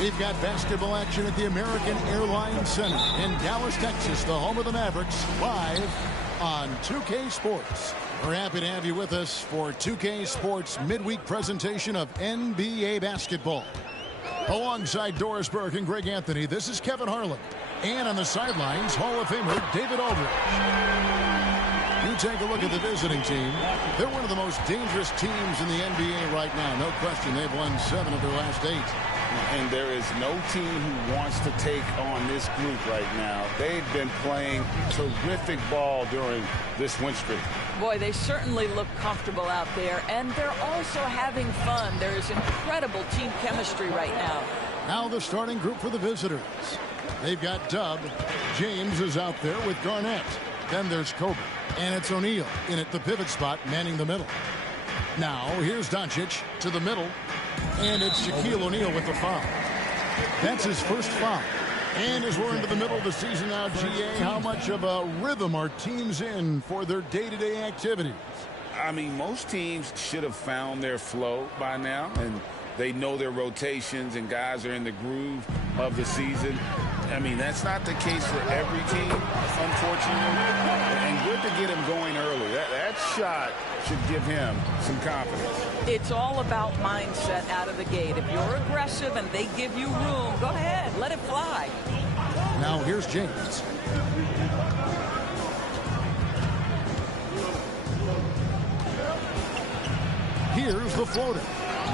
We've got basketball action at the American Airlines Center in Dallas, Texas, the home of the Mavericks, live on 2K Sports. We're happy to have you with us for 2K Sports midweek presentation of NBA basketball. Alongside Doris Burke and Greg Anthony, this is Kevin Harlan. And on the sidelines, Hall of Famer David Aldridge. You take a look at the visiting team. They're one of the most dangerous teams in the NBA right now. No question, they've won 7 of their last 8. And there is no team who wants to take on this group right now. They've been playing terrific ball during this win streak. Boy, they certainly look comfortable out there, and they're also having fun. There is incredible team chemistry right now. Now the starting group for the visitors. They've got Dub. James is out there with Garnett. Then there's Kobe. And it's O'Neal in at the pivot spot, manning the middle. Now here's Doncic to the middle. And it's Shaquille O'Neal with the foul. That's his first foul. And as we're into the middle of the season now, GA, how much of a rhythm are teams in for their day-to-day activities? I mean, most teams should have found their flow by now, and they know their rotations, and guys are in the groove of the season. I mean, that's not the case for every team, unfortunately. And good to get him going early. That shot should give him some confidence. It's all about mindset out of the gate. If you're aggressive and they give you room, go ahead, let it fly. Now here's James. Here's the floater.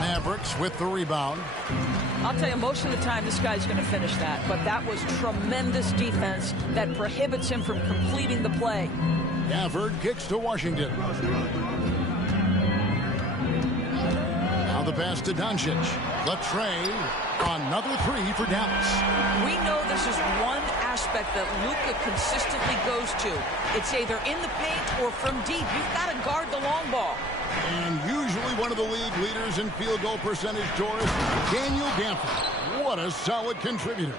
Mavericks with the rebound. I'll tell you, most of the time this guy's going to finish that, but that was tremendous defense that prohibits him from completing the play. Gafford kicks to Washington. Now the pass to Doncic. The tray. Another 3 for Dallas. We know this is one aspect that Luka consistently goes to. It's either in the paint or from deep. You've got to guard the long ball. And usually one of the league leaders in field goal percentage, Doris, Daniel Gafford. What a solid contributor.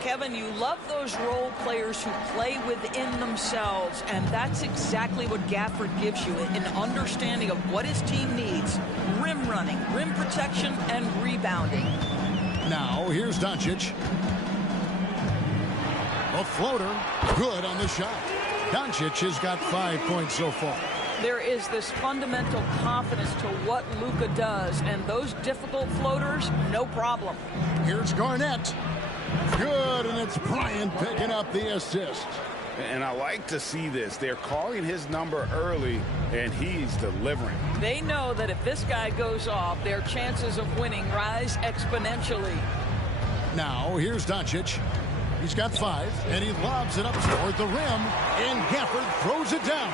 Kevin, you love those role players who play within themselves, and that's exactly what Gafford gives you, an understanding of what his team needs. Rim running, rim protection, and rebounding. Now, here's Doncic. A floater. Good on the shot. Doncic has got 5 points so far. There is this fundamental confidence to what Luka does, and those difficult floaters, no problem. Here's Garnett. Good, and it's Bryant picking up the assist. And I like to see this. They're calling his number early, and he's delivering. They know that if this guy goes off, their chances of winning rise exponentially. Now, here's Doncic. He's got 5, and he lobs it up toward the rim, and Gafford throws it down.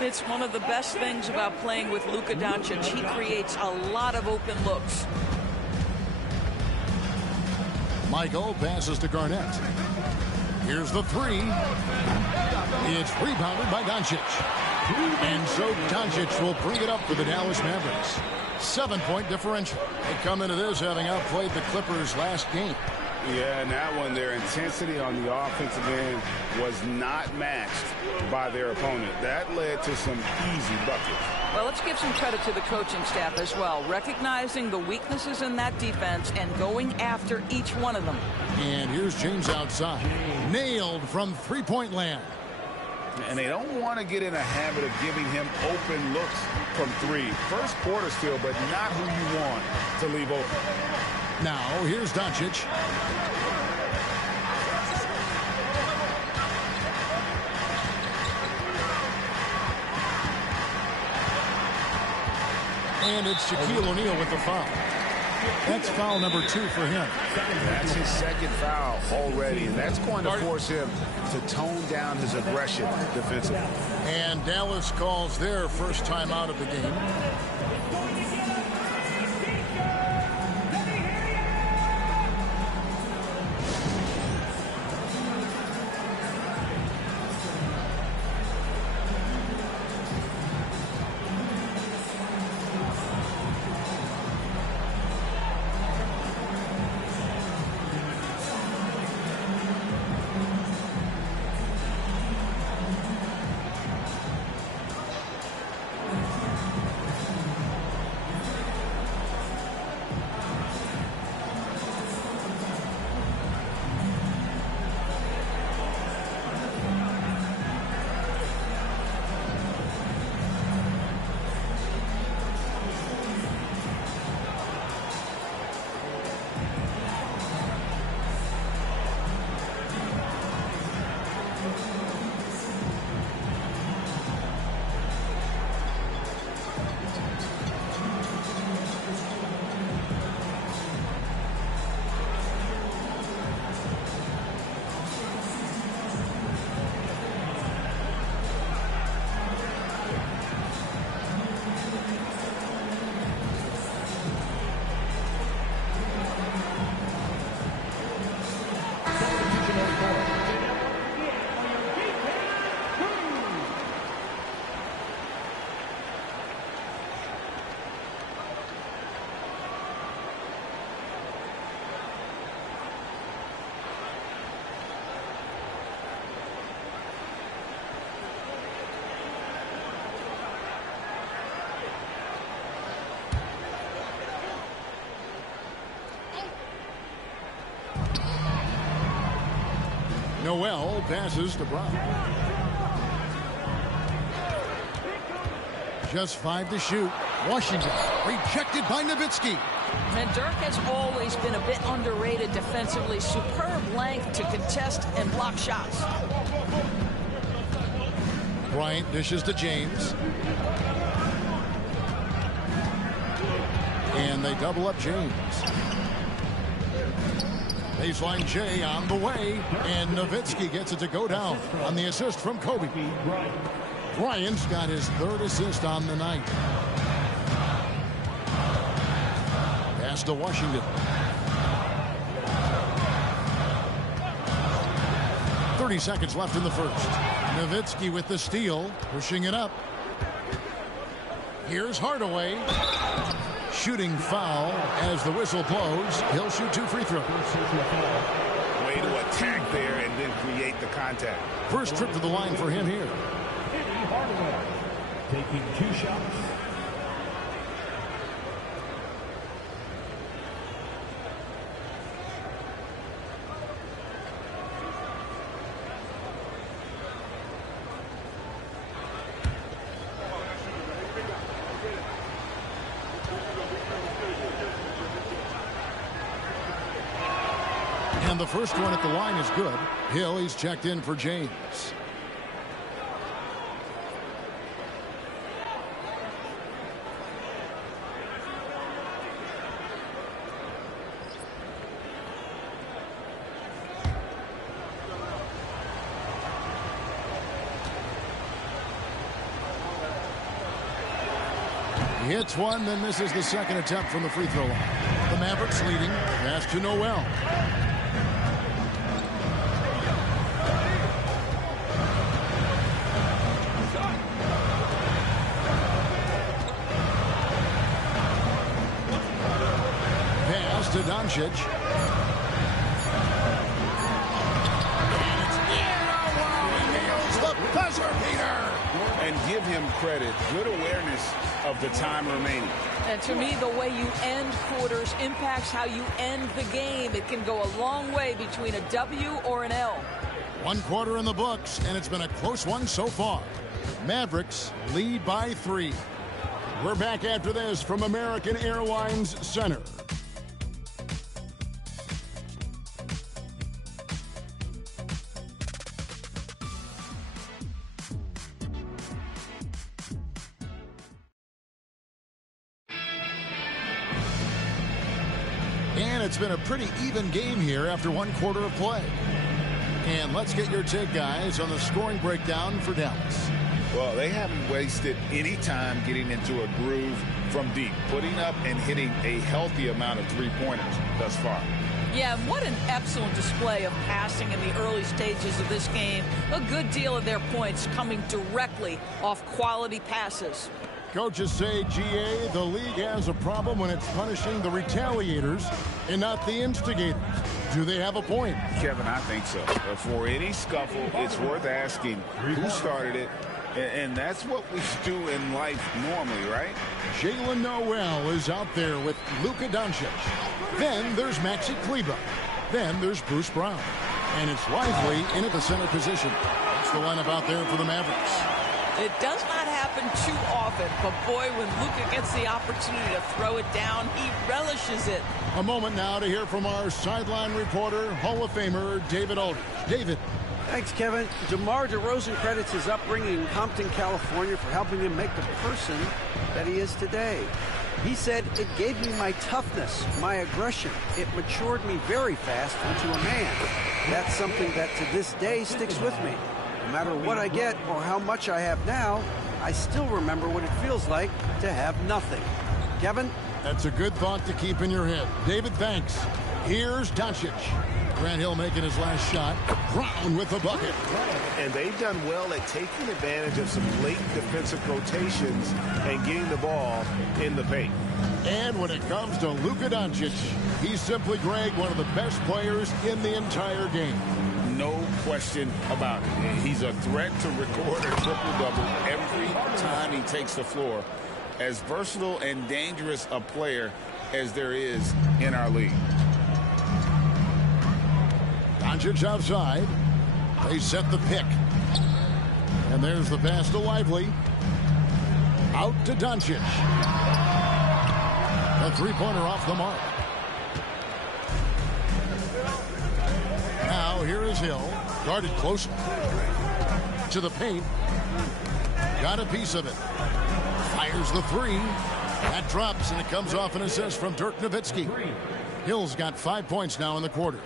It's one of the best things about playing with Luka Doncic. He creates a lot of open looks. Michael passes to Garnett. Here's the 3. It's rebounded by Doncic. And so Doncic will bring it up for the Dallas Mavericks. 7-point differential. They come into this having outplayed the Clippers last game. Yeah, and that one, their intensity on the offensive end was not matched by their opponent. That led to some easy buckets. Well, let's give some credit to the coaching staff as well, recognizing the weaknesses in that defense and going after each one of them. And here's James outside. Nailed from three-point land. And they don't want to get in a habit of giving him open looks from 3. First quarter still, but not who you want to leave open. Now, here's Doncic. And it's Shaquille O'Neal with the foul. That's foul number 2 for him. That's his second foul already, and that's going to force him to tone down his aggression defensively. And Dallas calls their first time out of the game. Noel passes to Brown. Just 5 to shoot. Washington rejected by Nowitzki. And Dirk has always been a bit underrated defensively. Superb length to contest and block shots. Bryant dishes to James. And they double up James. Baseline Jay on the way. And Nowitzki gets it to go down on the assist from Kobe. Bryant's got his 3rd assist on the night. Pass to Washington. 30 seconds left in the first. Nowitzki with the steal, pushing it up. Here's Hardaway. Shooting foul as the whistle blows. He'll shoot 2 free throws. Way to attack there and then create the contact. First trip to the line for him here. Hardaway taking 2 shots. And the first one at the line is good. Hill, he's checked in for James. He hits one, then misses the second attempt from the free throw line. The Mavericks leading. Pass to Noel. Pass to Doncic. And it's in. He nails the buzzer beater. And give him credit. Good awareness of the time remaining. And to me, the way you end quarters impacts how you end the game. It can go a long way between a W or an L. 1 quarter in the books, and it's been a close one so far. Mavericks lead by 3. We're back after this from American Airlines Center. And it's been a pretty even game here after 1 quarter of play. And let's get your take, guys, on the scoring breakdown for Dallas. Well, they haven't wasted any time getting into a groove from deep, putting up and hitting a healthy amount of 3-pointers thus far. Yeah, what an excellent display of passing in the early stages of this game. A good deal of their points coming directly off quality passes. Coaches say, GA, the league has a problem when it's punishing the retaliators and not the instigators. Do they have a point? Kevin, I think so. For any scuffle, it's worth asking who started it, and that's what we do in life normally, right? Jalen Noel is out there with Luka Doncic. Then there's Maxi Kleber. Then there's Bruce Brown. And it's Lively in at the center position. That's the lineup out there for the Mavericks. It does not happen too often, but boy, when Luka gets the opportunity to throw it down, he relishes it. A moment now to hear from our sideline reporter, Hall of Famer David Aldridge. David. Thanks, Kevin. DeMar DeRozan credits his upbringing in Compton, California for helping him make the person that he is today. He said, "It gave me my toughness, my aggression. It matured me very fast into a man. That's something that to this day sticks with me. No matter what I get or how much I have now, I still remember what it feels like to have nothing." Kevin? That's a good thought to keep in your head. David, thanks. Here's Doncic. Grant Hill making his last shot. Brown with the bucket. And they've done well at taking advantage of some late defensive rotations and getting the ball in the paint. And when it comes to Luka Doncic, he's simply, Greg, one of the best players in the entire game. No question about it. He's a threat to record a triple-double every time he takes the floor. As versatile and dangerous a player as there is in our league. Doncic outside. They set the pick. And there's the pass to Lively. Out to Doncic. A three-pointer off the mark. Now here is Hill. Guarded close to the paint. Got a piece of it. Fires the three. That drops, and it comes off an assist from Dirk Nowitzki. Hill's got 5 points now in the quarter.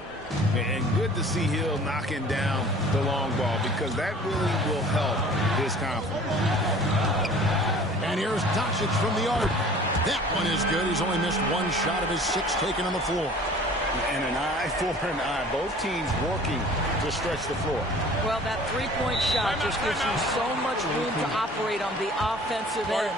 And good to see Hill knocking down the long ball, because that really will help his confidence. And here's Doncic from the arc. That one is good. He's only missed one shot of his 6 taken on the floor. And an eye for an eye. Both teams working to stretch the floor. Well, that three-point shot just gives you so much room to operate on the offensive end.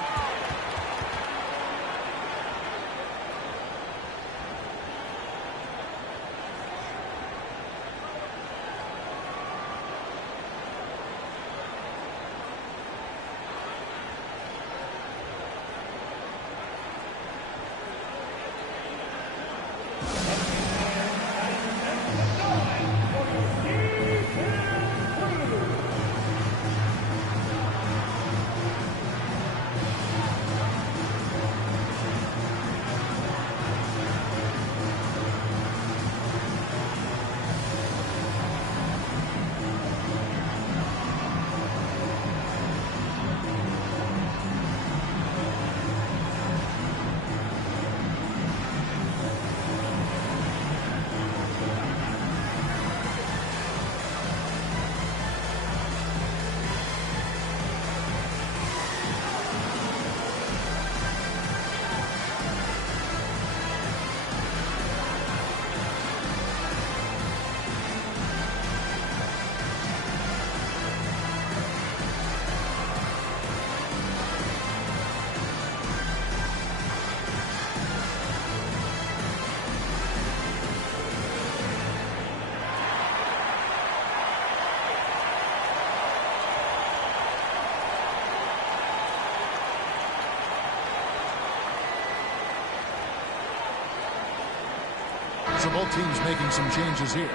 So both teams making some changes here.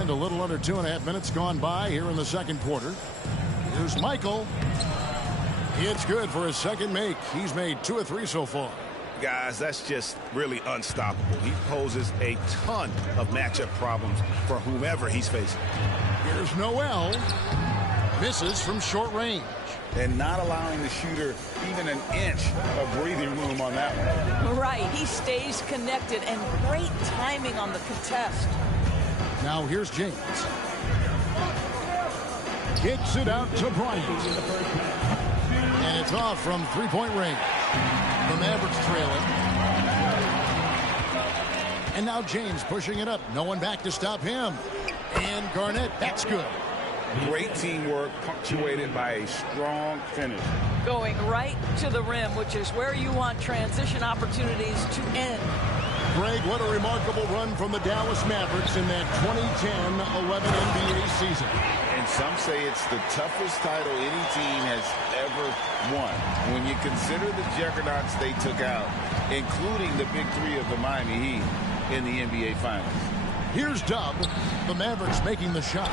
A little under 2.5 minutes gone by here in the second quarter. Here's Michael. It's good for his second make. He's made 2 of 3 so far. Guys, that's just really unstoppable. He poses a ton of matchup problems for whomever he's facing. Here's Noel. Misses from short range. And not allowing the shooter even an inch of breathing room on that one. Right. He stays connected, and great timing on the contest. Now here's James. Kicks it out to Bryant. And it's off from three-point range. The Mavericks trailing. And now James pushing it up. No one back to stop him. And Garnett, that's good. Great teamwork punctuated by a strong finish. Going right to the rim, which is where you want transition opportunities to end. Greg, what a remarkable run from the Dallas Mavericks in that 2010-11 NBA season. And some say it's the toughest title any team has ever won. When you consider the juggernauts they took out, including the big three of the Miami Heat in the NBA Finals. Here's Dub, the Mavericks making the shot.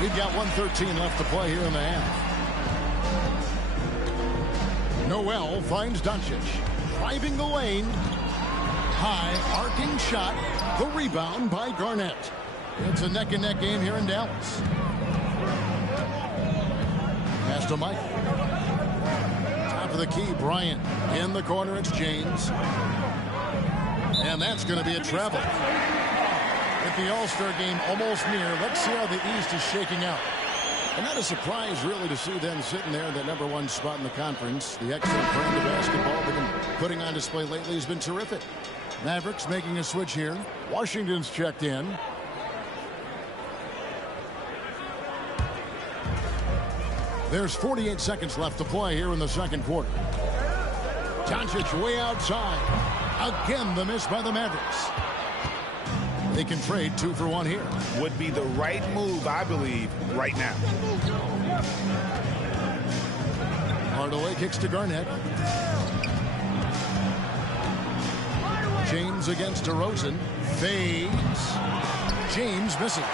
We've got 1:13 left to play here in the half. Noel finds Doncic. Driving the lane. High arcing shot. The rebound by Garnett. It's a neck-and-neck game here in Dallas. Pass to Mike. Top of the key, Bryant. In the corner, it's James. And that's going to be a travel. With the All-Star game almost near, let's see how the East is shaking out. And not a surprise, really, to see them sitting there in the #1 spot in the conference. The excellent brand of basketball they've been putting on display lately has been terrific. Mavericks making a switch here. Washington's checked in. There's 48 seconds left to play here in the second quarter. Doncic way outside. Again, the miss by the Mavericks. They can trade 2 for 1 here. Would be the right move, I believe, right now. Hardaway kicks to Garnett. James against DeRozan. Fades. James misses.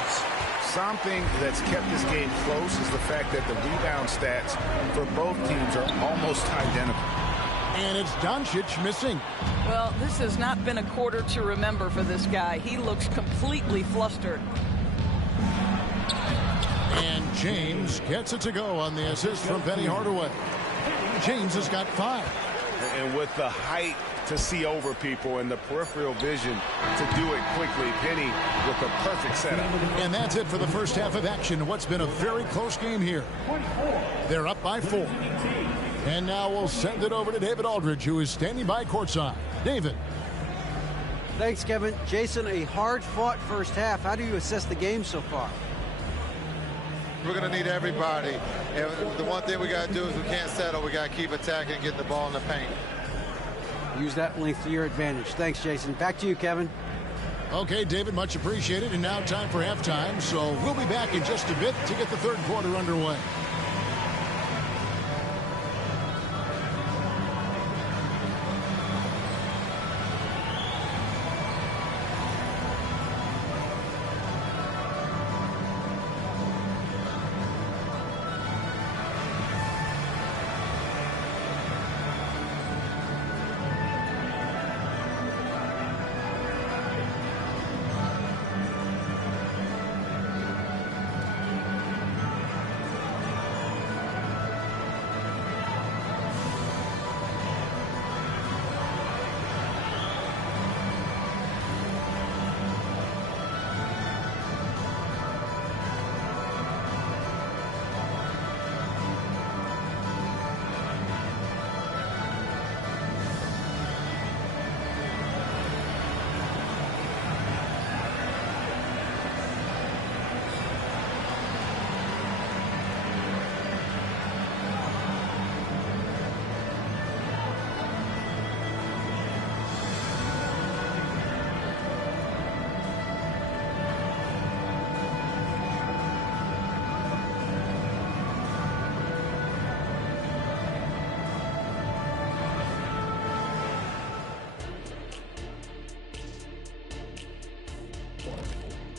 Something that's kept this game close is the fact that the rebound stats for both teams are almost identical. And it's Doncic missing. Well, this has not been a quarter to remember for this guy. He looks completely flustered. And James gets it to go on the assist from Penny Hardaway. James has got 5. And with the height to see over people and the peripheral vision to do it quickly, Penny with the perfect setup. And that's it for the first half of action. What's been a very close game here. They're up by 4. And now we'll send it over to David Aldridge, who is standing by courtside. David. Thanks, Kevin. Jason, a hard-fought first half. How do you assess the game so far? We're going to need everybody. And the one thing we got to do is we can't settle. We got to keep attacking and getting the ball in the paint. Use that length to your advantage. Thanks, Jason. Back to you, Kevin. Okay, David, much appreciated. And now time for halftime. So we'll be back in just a bit to get the third quarter underway.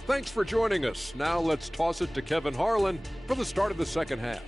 Thanks for joining us. Now let's toss it to Kevin Harlan for the start of the second half.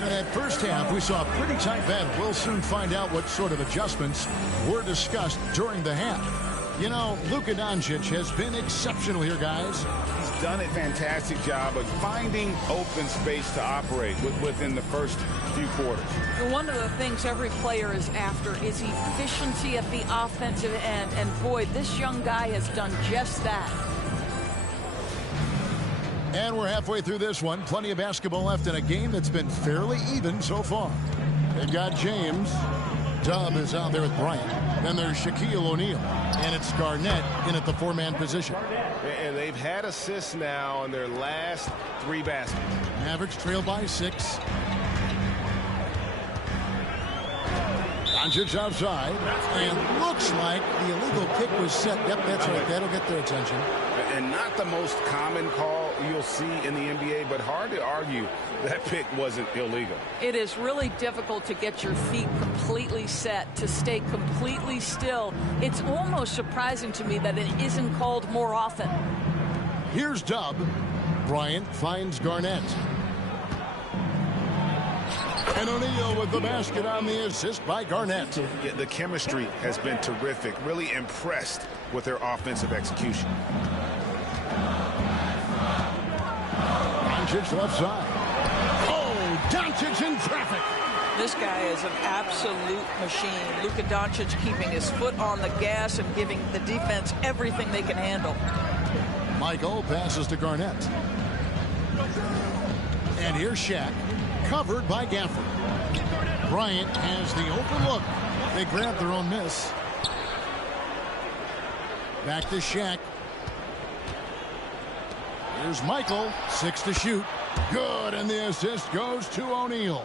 And in that first half, we saw a pretty tight battle. We'll soon find out what sort of adjustments were discussed during the half. You know, Luka Doncic has been exceptional here, guys. He's done a fantastic job of finding open space to operate within the first few quarters. One of the things every player is after is efficiency at the offensive end. And boy, this young guy has done just that. And we're halfway through this one. Plenty of basketball left in a game that's been fairly even so far. They've got James. Dub is out there with Bryant. Then there's Shaquille O'Neal. And it's Garnett in at the four-man position. And they've had assists now on their last 3 baskets. Mavericks trail by 6. Doncic outside. And looks like the illegal kick was set. Yep, that's right. That'll get their attention. And not the most common call you'll see in the NBA, but hard to argue that pick wasn't illegal. It is really difficult to get your feet completely set, to stay completely still. It's almost surprising to me that it isn't called more often. Here's Dub. Bryant finds Garnett. And O'Neal with the basket on the assist by Garnett. Yeah, the chemistry has been terrific. Really impressed with their offensive execution. Doncic left side. Oh, Doncic in traffic. This guy is an absolute machine. Luka Doncic keeping his foot on the gas and giving the defense everything they can handle. Michael passes to Garnett. And here's Shaq, covered by Gafford. Bryant has the open look. They grab their own miss. Back to Shaq. Here's Michael, 6 to shoot. Good, and the assist goes to O'Neal.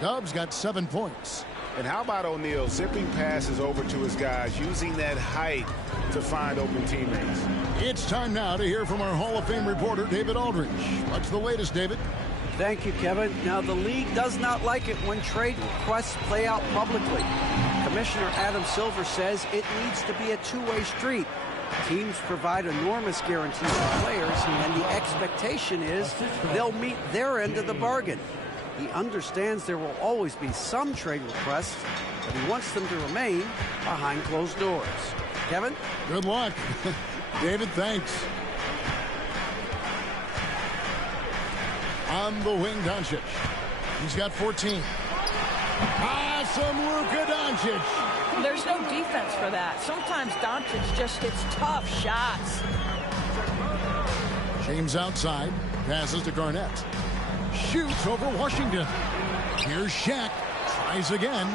Dub's got 7 points. And how about O'Neal zipping passes over to his guys, using that height to find open teammates. It's time now to hear from our Hall of Fame reporter, David Aldridge. What's the latest, David? Thank you, Kevin. Now, the league does not like it when trade requests play out publicly. Commissioner Adam Silver says it needs to be a two-way street. Teams provide enormous guarantees to players, and the expectation is they'll meet their end of the bargain. He understands there will always be some trade requests, but he wants them to remain behind closed doors. Kevin? Good luck. David, thanks. On the wing, Doncic. He's got 14. Awesome Luka Doncic. There's no defense for that. Sometimes Doncic just hits tough shots. James outside. Passes to Garnett. Shoots over Washington. Here's Shaq. Tries again.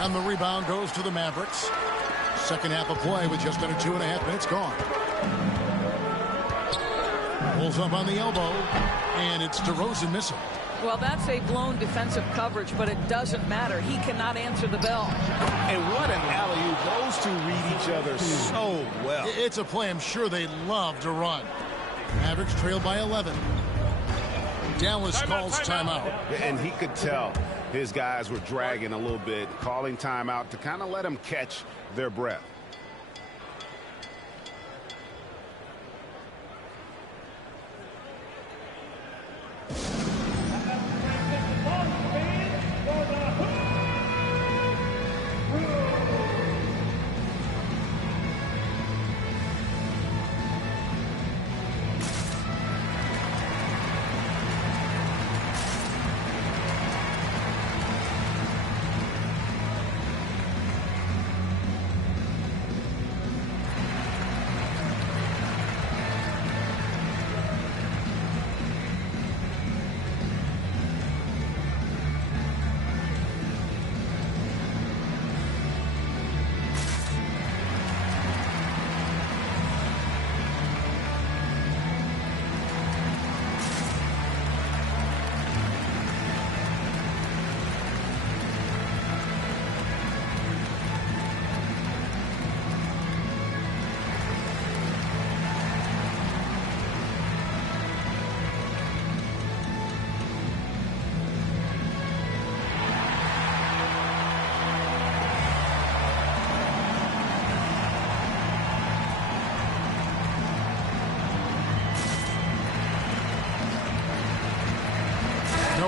And the rebound goes to the Mavericks. Second half of play with just under 2.5 minutes gone. Pulls up on the elbow. And it's DeRozan missing. Well, that's a blown defensive coverage, but it doesn't matter. He cannot answer the bell. And what an alley-oop. Those two read each other so well. It's a play I'm sure they love to run. Mavericks trail by 11. Dallas calls timeout. And he could tell his guys were dragging a little bit, calling timeout to kind of let them catch their breath.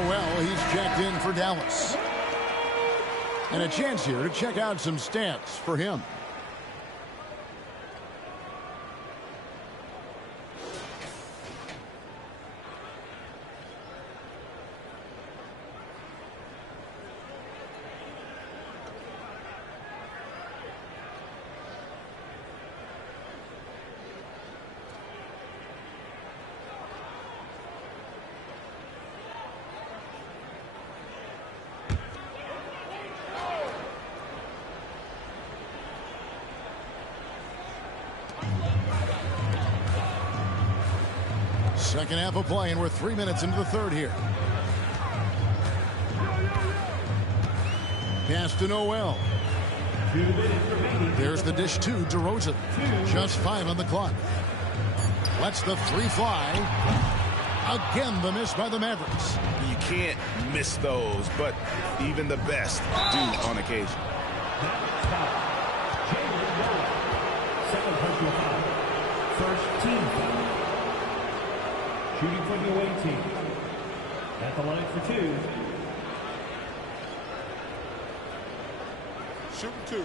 Noel, he's checked in for Dallas. And a chance here to check out some stats for him. Second half of play, and we're 3 minutes into the third here. Pass to Noel. There's the dish to DeRozan. Just 5 on the clock. Lets the three fly. Again, the miss by the Mavericks. You can't miss those, but even the best do on occasion. First team foul. Shooting for the away team. At the line for 2. Shoot 2.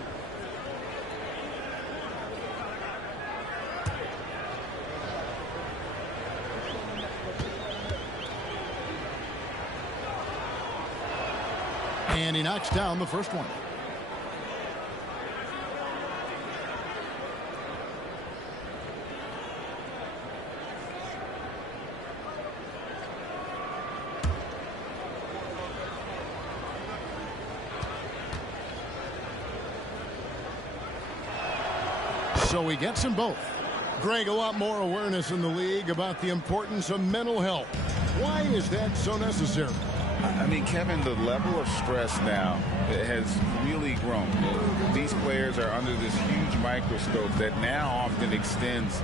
And he knocks down the first one. So he gets them both. Greg, a lot more awareness in the league about the importance of mental health. Why is that so necessary? I mean, Kevin, the level of stress now has really grown. These players are under this huge microscope that now often extends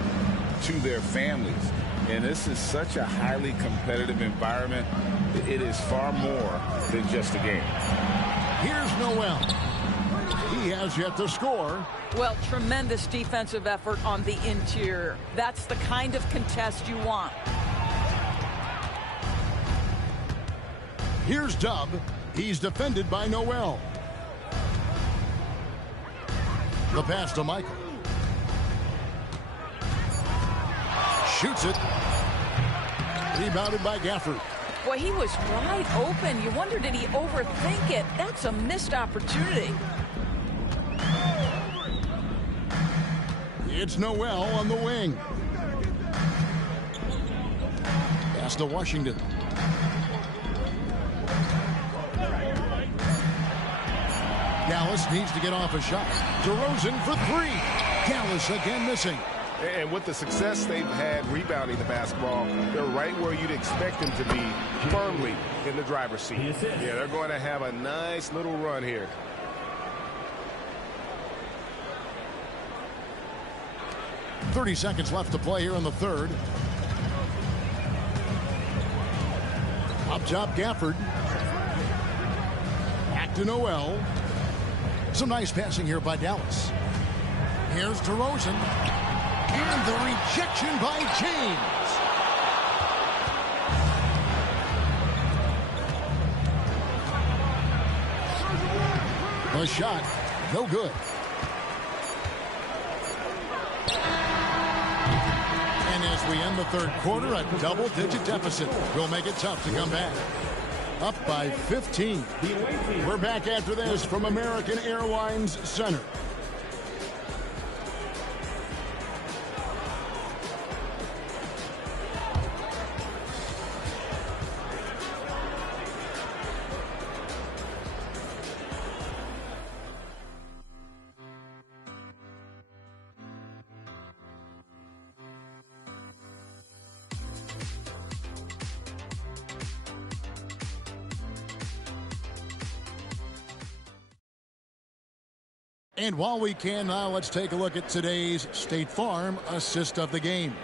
to their families. And this is such a highly competitive environment. It is far more than just a game. Here's Noel. He has yet to score. Well, tremendous defensive effort on the interior. That's the kind of contest you want. Here's Dub. He's defended by Noel. The pass to Michael. Shoots it. Rebounded by Gafford. Boy, he was wide open. You wonder, did he overthink it? That's a missed opportunity. It's Noel on the wing. Pass to Washington. Dallas needs to get off a shot. DeRozan for 3. Dallas again missing. And with the success they've had rebounding the basketball, they're right where you'd expect them to be, firmly in the driver's seat. Yeah, they're going to have a nice little run here. .30 seconds left to play here in the third. Up top, Gafford. Back to Noel. Some nice passing here by Dallas. Here's DeRozan. And the rejection by James. The shot, no good. And as we end the third quarter, a double-digit deficit will make it tough to come back. Up by 15. We're back after this from American Airlines Center. And while we can now, let's take a look at today's State Farm assist of the game.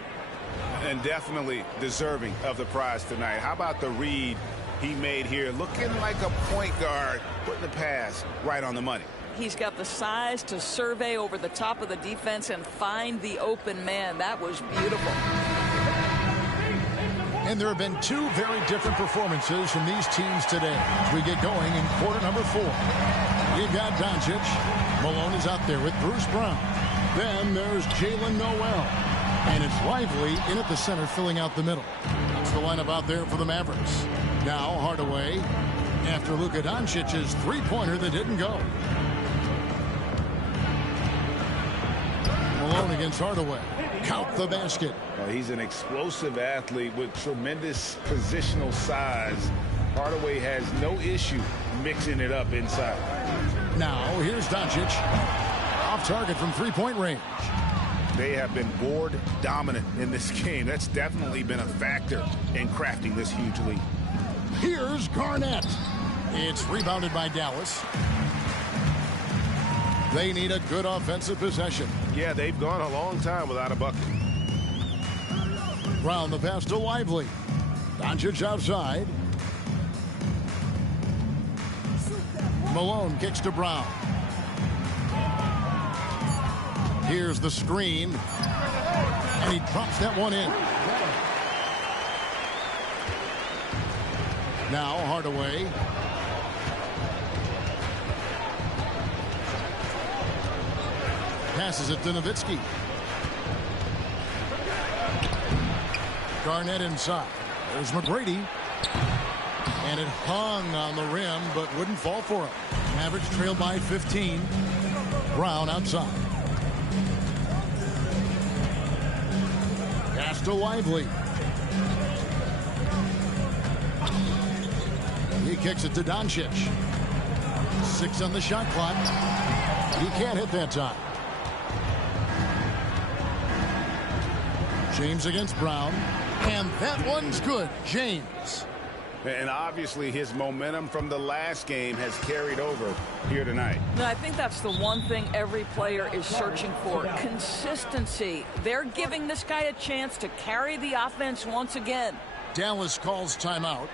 And definitely deserving of the prize tonight. How about the read he made here? Looking like a point guard, putting the pass right on the money. He's got the size to survey over the top of the defense and find the open man. That was beautiful. And there have been two very different performances from these teams today as we get going in quarter number 4. You've got Doncic. Malone is out there with Bruce Brown. Then there's Jalen Noel. And it's Lively in at the center, filling out the middle. That's the lineup out there for the Mavericks. Now Hardaway after Luka Doncic's three-pointer that didn't go. Malone against Hardaway. Count the basket. He's an explosive athlete with tremendous positional size. Hardaway has no issue mixing it up inside. Now here's Doncic. Off target from three-point range. They have been board dominant in this game. That's definitely been a factor in crafting this huge lead. Here's Garnett. It's rebounded by Dallas. They need a good offensive possession. Yeah, they've gone a long time without a bucket. Brown the pass to Lively. Doncic outside. Malone kicks to Brown. Here's the screen. And he drops that one in. Now Hardaway. Passes it to Nowitzki. Garnett inside. There's McGrady. And it hung on the rim, but wouldn't fall for him. Mavericks trailed by 15. Brown outside. Pass to Lively. He kicks it to Doncic. 6 on the shot clock. He can't hit that time. James against Brown. And that one's good. James. And obviously his momentum from the last game has carried over here tonight. No, I think that's the one thing every player is searching for. Consistency. They're giving this guy a chance to carry the offense once again. Dallas calls timeout.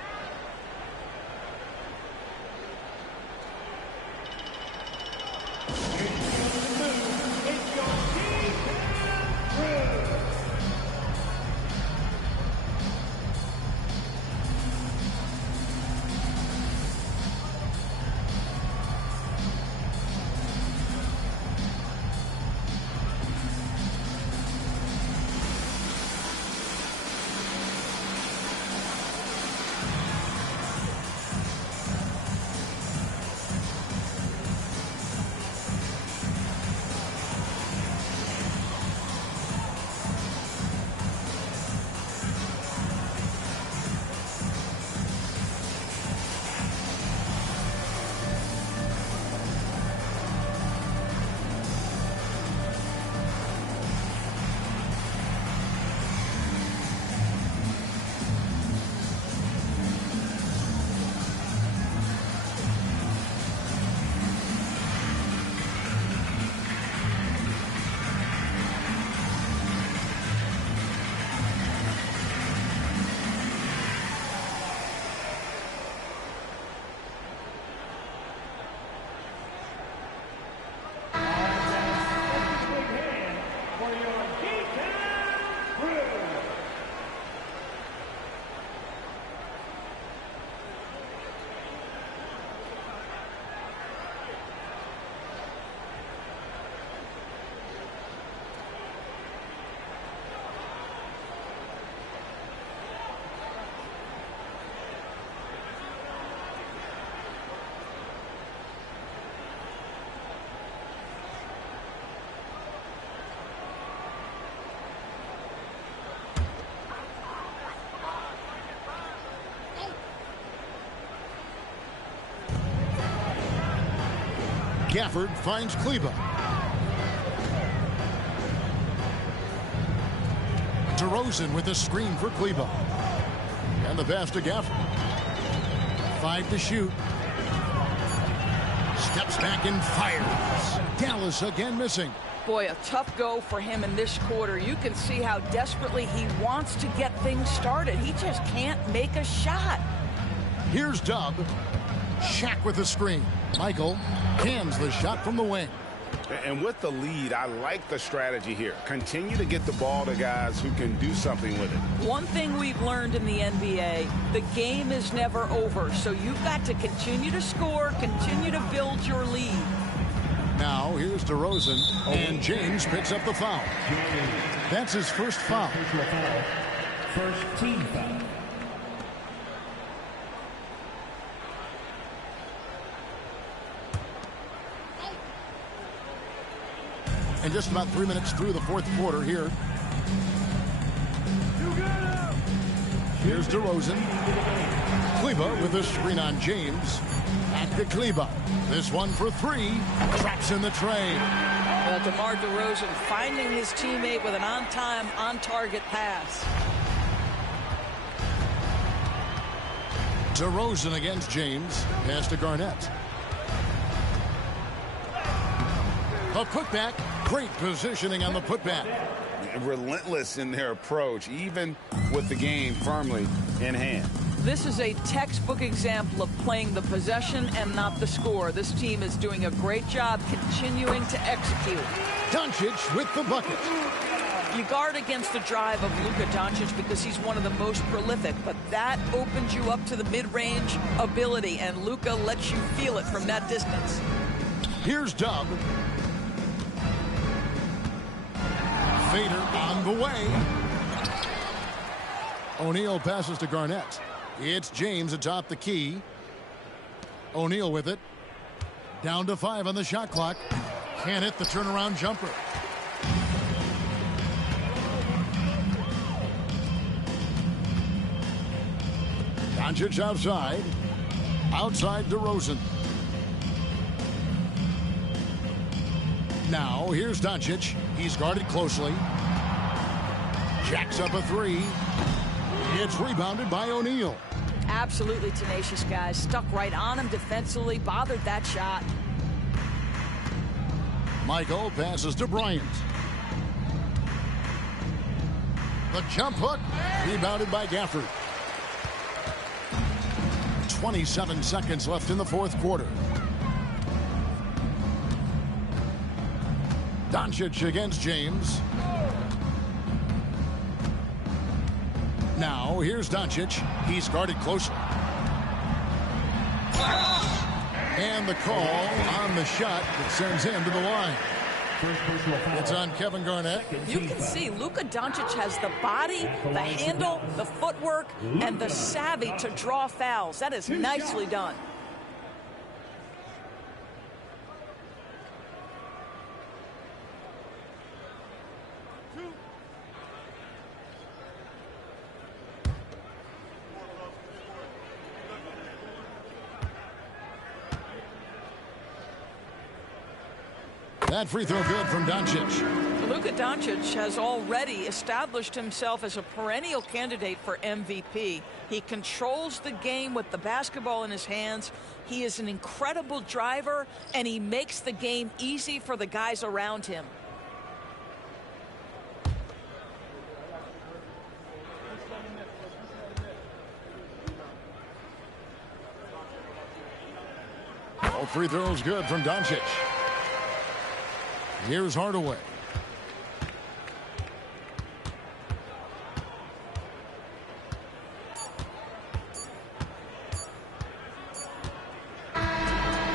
Gafford finds Kleber. DeRozan with a screen for Kleber. And the pass to Gafford. 5 to shoot. Steps back and fires. Dallas again missing. Boy, a tough go for him in this quarter. You can see how desperately he wants to get things started. He just can't make a shot. Here's Dub. Shaq with the screen. Michael cans the shot from the wing. And with the lead, I like the strategy here. Continue to get the ball to guys who can do something with it. One thing we've learned in the NBA, the game is never over. So you've got to continue to score, continue to build your lead. Now here's DeRozan, and James picks up the foul. That's his first foul. First team foul. And just about 3 minutes through the fourth quarter here. Here's DeRozan. Kleber with a screen on James. Back to Kleber. This one for three. Traps in the tray. DeMar DeRozan finding his teammate with an on-time, on-target pass. DeRozan against James. Pass to Garnett. A putback. Great positioning on the putback. Relentless in their approach, even with the game firmly in hand. This is a textbook example of playing the possession and not the score. This team is doing a great job continuing to execute. Doncic with the bucket. You guard against the drive of Luka Doncic because he's one of the most prolific, but that opens you up to the mid-range ability, and Luka lets you feel it from that distance. Here's Dub. Vader on the way. O'Neal passes to Garnett. It's James atop the key. O'Neal with it. Down to 5 on the shot clock. Can't hit the turnaround jumper. Doncic outside. Outside DeRozan. Now, here's Doncic. He's guarded closely. Jacks up a three. It's rebounded by O'Neal. Absolutely tenacious, guys. Stuck right on him defensively. Bothered that shot. Michael passes to Bryant. The jump hook. Rebounded by Gafford. 27 seconds left in the fourth quarter. Doncic against James. Now, here's Doncic. He's guarded closely. And the call on the shot that sends him to the line. It's on Kevin Garnett. You can see Luka Doncic has the body, the handle, the footwork, and the savvy to draw fouls. That is nicely done. That free throw good from Doncic. Luka Doncic has already established himself as a perennial candidate for MVP. He controls the game with the basketball in his hands. He is an incredible driver, and he makes the game easy for the guys around him. All free throws good from Doncic. Here's Hardaway.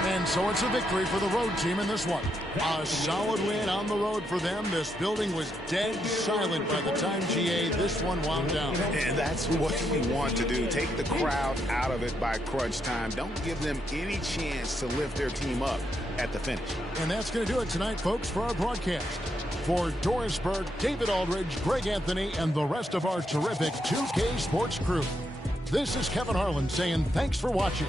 And so it's a victory for the road team in this one. A solid win on the road for them. This building was dead silent by the time, GA, this one wound down. And that's what you want to do. Take the crowd out of it by crunch time. Don't give them any chance to lift their team up at the finish. And that's going to do it tonight, folks, for our broadcast. For Doris Burke, David Aldridge, Greg Anthony, and the rest of our terrific 2K Sports crew, this is Kevin Harlan saying thanks for watching.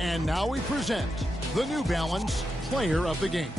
And now we present the New Balance Player of the Game.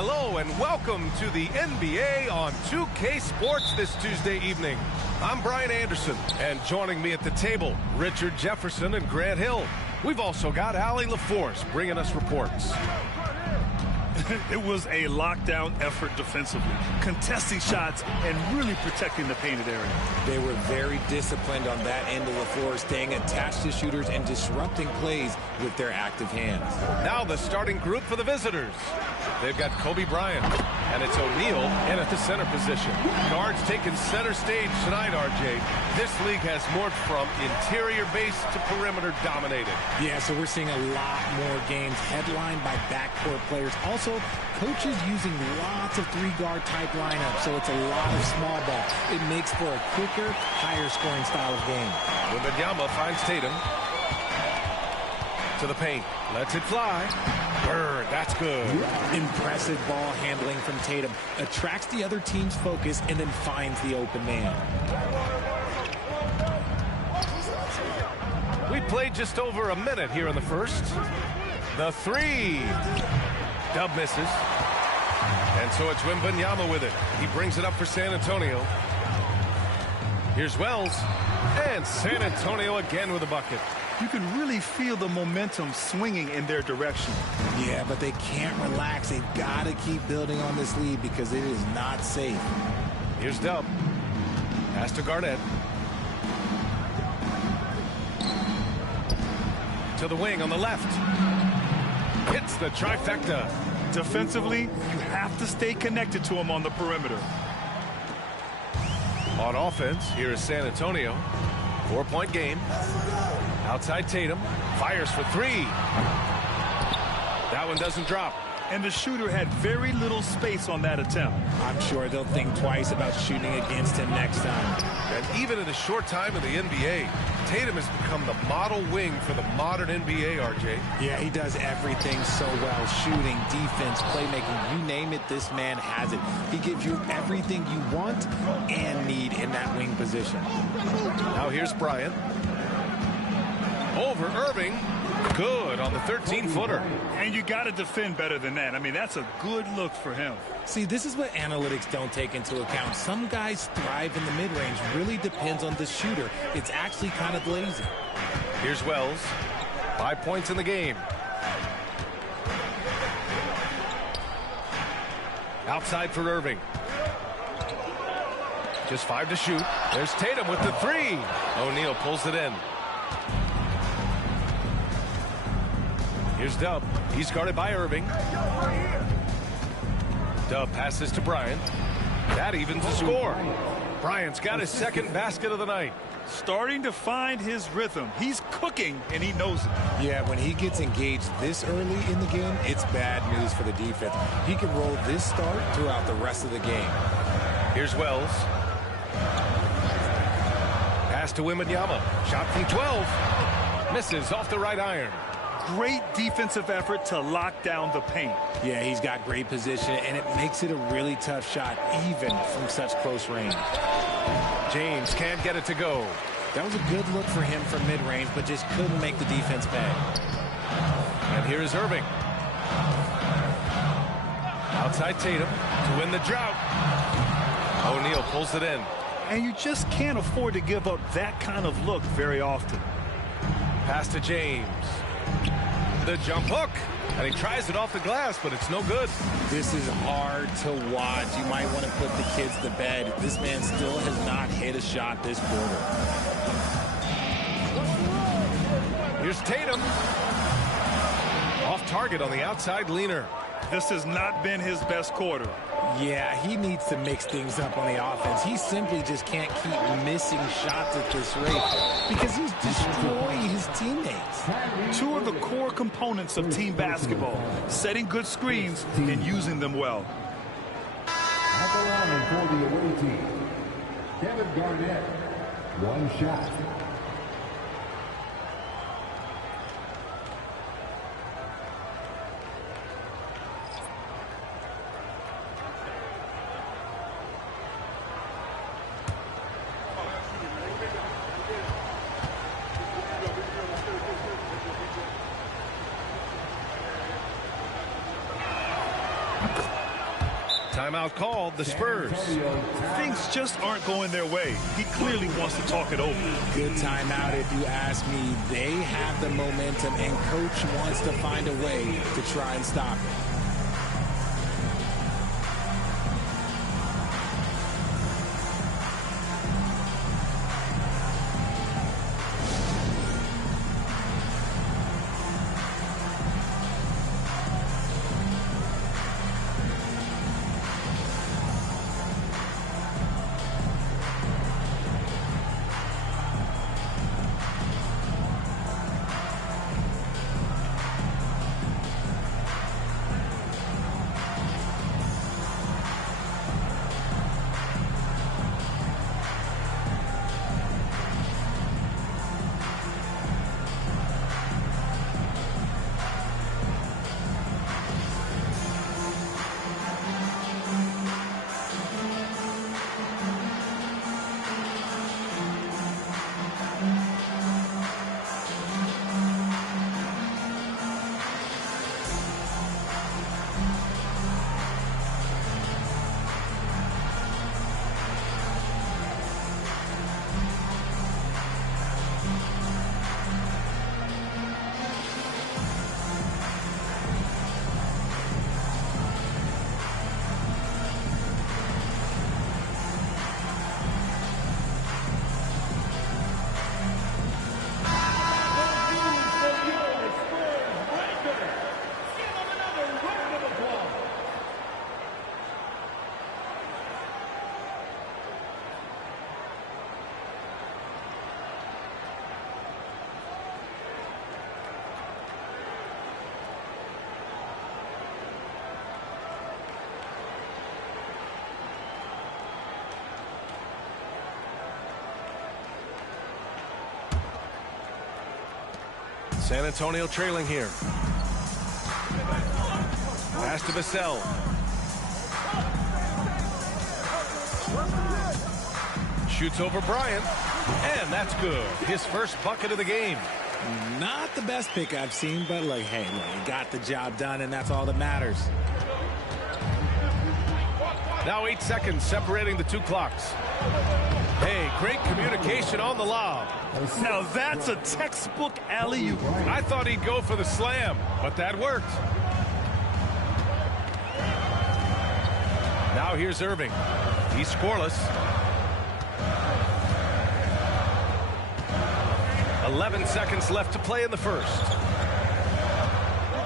Hello and welcome to the NBA on 2K Sports this Tuesday evening. I'm Brian Anderson, and joining me at the table, Richard Jefferson and Grant Hill. We've also got Allie LaForce bringing us reports. It was a lockdown effort defensively, contesting shots and really protecting the painted area. They were very disciplined on that end of the floor, staying attached to shooters and disrupting plays with their active hands. Now the starting group for the visitors. They've got Kobe Bryant, and it's O'Neal in at the center position. Guards taking center stage tonight, RJ. This league has morphed from interior base to perimeter dominated. Yeah, so we're seeing a lot more games headlined by backcourt players. Also, coaches using lots of three-guard type lineups, so it's a lot of small ball. It makes for a quicker, higher-scoring style of game. Wembanyama finds Tatum. To the paint. Lets it fly. Bird, that's good. Impressive ball handling from Tatum. Attracts the other team's focus and then finds the open man. We played just over a minute here in the first. The three. Dub misses. And so it's Wembanyama with it. He brings it up for San Antonio. Here's Wells. And San Antonio again with a bucket. You can really feel the momentum swinging in their direction. Yeah, but they can't relax. They've got to keep building on this lead because it is not safe. Here's Dub. Pass to Garnett. To the wing on the left. Hits the trifecta. Defensively, you have to stay connected to him on the perimeter. On offense, here is San Antonio. 4-point game. Outside Tatum. Fires for three. That one doesn't drop. And the shooter had very little space on that attempt. I'm sure they'll think twice about shooting against him next time. And even in a short time in the NBA, Tatum has become the model wing for the modern NBA, RJ. Yeah, he does everything so well. Shooting, defense, playmaking, you name it, this man has it. He gives you everything you want and need in that wing position. Now here's Bryant. Over Irving. Good on the 13-footer. And you got to defend better than that. I mean, that's a good look for him. See, this is what analytics don't take into account. Some guys thrive in the mid-range. Really depends on the shooter. It's actually kind of lazy. Here's Wells. 5 points in the game. Outside for Irving. Just 5 to shoot. There's Tatum with the three. O'Neal pulls it in. Here's Dub. He's guarded by Irving. Dub passes to Bryant. That evens the score. Bryant's got his second basket of the night. Starting to find his rhythm. He's cooking, and he knows it. Yeah, when he gets engaged this early in the game, it's bad news for the defense. He can roll this start throughout the rest of the game. Here's Wells. Pass to Wembanyama. Shot from 12. Misses off the right iron. Great defensive effort to lock down the paint. Yeah, he's got great position, and it makes it a really tough shot, even from such close range. James can't get it to go. That was a good look for him from mid-range, but just couldn't make the defense pay. And here is Irving. Outside Tatum to win the drought. O'Neal pulls it in. And you just can't afford to give up that kind of look very often. Pass to James. The jump hook. And he tries it off the glass, but it's no good. This is hard to watch. You might want to put the kids to bed. This man still has not hit a shot this quarter. Here's Tatum. Off target on the outside leaner. This has not been his best quarter. Yeah, he needs to mix things up on the offense. He simply just can't keep missing shots at this rate because he's destroying his teammates. Two of the core components of team basketball, setting good screens and using them well. At the line for the away team, Kevin Garnett, 1 shot. Timeout called, the Spurs. Things just aren't going their way. He clearly wants to talk it over. Good timeout if you ask me. They have the momentum, and coach wants to find a way to try and stop it. San Antonio trailing here. Pass to Vassell. Shoots over Bryant. And that's good. His first bucket of the game. Not the best pick I've seen, but look, hey, he got the job done, and that's all that matters. Now 8 seconds separating the two clocks. Hey, great communication on the lob. Now that's a textbook alley-oop. I thought he'd go for the slam, but that worked. Now here's Irving. He's scoreless. 11 seconds left to play in the first.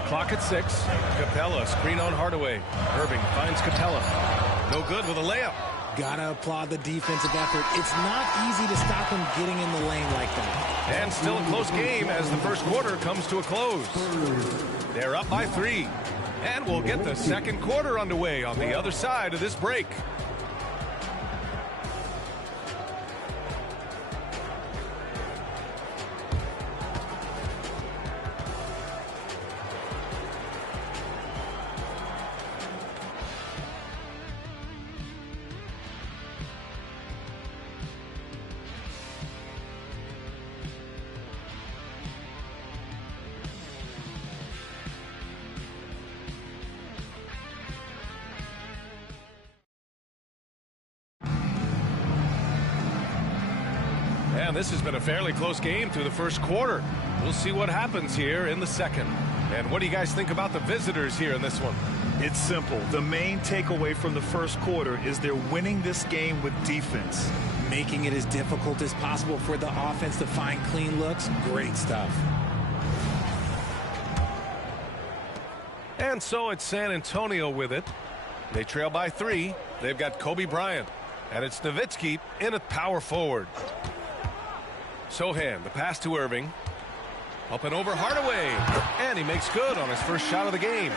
Clock at 6. Capella, screen on Hardaway. Irving finds Capella. No good with a layup. Gotta applaud the defensive effort. It's not easy to stop him getting in the lane like that. And still a close game as the first quarter comes to a close. They're up by 3. And we'll get the second quarter underway on the other side of this break. And this has been a fairly close game through the first quarter. We'll see what happens here in the second. And what do you guys think about the visitors here in this one? It's simple. The main takeaway from the first quarter is they're winning this game with defense. Making it as difficult as possible for the offense to find clean looks. Great stuff. And so it's San Antonio with it. They trail by 3. They've got Kobe Bryant. And it's Nowitzki in at power forward. Sohan, the pass to Irving. Up and over Hardaway. And he makes good on his first shot of the game.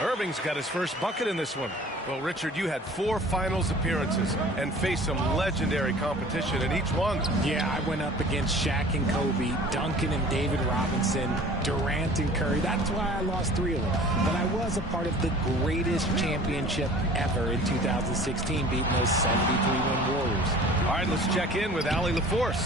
Irving's got his first bucket in this one. Well, Richard, you had 4 finals appearances and faced some legendary competition in each one. Yeah, I went up against Shaq and Kobe, Duncan and David Robinson, Durant and Curry. That's why I lost 3 of them. But I was a part of the greatest championship ever in 2016, beating those 73-win Warriors. All right, let's check in with Allie LaForce.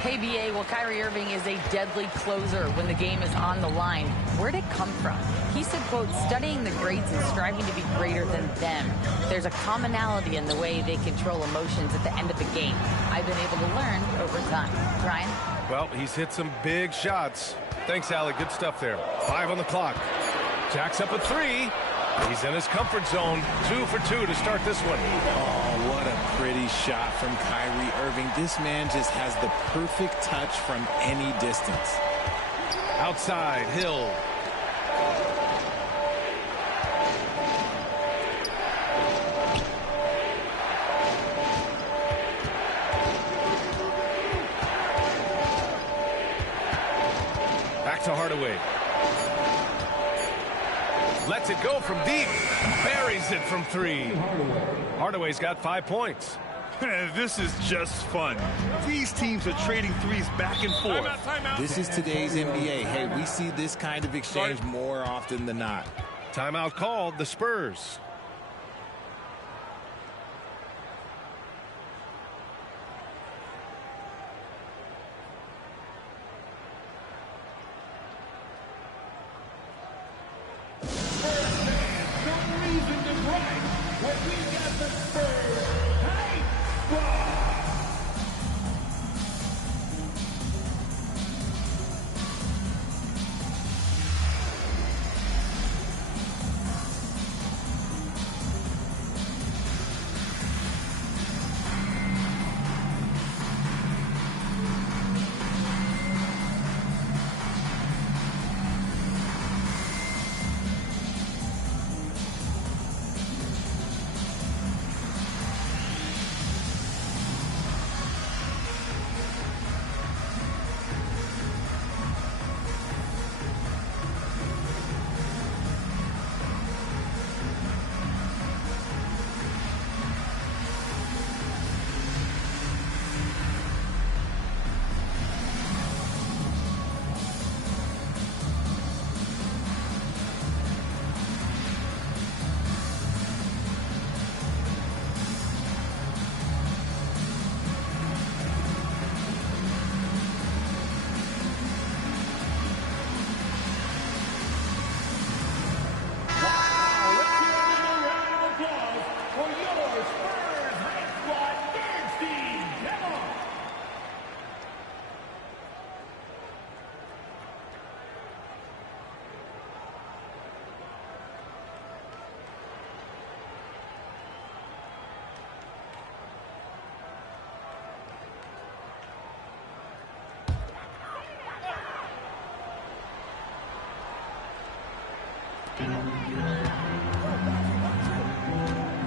Hey, B.A., well, Kyrie Irving is a deadly closer when the game is on the line. Where'd it come from? He said, quote, studying the the greats and striving to be greater than them. There's a commonality in the way they control emotions at the end of the game. I've been able to learn over time. Ryan? Well, he's hit some big shots. Thanks, Allie. Good stuff there. 5 on the clock. Jacks up a 3. He's in his comfort zone. 2 for 2 to start this one. Oh, what a pretty shot from Kyrie Irving. This man just has the perfect touch from any distance. Outside, Hill. Back to Hardaway. Lets it go from deep. Buries it from 3. Hardaway's got 5 points. This is just fun. These teams are trading threes back and forth. This is today's NBA. Hey, we see this kind of exchange more often than not. Timeout called, the Spurs.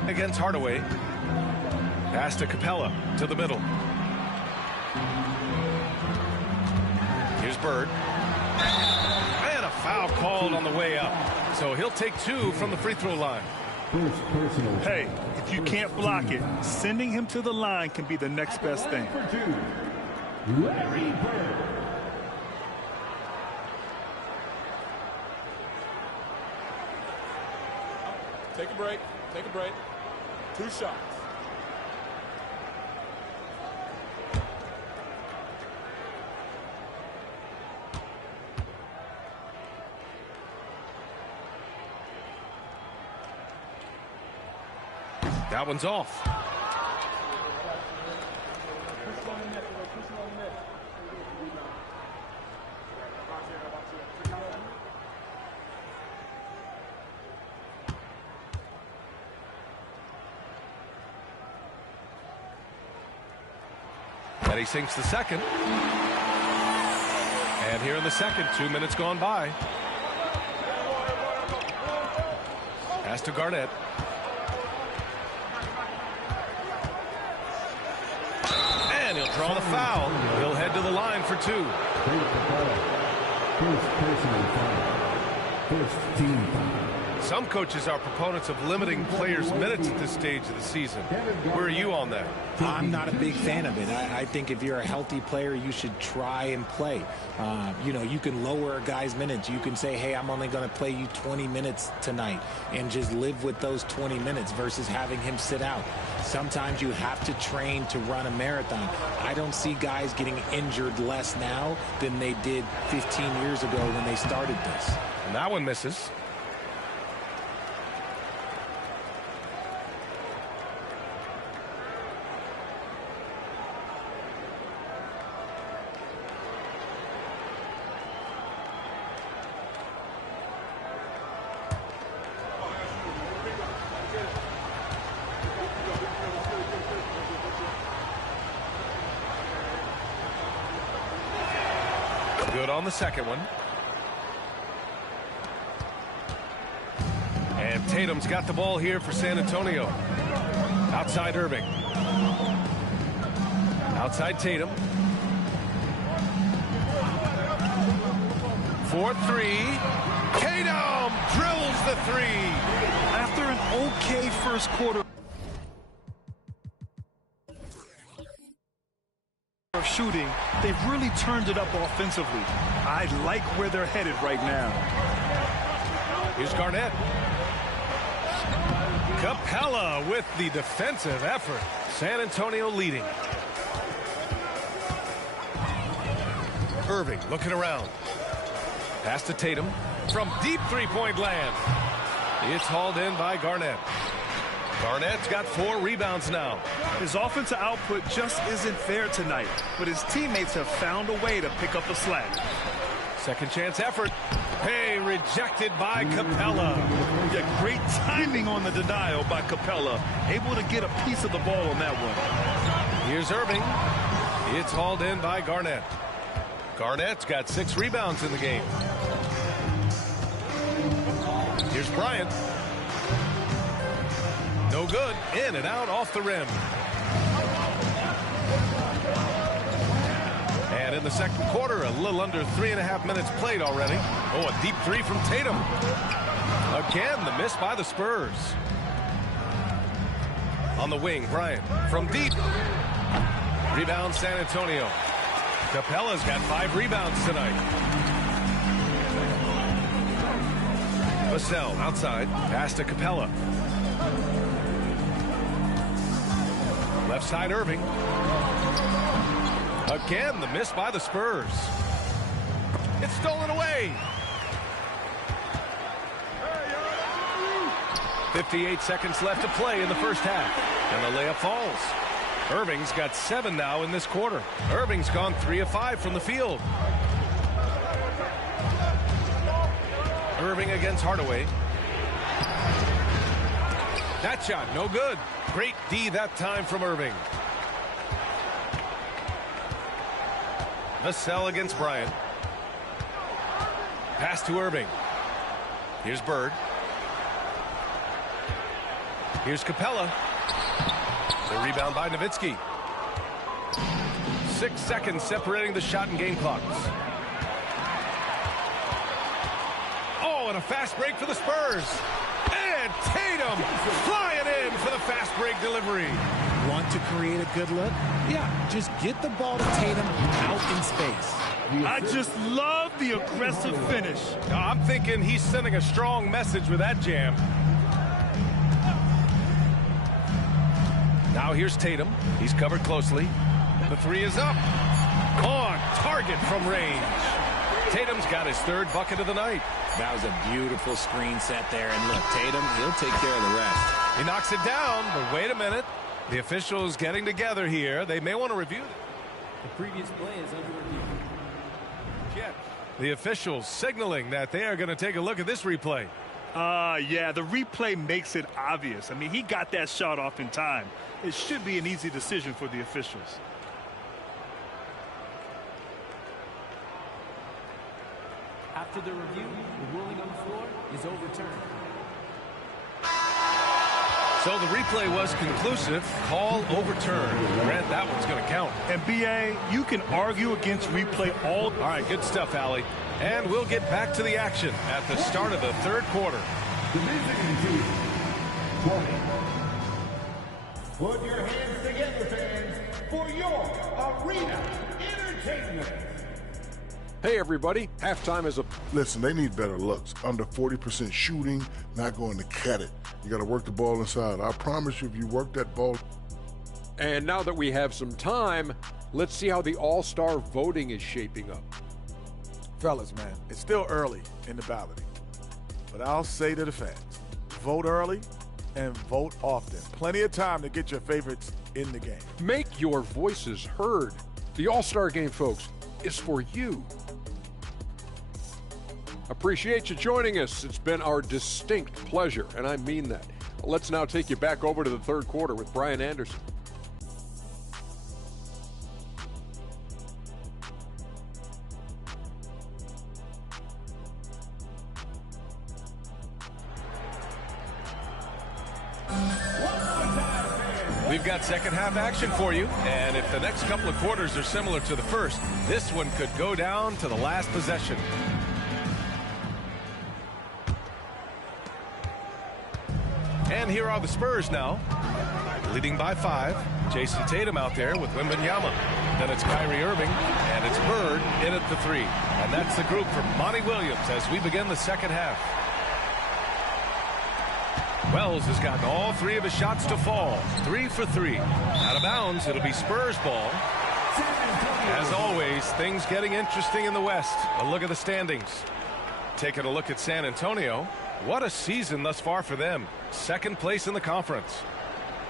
Against Hardaway. Pass to Capella to the middle. Here's Bird. And a foul called on the way up. So he'll take 2 from the free throw line. Hey, if you can't block it, sending him to the line can be the next best thing. Larry Bird. Take a break. Take a break. 2 shots. That one's off. And he sinks the second. And here in the second, 2 minutes gone by. Pass to Garnett. And he'll draw the foul. He'll head to the line for 2. First personal foul. First team foul. Some coaches are proponents of limiting players' minutes at this stage of the season. Where are you on that? I'm not a big fan of it. I think if you're a healthy player, you should try and play. You know, you can lower a guy's minutes. You can say, hey, I'm only going to play you 20 minutes tonight and just live with those 20 minutes versus having him sit out. Sometimes you have to train to run a marathon. I don't see guys getting injured less now than they did 15 years ago when they started this. And that one misses. Good on the second one. And Tatum's got the ball here for San Antonio. Outside Irving. Outside Tatum. 4-3. Tatum drills the three. After an okay first quarter of shooting, they've really turned it up offensively. I like where they're headed right now. Here's Garnett. Capella with the defensive effort. San Antonio leading. Irving looking around. Pass to Tatum from deep three-point land. It's hauled in by Garnett. Garnett's got 4 rebounds now. His offensive output just isn't there tonight, but his teammates have found a way to pick up the slack. Second chance effort. Hey, rejected by Capella. Yeah, great timing on the denial by Capella. Able to get a piece of the ball on that one. Here's Irving. It's hauled in by Garnett. Garnett's got 6 rebounds in the game. Here's Bryant. No good. In and out off the rim. And in the second quarter, a little under 3.5 minutes played already. Oh, a deep three from Tatum. Again, the miss by the Spurs. On the wing, Bryant from deep. Rebound San Antonio. Capella's got 5 rebounds tonight. Vassell outside. Pass to Capella. Left side Irving. Again, the miss by the Spurs. It's stolen away. 58 seconds left to play in the first half. And the layup falls. Irving's got 7 now in this quarter. Irving's gone 3 of 5 from the field. Irving against Hardaway. That shot, no good. Great D that time from Irving. Vassell against Bryant. Pass to Irving. Here's Bird. Here's Capella. The rebound by Nowitzki. 6 seconds separating the shot and game clocks. Oh, and a fast break for the Spurs. And Tatum flying in for the fast break delivery. Want to create a good look? Yeah, just get the ball to Tatum out in space. I just love the aggressive finish. I'm thinking he's sending a strong message with that jam. Now here's Tatum. He's covered closely. The three is up. On target from range. Tatum's got his 3rd bucket of the night. That was a beautiful screen set there. And look, Tatum, he'll take care of the rest. He knocks it down, but wait a minute. The officials getting together here. They may want to review it. The previous play is under review. Jet. The officials signaling that they are going to take a look at this replay. Yeah, the replay makes it obvious. I mean, he got that shot off in time. It should be an easy decision for the officials. After the review, the ruling on the floor is overturned. So the replay was conclusive. Call overturned. Grant, that one's going to count. And B.A., you can argue against replay all right, good stuff, Allie. And we'll get back to the action at the start of the 3rd quarter. Put your hands together, fans, for your arena entertainment. Hey, everybody. Halftime is a... Listen, they need better looks. Under 40% shooting, not going to cut it. You got to work the ball inside. I promise you, if you work that ball... And now that we have some time, let's see how the All-Star voting is shaping up. Fellas, man, it's still early in the balloting. But I'll say to the fans, vote early and vote often. Plenty of time to get your favorites in the game. Make your voices heard. The All-Star Game, folks, is for you. Appreciate you joining us. It's been our distinct pleasure, and I mean that. Let's now take you back over to the 3rd quarter with Brian Anderson. We've got second half action for you, and if the next couple of quarters are similar to the first, this one could go down to the last possession. And here are the Spurs now, leading by 5. Jason Tatum out there with Wembanyama. Then it's Kyrie Irving, and it's Bird in at the 3. And that's the group for Monty Williams as we begin the second half. Wells has gotten all 3 of his shots to fall. 3 for 3. Out of bounds, it'll be Spurs ball. As always, things getting interesting in the West. A look at the standings. Taking a look at San Antonio. What a season thus far for them. Second place in the conference.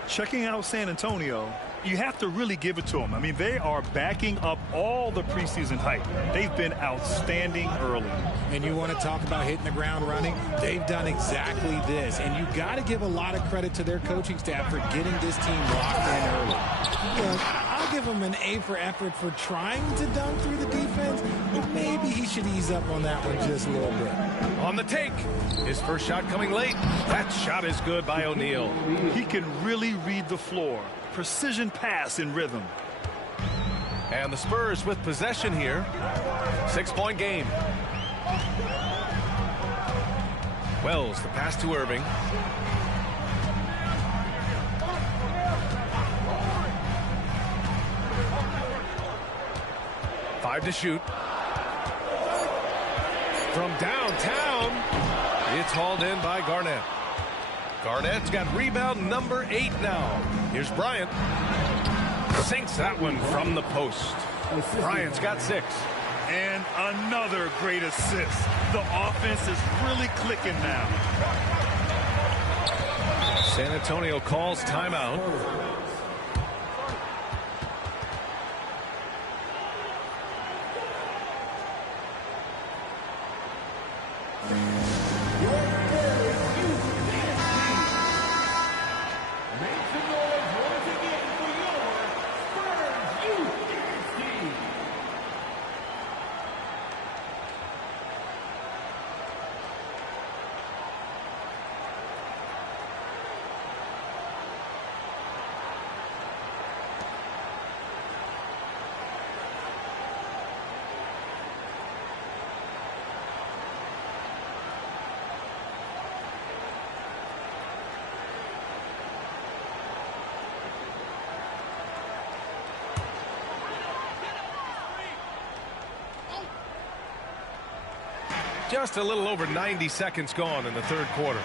Checking out San Antonio, you have to really give it to them. I mean, they are backing up all the preseason hype. They've been outstanding early. And you want to talk about hitting the ground running? They've done exactly this. And you got to give a lot of credit to their coaching staff for getting this team locked in early. Look, I'll give him an A for effort for trying to dunk through the defense, but maybe he should ease up on that one just a little bit. On the take, his first shot coming late. That shot is good by O'Neal. He can really read the floor. Precision pass in rhythm. And the Spurs with possession here. 6-point game. Wells, the pass to Irving. Five to shoot. From downtown, it's hauled in by Garnett. Garnett's got rebound number 8 now. Here's Bryant. Sinks that one from the post. Bryant's got 6. And another great assist. The offense is really clicking now. San Antonio calls timeout. Just a little over 90 seconds gone in the third quarter.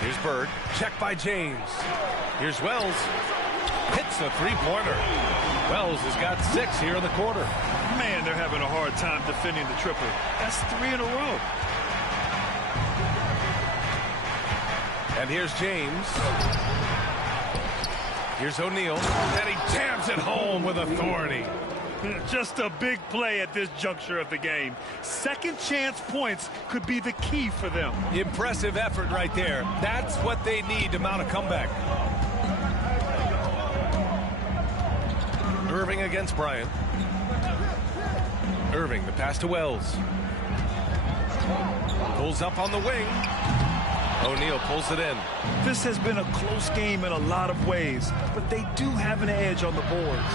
Here's Bird. Check by James. Here's Wells. Hits a three-pointer. Wells has got 6 here in the quarter. Man, they're having a hard time defending the triple. That's 3 in a row. And here's James. Here's O'Neal. And he jams it home with authority. Just a big play at this juncture of the game. Second chance points could be the key for them. Impressive effort right there. That's what they need to mount a comeback. Irving against Bryant. Irving, the pass to Wells. Pulls up on the wing. O'Neal pulls it in. This has been a close game in a lot of ways, but they do have an edge on the boards.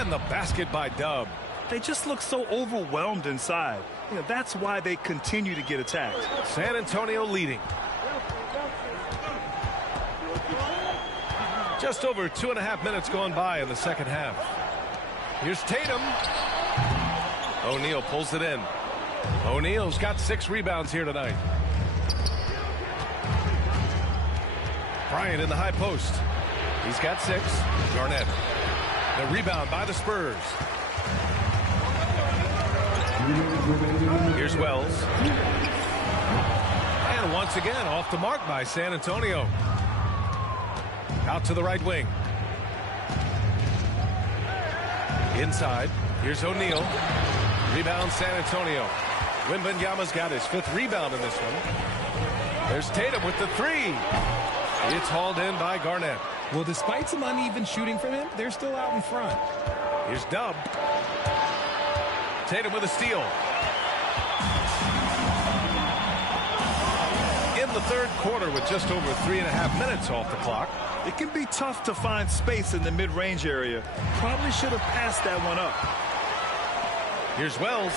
And the basket by Dub. They just look so overwhelmed inside. You know, that's why they continue to get attacked. San Antonio leading. Just over 2.5 minutes gone by in the second half. Here's Tatum. O'Neal pulls it in. O'Neal's got 6 rebounds here tonight. Bryant in the high post. He's got 6. Garnett. The rebound by the Spurs. Here's Wells. And once again, off the mark by San Antonio. Out to the right wing. Inside. Here's O'Neal. Rebound San Antonio. Wembanyama's got his 5th rebound in this one. There's Tatum with the 3. It's hauled in by Garnett. Well, despite some uneven shooting from him, they're still out in front. Here's Dub. Tatum with a steal. In the third quarter with just over 3.5 minutes off the clock. It can be tough to find space in the mid-range area. Probably should have passed that one up. Here's Wells.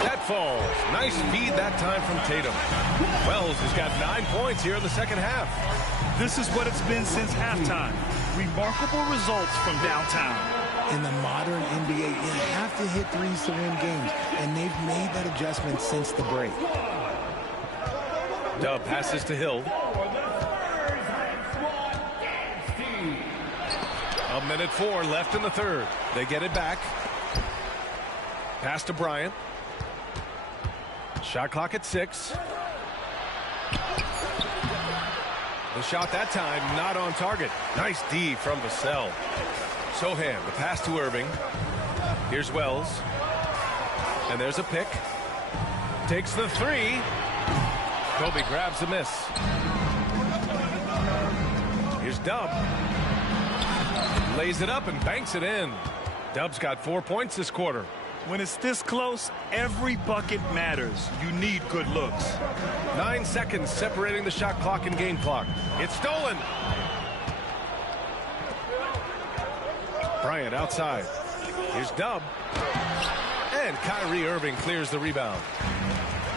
That falls. Nice feed that time from Tatum. Wells has got 9 points here in the second half. This is what it's been since halftime. Remarkable results from downtown. In the modern NBA, you have to hit threes to win games, and they've made that adjustment since the break. Dub passes to Hill. 1:04 left in the third. They get it back. Pass to Bryant. Shot clock at 6. The shot that time not on target. Nice D from Vassell. Sohan, the pass to Irving. Here's Wells. And there's a pick. Takes the 3. Kobe grabs the miss. Here's Dub. Lays it up and banks it in. Dub's got 4 points this quarter. When it's this close, every bucket matters. You need good looks. 9 seconds separating the shot clock and game clock. It's stolen. Bryant outside. Here's Dub. And Kyrie Irving clears the rebound.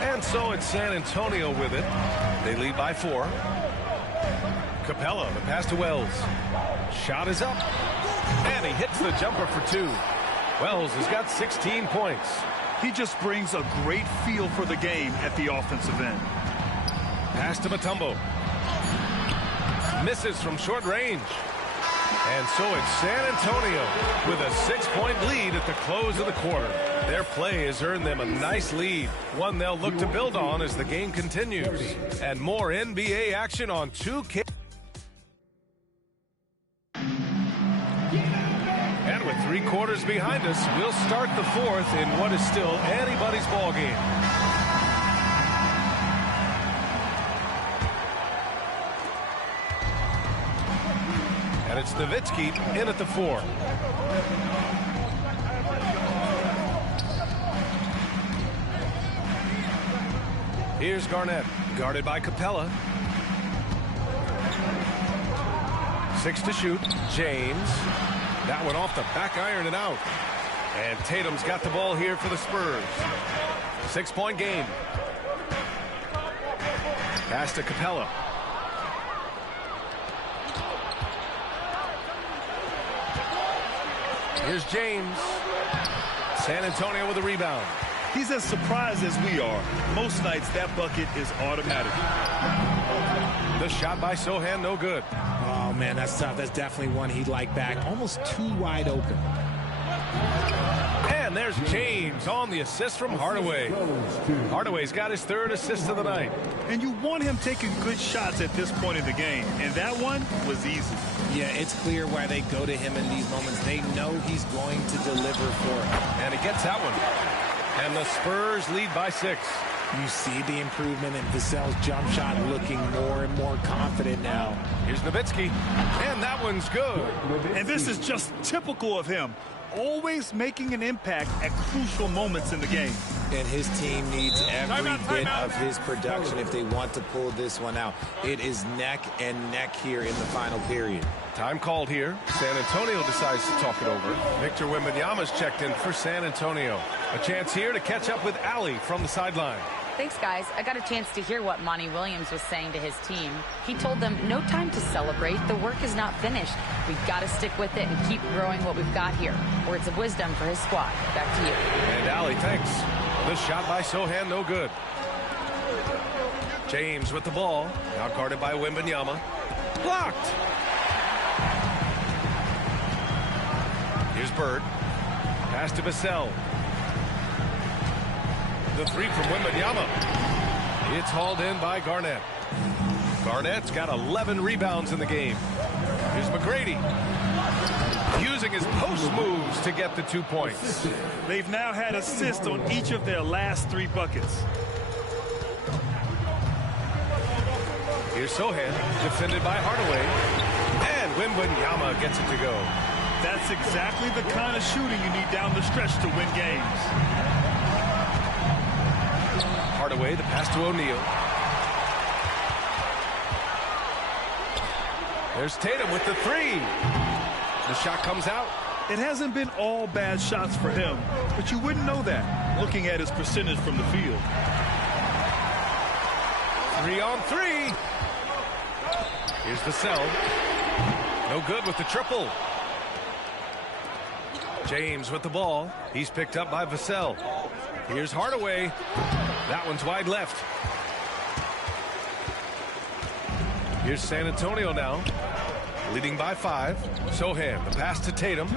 And so it's San Antonio with it. They lead by 4. Capella, the pass to Wells. Shot is up. And he hits the jumper for 2. Wells has got 16 points. He just brings a great feel for the game at the offensive end. Pass to Mutombo. Misses from short range. And so it's San Antonio with a 6-point lead at the close of the quarter. Their play has earned them a nice lead, one they'll look to build on as the game continues. And more NBA action on 2K. And with 3 quarters behind us, we'll start the fourth in what is still anybody's ball game. And it's Nowitzki in at the 4. Here's Garnett, guarded by Capella. 6 to shoot. James. That one off the back iron and out. And Tatum's got the ball here for the Spurs. 6-point game. Pass to Capella. Here's James. San Antonio with a rebound. He's as surprised as we are. Most nights that bucket is automatic. The shot by Sohan, no good. Oh, man, that's tough. That's definitely one he'd like back. Almost too wide open. And there's James on the assist from Hardaway. Hardaway's got his 3rd assist of the night. And you want him taking good shots at this point in the game. And that one was easy. Yeah, it's clear why they go to him in these moments. They know he's going to deliver for them. And he gets that one. And the Spurs lead by 6. You see the improvement in Vassell's jump shot, looking more and more confident now. Here's Nowitzki. And that one's good. And this is just typical of him. Always making an impact at crucial moments in the game. And his team needs every bit of his production if they want to pull this one out. It is neck and neck here in the final period. Time called here. San Antonio decides to talk it over. Victor Wembanyama's checked in for San Antonio. A chance here to catch up with Allie from the sideline. Thanks, guys. I got a chance to hear what Monty Williams was saying to his team. He told them, no time to celebrate. The work is not finished. We've got to stick with it and keep growing what we've got here. Words of wisdom for his squad. Back to you. And Allie, thanks. The shot by Sohan, no good. James with the ball. Now guarded by Wembanyama. Blocked. Here's Bird. Pass to Vassell. The 3 from Wembanyama. It's hauled in by Garnett. Garnett's got 11 rebounds in the game. Here's McGrady. Using his post moves to get the 2 points. They've now had assists on each of their last 3 buckets. Here's Sohan, defended by Hardaway. And Wembanyama gets it to go. That's exactly the kind of shooting you need down the stretch to win games. Hardaway, the pass to O'Neal. There's Tatum with the three. The shot comes out. It hasn't been all bad shots for him, but you wouldn't know that looking at his percentage from the field. 3 on 3. Here's Vassell. No good with the triple. James with the ball. He's picked up by Vassell. Here's Hardaway. That one's wide left. Here's San Antonio now, leading by 5. Sohan, the pass to Tatum.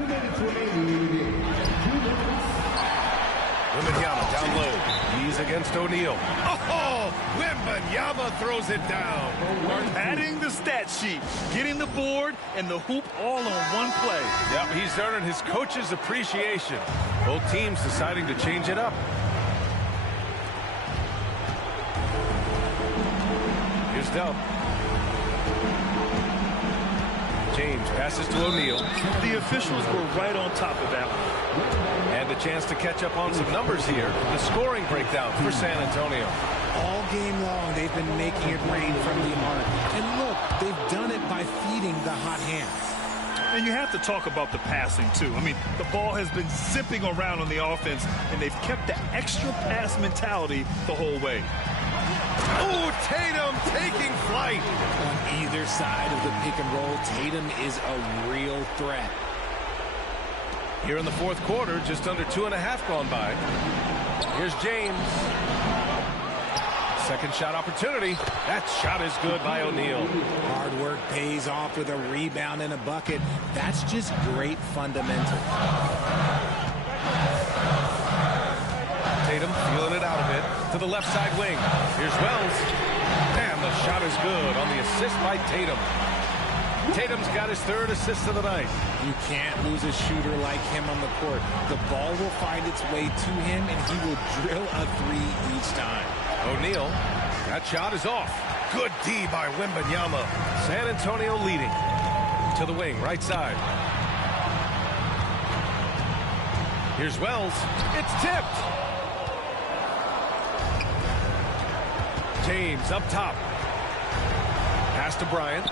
Wembanyama down low. He's against O'Neal. Oh, Wembanyama throws it down. Adding the stat sheet, getting the board, and the hoop all on one play. Yep, he's earning his coach's appreciation. Both teams deciding to change it up. Here's Dub. James passes to O'Neal. The officials were right on top of that one. And a chance to catch up on some numbers here. The scoring breakdown for San Antonio. All game long, they've been making it rain from the arc. And look, they've done it by feeding the hot hands. And you have to talk about the passing, too. I mean, the ball has been zipping around on the offense, and they've kept the extra pass mentality the whole way. Oh, Tatum taking flight. On either side of the pick and roll, Tatum is a real threat. Here in the fourth quarter, just under 2.5 gone by. Here's James. Second shot opportunity. That shot is good by O'Neal. Hard work pays off with a rebound and a bucket. That's just great fundamentals. Tatum feeling it out a bit to the left side wing. Here's Wells. And the shot is good on the assist by Tatum. Tatum's got his 3rd assist of the night. You can't lose a shooter like him on the court. The ball will find its way to him, and he will drill a 3 each time. O'Neal, that shot is off. Good D by Wembanyama. San Antonio leading. To the wing, right side. Here's Wells. It's tipped. James up top. Pass to Bryant.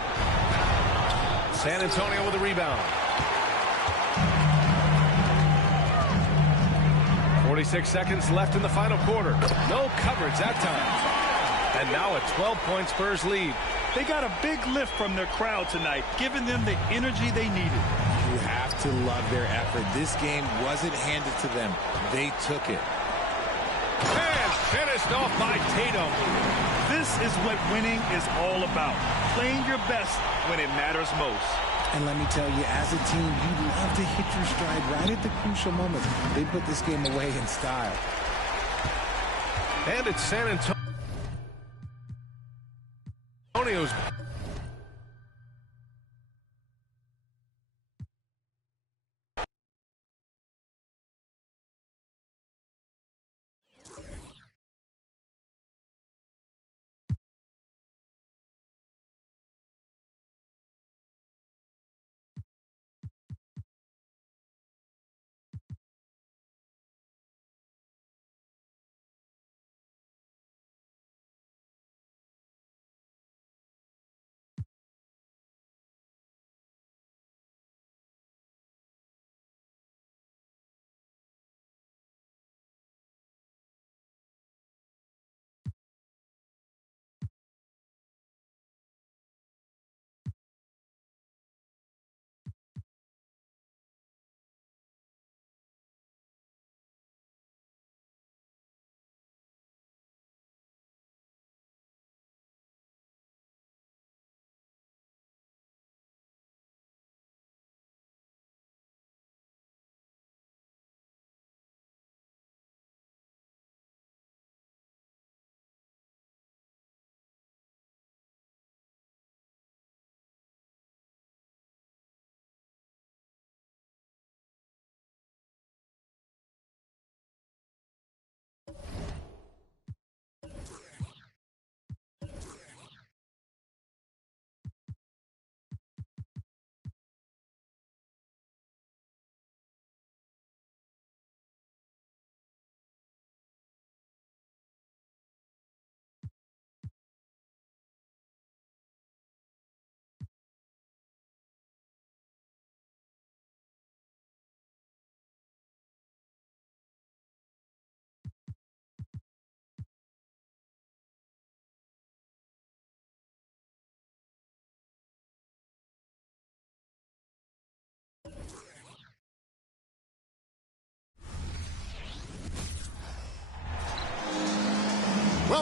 San Antonio with a rebound. 46 seconds left in the final quarter. No coverage that time. And now a 12-point Spurs lead. They got a big lift from their crowd tonight, giving them the energy they needed. You have to love their effort. This game wasn't handed to them. They took it. And finished off by Tatum. This is what winning is all about. Playing your best when it matters most. And let me tell you, as a team, you love to hit your stride right at the crucial moments. They put this game away in style. And it's San Antonio's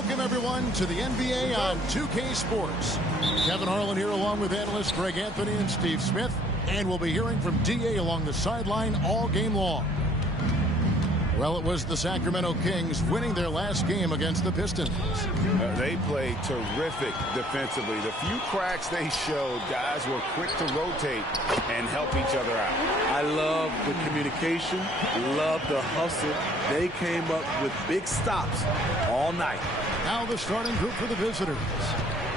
Welcome, everyone, to the NBA on 2K Sports. Kevin Harlan here along with analysts Greg Anthony and Steve Smith. And we'll be hearing from D.A. along the sideline all game long. Well, it was the Sacramento Kings winning their last game against the Pistons. They played terrific defensively. The few cracks they showed, guys were quick to rotate and help each other out. I love the communication, love the hustle. They came up with big stops all night. Now the starting group for the visitors.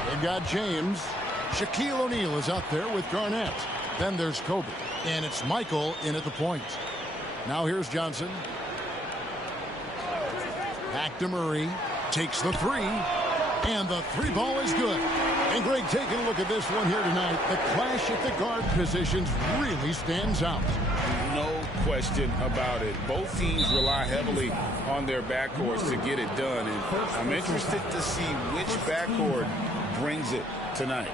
They've got James. Shaquille O'Neal is out there with Garnett. Then there's Kobe. And it's Michael in at the point. Now here's Johnson. Back to Murray. Takes the three. And the three ball is good. And Greg, taking a look at this one here tonight, the clash at the guard positions really stands out. No question about it. Both teams rely heavily on their backcourts to get it done. And I'm interested to see which backcourt brings it tonight.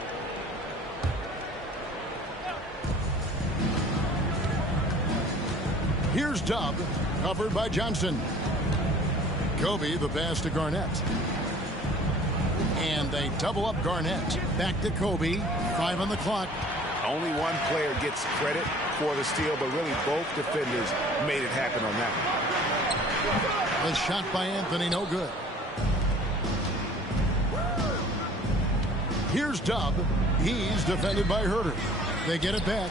Here's Dub, covered by Johnson. Kobe, the pass to Garnett. And they double up Garnett. Back to Kobe. 5 on the clock. Only one player gets credit for the steal, but really both defenders made it happen on that one. The shot by Anthony, no good. Here's Dub. He's defended by Herter. They get it back.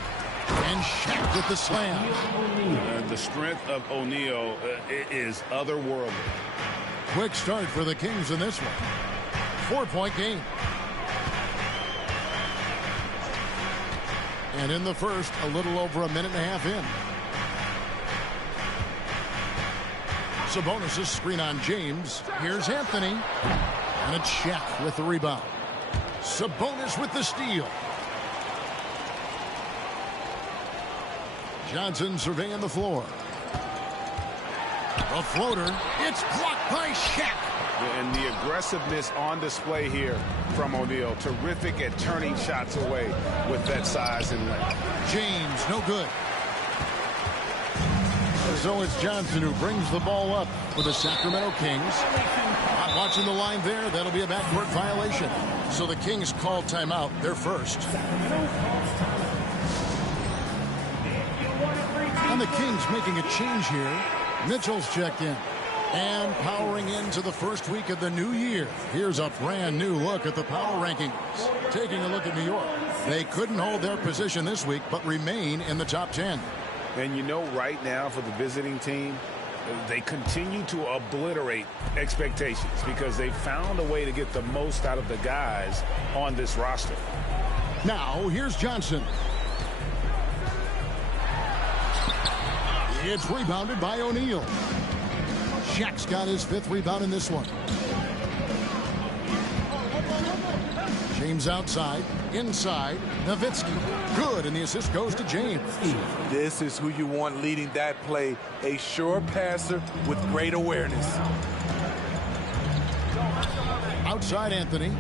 And Shaq with the slam. The strength of O'Neal is otherworldly. Quick start for the Kings in this one. 4-point game. And in the first, a little over a minute and a half in. Sabonis' screen on James. Here's Anthony. And it's Shaq with the rebound. Sabonis with the steal. Johnson surveying the floor. A floater. It's blocked by Shaq. And the aggressiveness on display here from O'Neal. Terrific at turning shots away with that size and length. James, no good. So it's Johnson who brings the ball up for the Sacramento Kings. Not watching the line there. That'll be a backcourt violation. So the Kings call timeout. They're first. And the Kings making a change here. Mitchell's checked in. And powering into the first week of the new year. Here's a brand new look at the power rankings. Taking a look at New York. They couldn't hold their position this week, but remain in the top 10. And you know, right now for the visiting team, they continue to obliterate expectations because they found a way to get the most out of the guys on this roster. Now, here's Johnson. It's rebounded by O'Neal. Shaq's got his 5th rebound in this one. James outside, inside, Nowitzki. Good, and the assist goes to James. This is who you want leading that play. A sure passer with great awareness. Outside Anthony.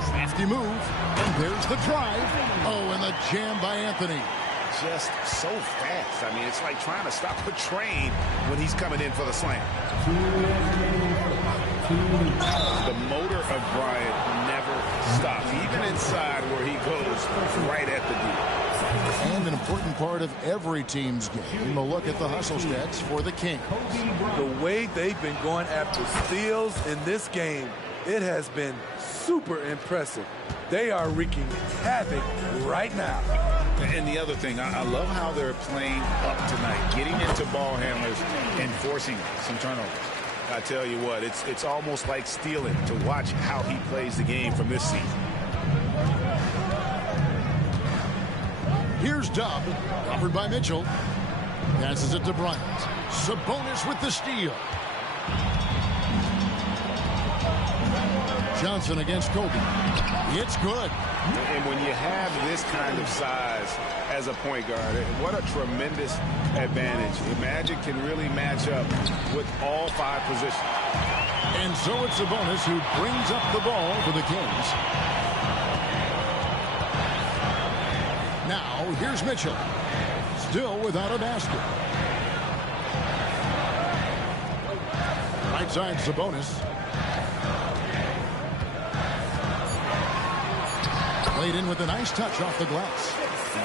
Crafty move, and there's the drive. Oh, and the jam by Anthony. Just so fast. I mean, it's like trying to stop a train when he's coming in for the slam. The motor of Bryant never stops, even inside where he goes right at the D. And an important part of every team's game. A look at the hustle stats for the Kings. The way they've been going after steals in this game, it has been super impressive. They are wreaking havoc right now. And the other thing, I love how they're playing up tonight, getting into ball handlers and forcing some turnovers. I tell you what, it's almost like stealing to watch how he plays the game from this season. Here's Dub, covered by Mitchell. Passes it to Bryant. Sabonis with the steal. Johnson against Kobe. It's good. And when you have this kind of size as a point guard, what a tremendous advantage. The Magic can really match up with all 5 positions. And so it's Sabonis who brings up the ball for the Kings. Now, here's Mitchell. Still without a basket. Right side, Sabonis. Laid in with a nice touch off the glass.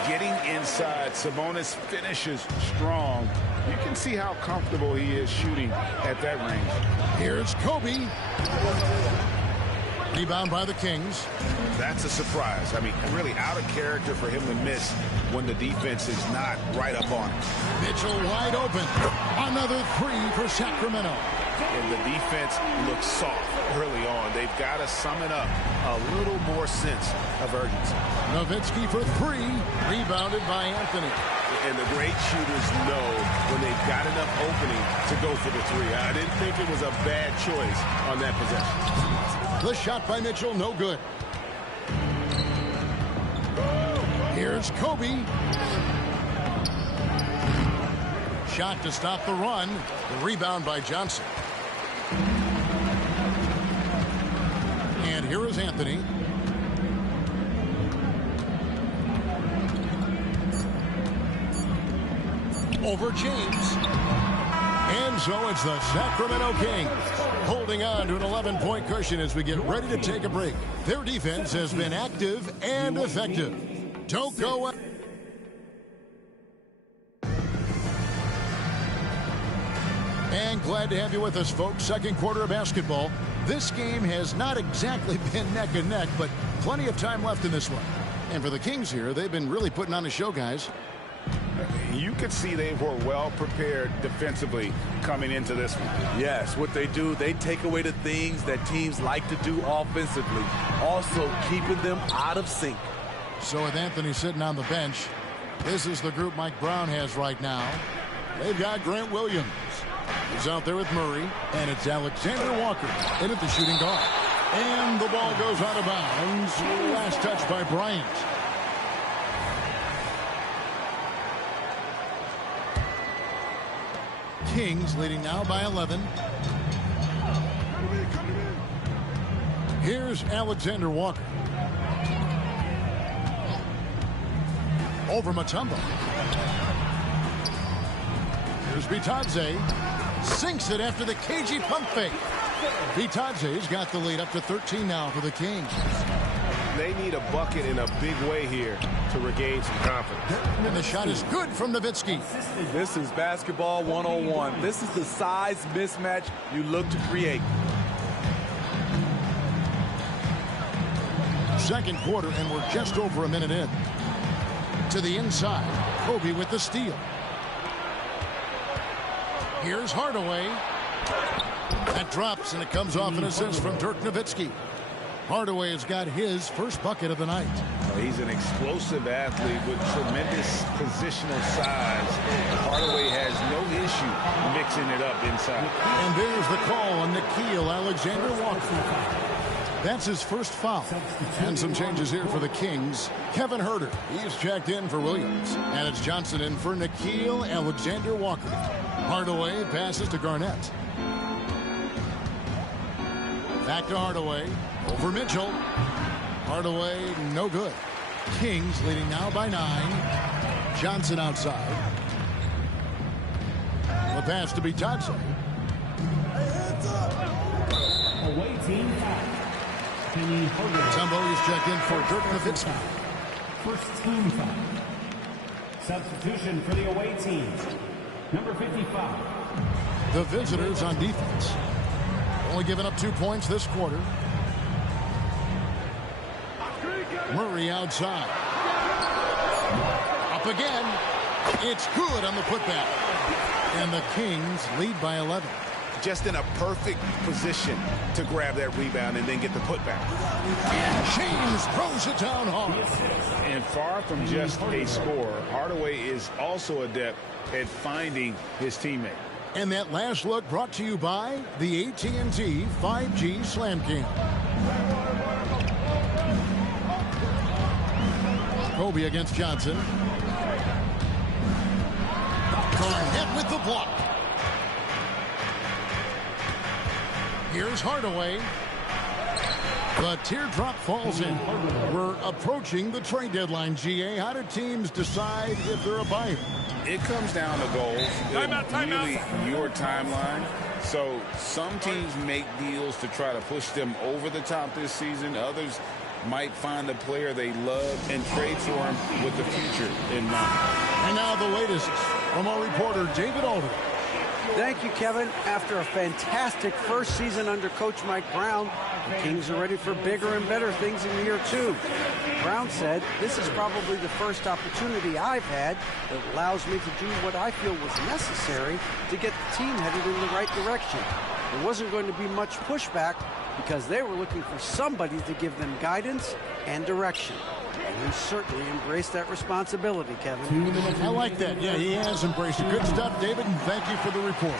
Getting inside, Sabonis finishes strong. You can see how comfortable he is shooting at that range. Here's Kobe. Rebound by the Kings. That's a surprise. I mean, really out of character for him to miss when the defense is not right up on him. Mitchell wide open. Another three for Sacramento. And the defense looks soft early on. They've got to summon up a little more sense of urgency. Nowitzki for three. Rebounded by Anthony. And the great shooters know when they've got enough opening to go for the three. I didn't think it was a bad choice on that possession. The shot by Mitchell, no good. Here's Kobe. Shot to stop the run. The rebound by Johnson. And here is Anthony. Over James. And so it's the Sacramento Kings holding on to an 11-point cushion as we get ready to take a break. Their defense has been active and effective. Don't go away. And glad to have you with us, folks. Second quarter of basketball. This game has not exactly been neck and neck, but plenty of time left in this one. And for the Kings here, they've been really putting on a show, guys. You could see they were well prepared defensively coming into this one. Yes, what they do, they take away the things that teams like to do offensively, also keeping them out of sync. So with Anthony sitting on the bench, this is the group Mike Brown has right now. They've got Grant Williams. He's out there with Murray, and it's Alexander Walker in at the shooting guard. And the ball goes out of bounds. Last touch by Bryant. Kings leading now by 11. Here's Alexander Walker. Over Mutombo. Here's Bitadze. Sinks it after the cagey pump fake. Bitadze's got the lead up to 13 now for the Kings. They need a bucket in a big way here to regain some confidence. And the shot is good from Nowitzki. This is basketball 101. This is the size mismatch you look to create. Second quarter, and we're just over a minute in. To the inside, Kobe with the steal. Here's Hardaway. That drops, and it comes off an assist from Dirk Nowitzki. Hardaway has got his first bucket of the night. He's an explosive athlete with tremendous positional size. Hardaway has no issue mixing it up inside. And there's the call on Nickeil Alexander-Walker. That's his first foul. And some changes here for the Kings. Kevin Huerter, he's checked in for Williams. And it's Johnson in for Nickeil Alexander-Walker. Hardaway passes to Garnett. Back to Hardaway. Over Mitchell. Hardaway, no good. Kings leading now by 9. Johnson outside. The pass to Bitadze. Away team foul. Mutombo is checked in for Dirk Nowitzki. First team foul. Substitution for the away team. Number 55. The visitors on defense. Only giving up 2 points this quarter. Murray outside. Up again. It's good on the putback. And the Kings lead by 11. Just in a perfect position to grab that rebound and then get the putback. And James throws it down hard. And far from just a scorer, Hardaway is also adept at finding his teammate. And that last look brought to you by the AT&T 5G Slam Cam. Kobe against Johnson. Garnett with the block. Here's Hardaway. The teardrop falls in. We're approaching the trade deadline, GA. How do teams decide if they're a buyer? It comes down to goals. Time out. Really your timeline. So some teams make deals to try to push them over the top this season. Others might find a player they love and trade for him with the future in mind. And now the latest from our reporter, David Alder. Thank you, Kevin. After a fantastic first season under Coach Mike Brown, the Kings are ready for bigger and better things in year 2. Brown said, "This is probably the first opportunity I've had that allows me to do what I feel was necessary to get the team headed in the right direction. There wasn't going to be much pushback because they were looking for somebody to give them guidance and direction." And he certainly embraced that responsibility, Kevin. I like that. Yeah, he has embraced it. Good stuff, David, and thank you for the report.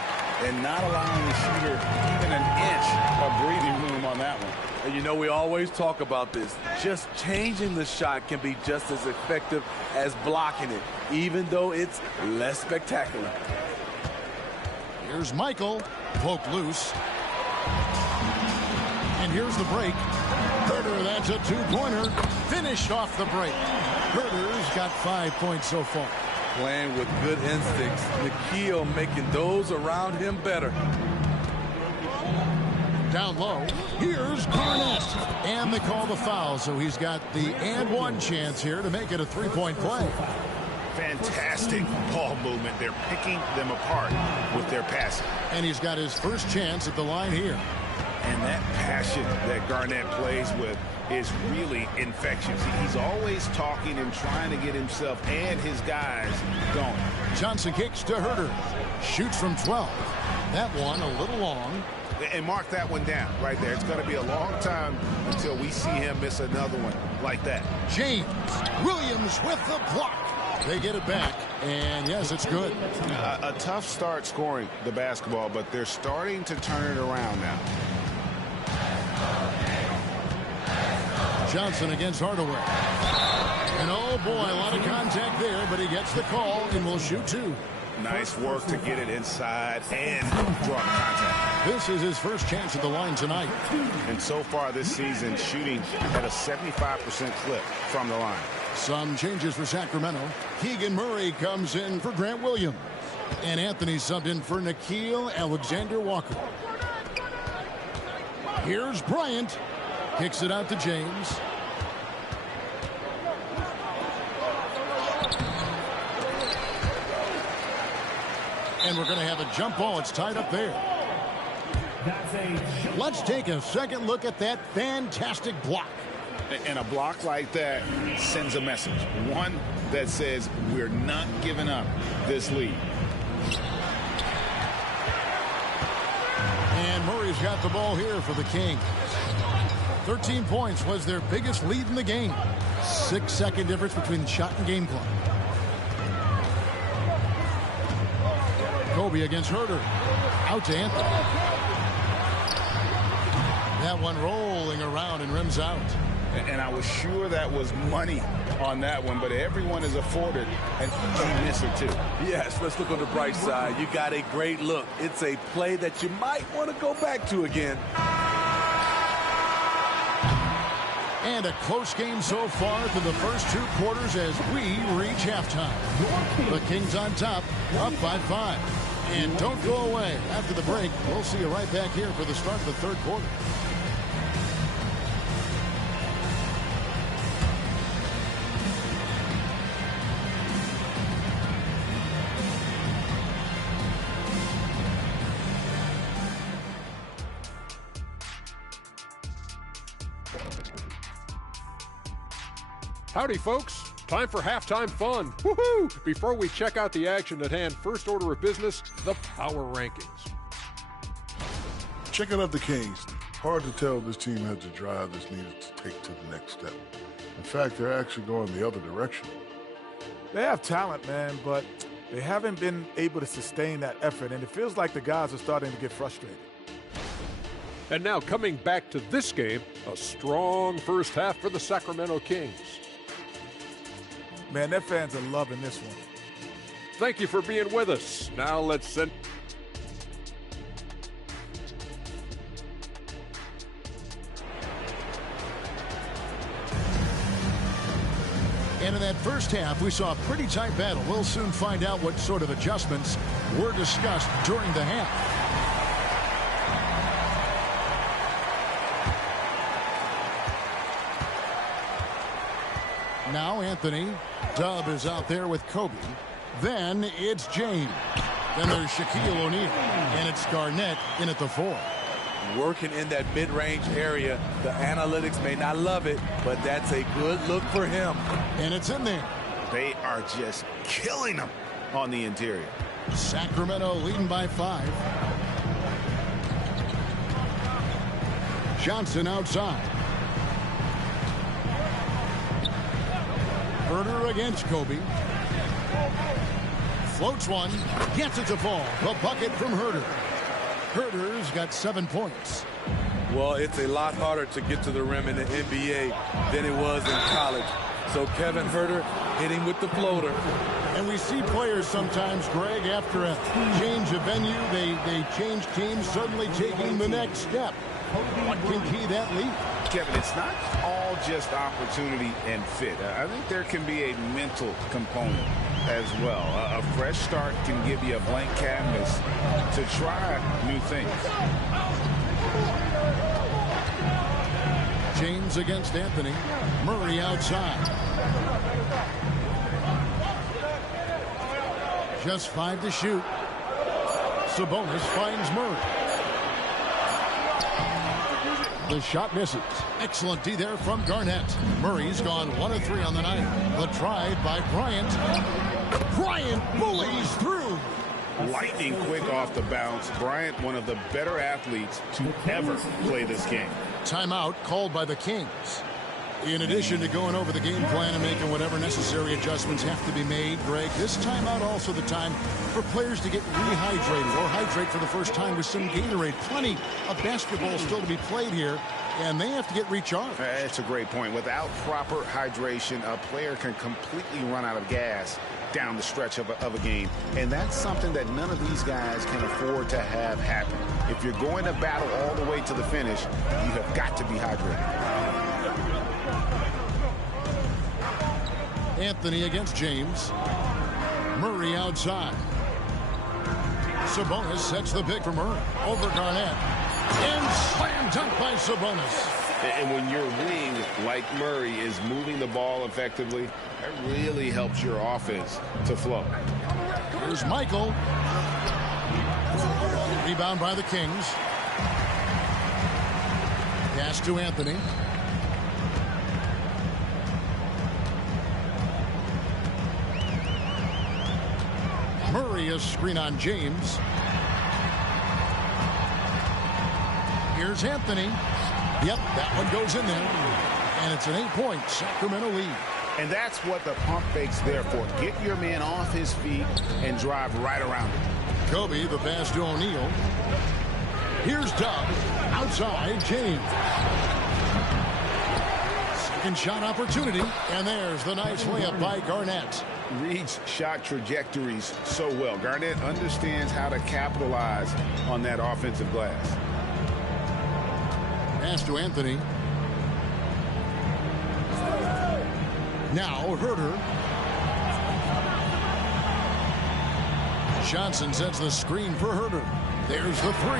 And not allowing the shooter even an inch of breathing room on that one. And you know, we always talk about this. Just changing the shot can be just as effective as blocking it, even though it's less spectacular. Here's Michael, poked loose. And here's the break. Herter, that's a two-pointer. Finished off the break. Herter's got 5 points so far. Playing with good instincts. Nickeil making those around him better. Down low, here's Garnett. And they call the foul, so he's got the and one chance here to make it a three-point play. Fantastic ball movement. They're picking them apart with their passing. And he's got his first chance at the line here. And that passion that Garnett plays with is really infectious. He's always talking and trying to get himself and his guys going. Johnson kicks to Herter. Shoots from 12. That one a little long. And mark that one down right there. It's going to be a long time until we see him miss another one like that. James Williams with the block. They get it back, and yes, it's good. A tough start scoring the basketball, but they're starting to turn it around now. Johnson against Hardaway. And oh boy, a lot of contact there, but he gets the call and will shoot two. Nice work to get it inside and draw the contact. This is his first chance at the line tonight. And so far this season, shooting at a 75% clip from the line. Some changes for Sacramento. Keegan Murray comes in for Grant Williams. And Anthony subbed in for Nickeil Alexander-Walker. Here's Bryant. Kicks it out to James. And we're going to have a jump ball. It's tied up there. Let's take a second look at that fantastic block. And a block like that sends a message. One that says we're not giving up this lead. And Murray's got the ball here for the Kings. 13 points was their biggest lead in the game. 6-second difference between the shot and game clock. Kobe against Herter. Out to Anthony. That one rolling around and rims out. And I was sure that was money on that one, but everyone is afforded an easy miss or two. Yes, let's look on the bright side. You got a great look. It's a play that you might want to go back to again. And a close game so far through the first two quarters as we reach halftime. The Kings on top, up by 5. And don't go away. After the break, we'll see you right back here for the start of the third quarter. Howdy, folks. Time for halftime fun. Woohoo! Before we check out the action at hand, first order of business, the power rankings. Checking out the Kings. Hard to tell this team has the drive that's needed to take to the next step. In fact, they're actually going the other direction. They have talent, man, but they haven't been able to sustain that effort, and it feels like the guys are starting to get frustrated. And now coming back to this game, a strong first half for the Sacramento Kings. Man, their fans are loving this one. Thank you for being with us. Now let's send... And in that first half, we saw a pretty tight battle. We'll soon find out what sort of adjustments were discussed during the half. Now Anthony. Dub is out there with Kobe. Then it's James. Then there's Shaquille O'Neal. And it's Garnett in at the 4. Working in that mid-range area. The analytics may not love it, but that's a good look for him. And it's in there. They are just killing them on the interior. Sacramento leading by 5. Johnson outside. Herder against Kobe. Floats one. Gets it to fall. The bucket from Herder. Herder's got 7 points. Well, it's a lot harder to get to the rim in the NBA than it was in college. So Kevin Herder hitting with the floater. And we see players sometimes, Greg, after a change of venue, they change teams, suddenly taking the next step. What can key that lead? Kevin, it's not all just opportunity and fit. I think there can be a mental component as well. A fresh start can give you a blank canvas to try new things. James against Anthony. Murray outside. Just 5 to shoot. Sabonis finds Murray. The shot misses. Excellent D there from Garnett. Murray's gone 1 of 3 on the night. The try by Bryant. Bryant bullies through. Lightning quick off the bounce. Bryant, one of the better athletes to ever play this game. Timeout called by the Kings. In addition to going over the game plan and making whatever necessary adjustments have to be made, Greg, this timeout also the time for players to get rehydrated or hydrate for the first time with some Gatorade. Plenty of basketball still to be played here, and they have to get recharged. That's a great point. Without proper hydration, a player can completely run out of gas down the stretch of a game. And that's something that none of these guys can afford to have happen. If you're going to battle all the way to the finish, you have got to be hydrated. Anthony against James. Murray outside. Sabonis sets the pick for Murray. Over Garnett. And slam dunk by Sabonis. And when your wing, like Murray, is moving the ball effectively, that really helps your offense to flow. Here's Michael. Rebound by the Kings. Pass to Anthony. Murray a screen on James. Here's Anthony. Yep, that one goes in there. And it's an 8-point Sacramento lead. And that's what the pump fake's there for. Get your man off his feet and drive right around him. Kobe, the pass to O'Neal. Here's Dub. Outside, James. Second shot opportunity. And there's the nice layup by Garnett. Reads shot trajectories so well. Garnett understands how to capitalize on that offensive glass. Pass to Anthony. Now Herder. Johnson sets the screen for Herder. There's the 3.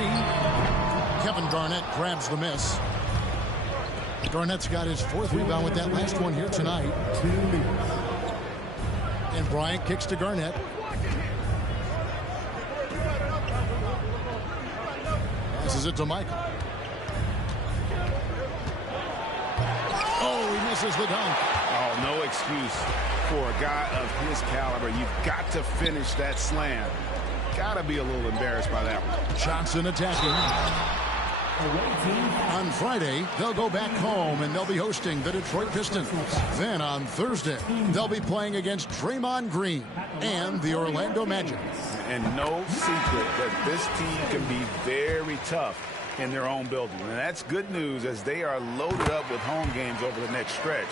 Kevin Garnett grabs the miss. Garnett's got his 4th rebound with that last one here tonight. And Bryant kicks to Garnett. Passes it to Michael. Oh, he misses the dunk. Oh, no excuse for a guy of his caliber. You've got to finish that slam. Got to be a little embarrassed by that one. Johnson attacking. On Friday, they'll go back home and they'll be hosting the Detroit Pistons. Then on Thursday, they'll be playing against Draymond Green and the Orlando Magic. And no secret that this team can be very tough in their own building. And that's good news as they are loaded up with home games over the next stretch.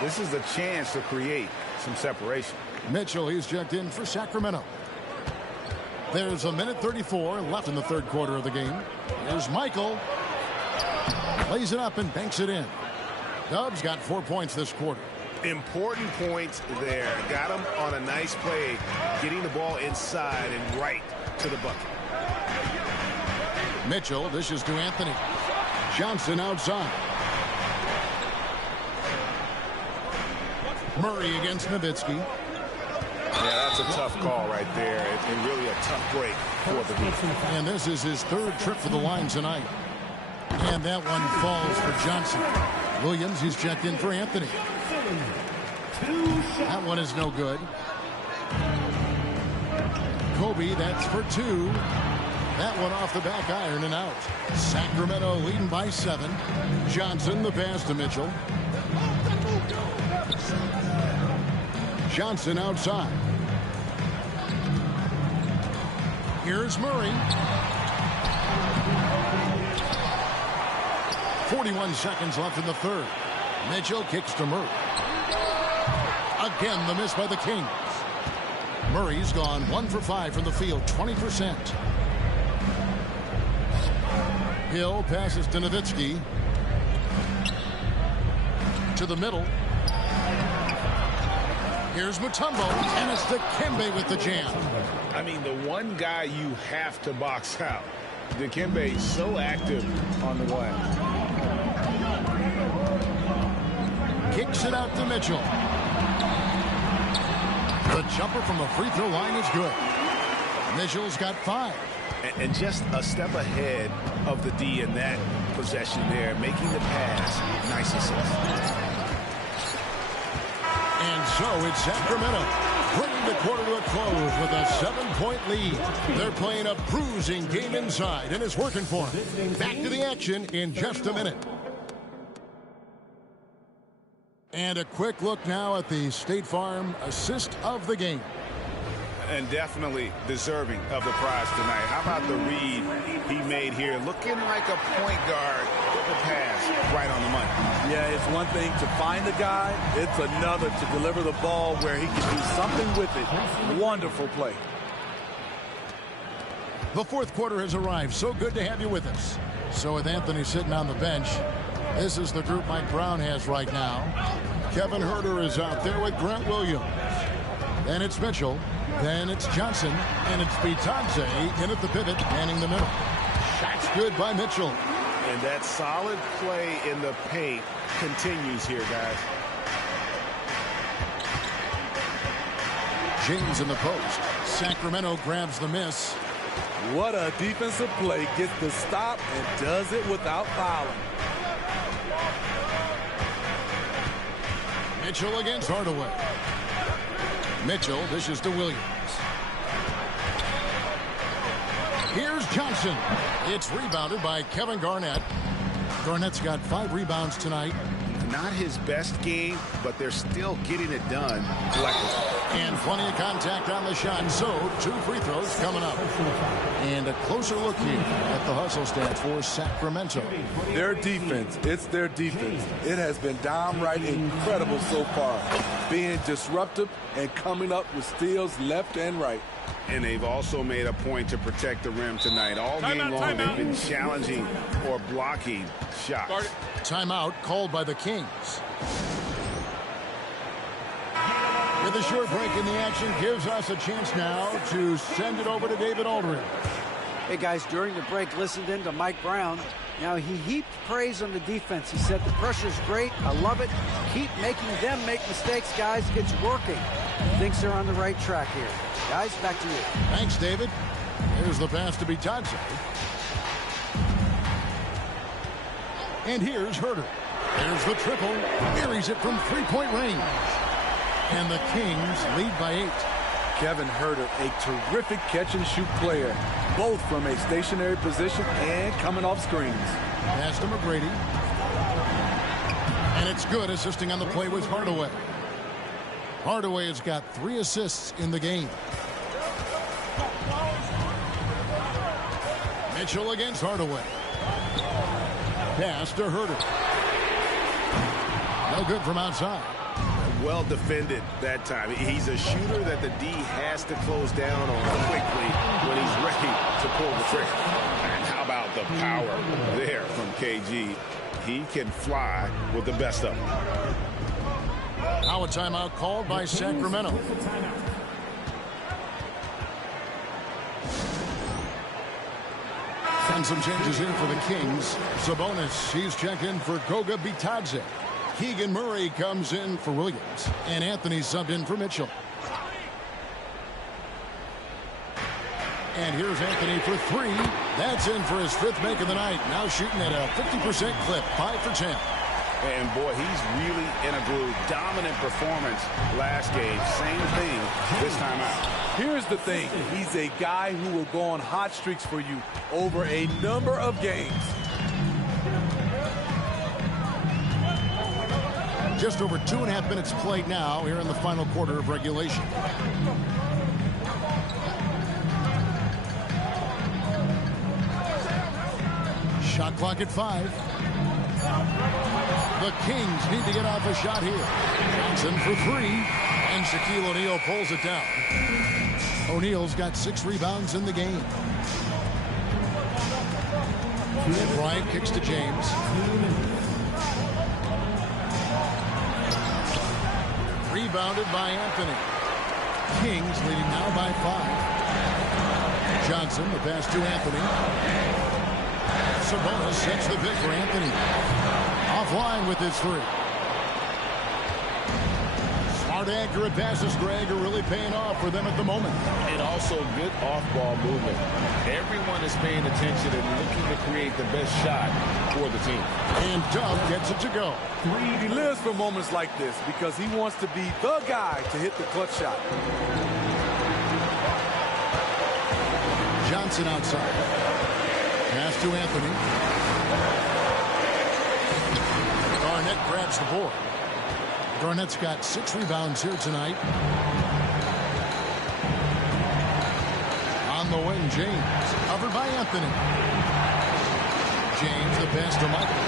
This is a chance to create some separation. Mitchell, he's checked in for Sacramento. There's a minute 34 left in the third quarter of the game. Here's Michael. Lays it up and banks it in. Dub's got 4 points this quarter. Important points there. Got him on a nice play, getting the ball inside and right to the bucket. Mitchell dishes to Anthony. Johnson outside. Murray against Nowitzki. Yeah, that's a tough call right there, and really a tough break for the defense. And this is his third trip for the line tonight. And that one falls for Johnson. Williams, he's checked in for Anthony. That one is no good. Kobe, that's for 2. That one off the back iron and out. Sacramento leading by 7. Johnson, the pass to Mitchell. Johnson outside. Here's Murray. 41 seconds left in the third. Mitchell kicks to Murray. Again, the miss by the Kings. Murray's gone 1 for 5 from the field, 20%. Hill passes to Nowitzki. To the middle. Here's Mutombo, and it's Dikembe with the jam. I mean, the one guy you have to box out. Dikembe is so active on the glass. Kicks it out to Mitchell. The jumper from the free throw line is good. Mitchell's got 5. And just a step ahead of the D in that possession there, making the pass. Nice assist. And so it's Sacramento bringing the quarter to a close with a 7-point lead. They're playing a bruising game inside, and it's working for them. Back to the action in just a minute. And a quick look now at the State Farm assist of the game. And definitely deserving of the prize tonight. How about the read he made here? Looking like a point guard. The pass right on the money. Yeah, it's one thing to find the guy. It's another to deliver the ball where he can do something with it. Wonderful play. The fourth quarter has arrived. So good to have you with us. So with Anthony sitting on the bench, this is the group Mike Brown has right now. Kevin Huerter is out there with Grant Williams. Then it's Mitchell. Then it's Johnson. And it's Bitadze in at the pivot, manning the middle. Shot's good by Mitchell. And that solid play in the paint continues here, guys. James in the post. Sacramento grabs the miss. What a defensive play. Gets the stop and does it without fouling. Mitchell against Hardaway. Mitchell dishes to Williams. Here's Johnson. It's rebounded by Kevin Garnett. Garnett's got 5 rebounds tonight. Not his best game, but they're still getting it done collectively. And plenty of contact on the shot. So 2 free throws coming up. And a closer look here at the hustle stats for Sacramento. Their defense, it's their defense. It has been downright incredible so far. Being disruptive and coming up with steals left and right. And they've also made a point to protect the rim tonight. All game long, they've been challenging or blocking shots. Timeout called by the Kings. With a short break in the action, gives us a chance now to send it over to David Aldridge. Hey, guys, during the break, listened in to Mike Brown. Now, he heaped praise on the defense. He said the pressure's great. I love it. Keep making them make mistakes, guys. It's working. Thinks they're on the right track here. Guys, back to you. Thanks, David. Here's the pass to Bitadze. And here's Huerter. There's the triple. Buries it from three-point range. And the Kings lead by 8. Kevin Huerter, a terrific catch-and-shoot player, both from a stationary position and coming off screens. Pass to McGrady. And it's good, assisting on the play with Hardaway. Hardaway has got 3 assists in the game. Mitchell against Hardaway. Pass to Huerter. No good from outside. Well defended that time. He's a shooter that the D has to close down on quickly when he's ready to pull the trigger. And how about the power there from KG? He can fly with the best of them. Now a timeout called by Sacramento. And some changes in for the Kings. Sabonis, he's checked in for Goga Bitadze. Keegan Murray comes in for Williams, and Anthony subbed in for Mitchell. And here's Anthony for three. That's in for his fifth make of the night. Now shooting at a 50% clip, 5 for 10. And boy, he's really in a groove. Dominant performance last game. Same thing this time out. Here's the thing. He's a guy who will go on hot streaks for you over a number of games. Just over 2.5 minutes played now here in the final quarter of regulation. Shot clock at 5. The Kings need to get off a shot here. Johnson for 3. And Shaquille O'Neal pulls it down. O'Neal's got 6 rebounds in the game. And Bryant kicks to James. Rebounded by Anthony. Kings leading now by 5. Johnson, the pass to Anthony. Sabonis sets the pick for Anthony. Offline with his 3. Smart, accurate passes, Greg, are really paying off for them at the moment. And also good off-ball movement. Everyone is paying attention and looking to create the best shot for the team. And Dove gets it to go. He lives for moments like this because he wants to be the guy to hit the clutch shot. Johnson outside. Pass to Anthony. Garnett grabs the board. Garnett's got 6 rebounds here tonight. On the wing, James. Covered by Anthony. James, the pass to Michael.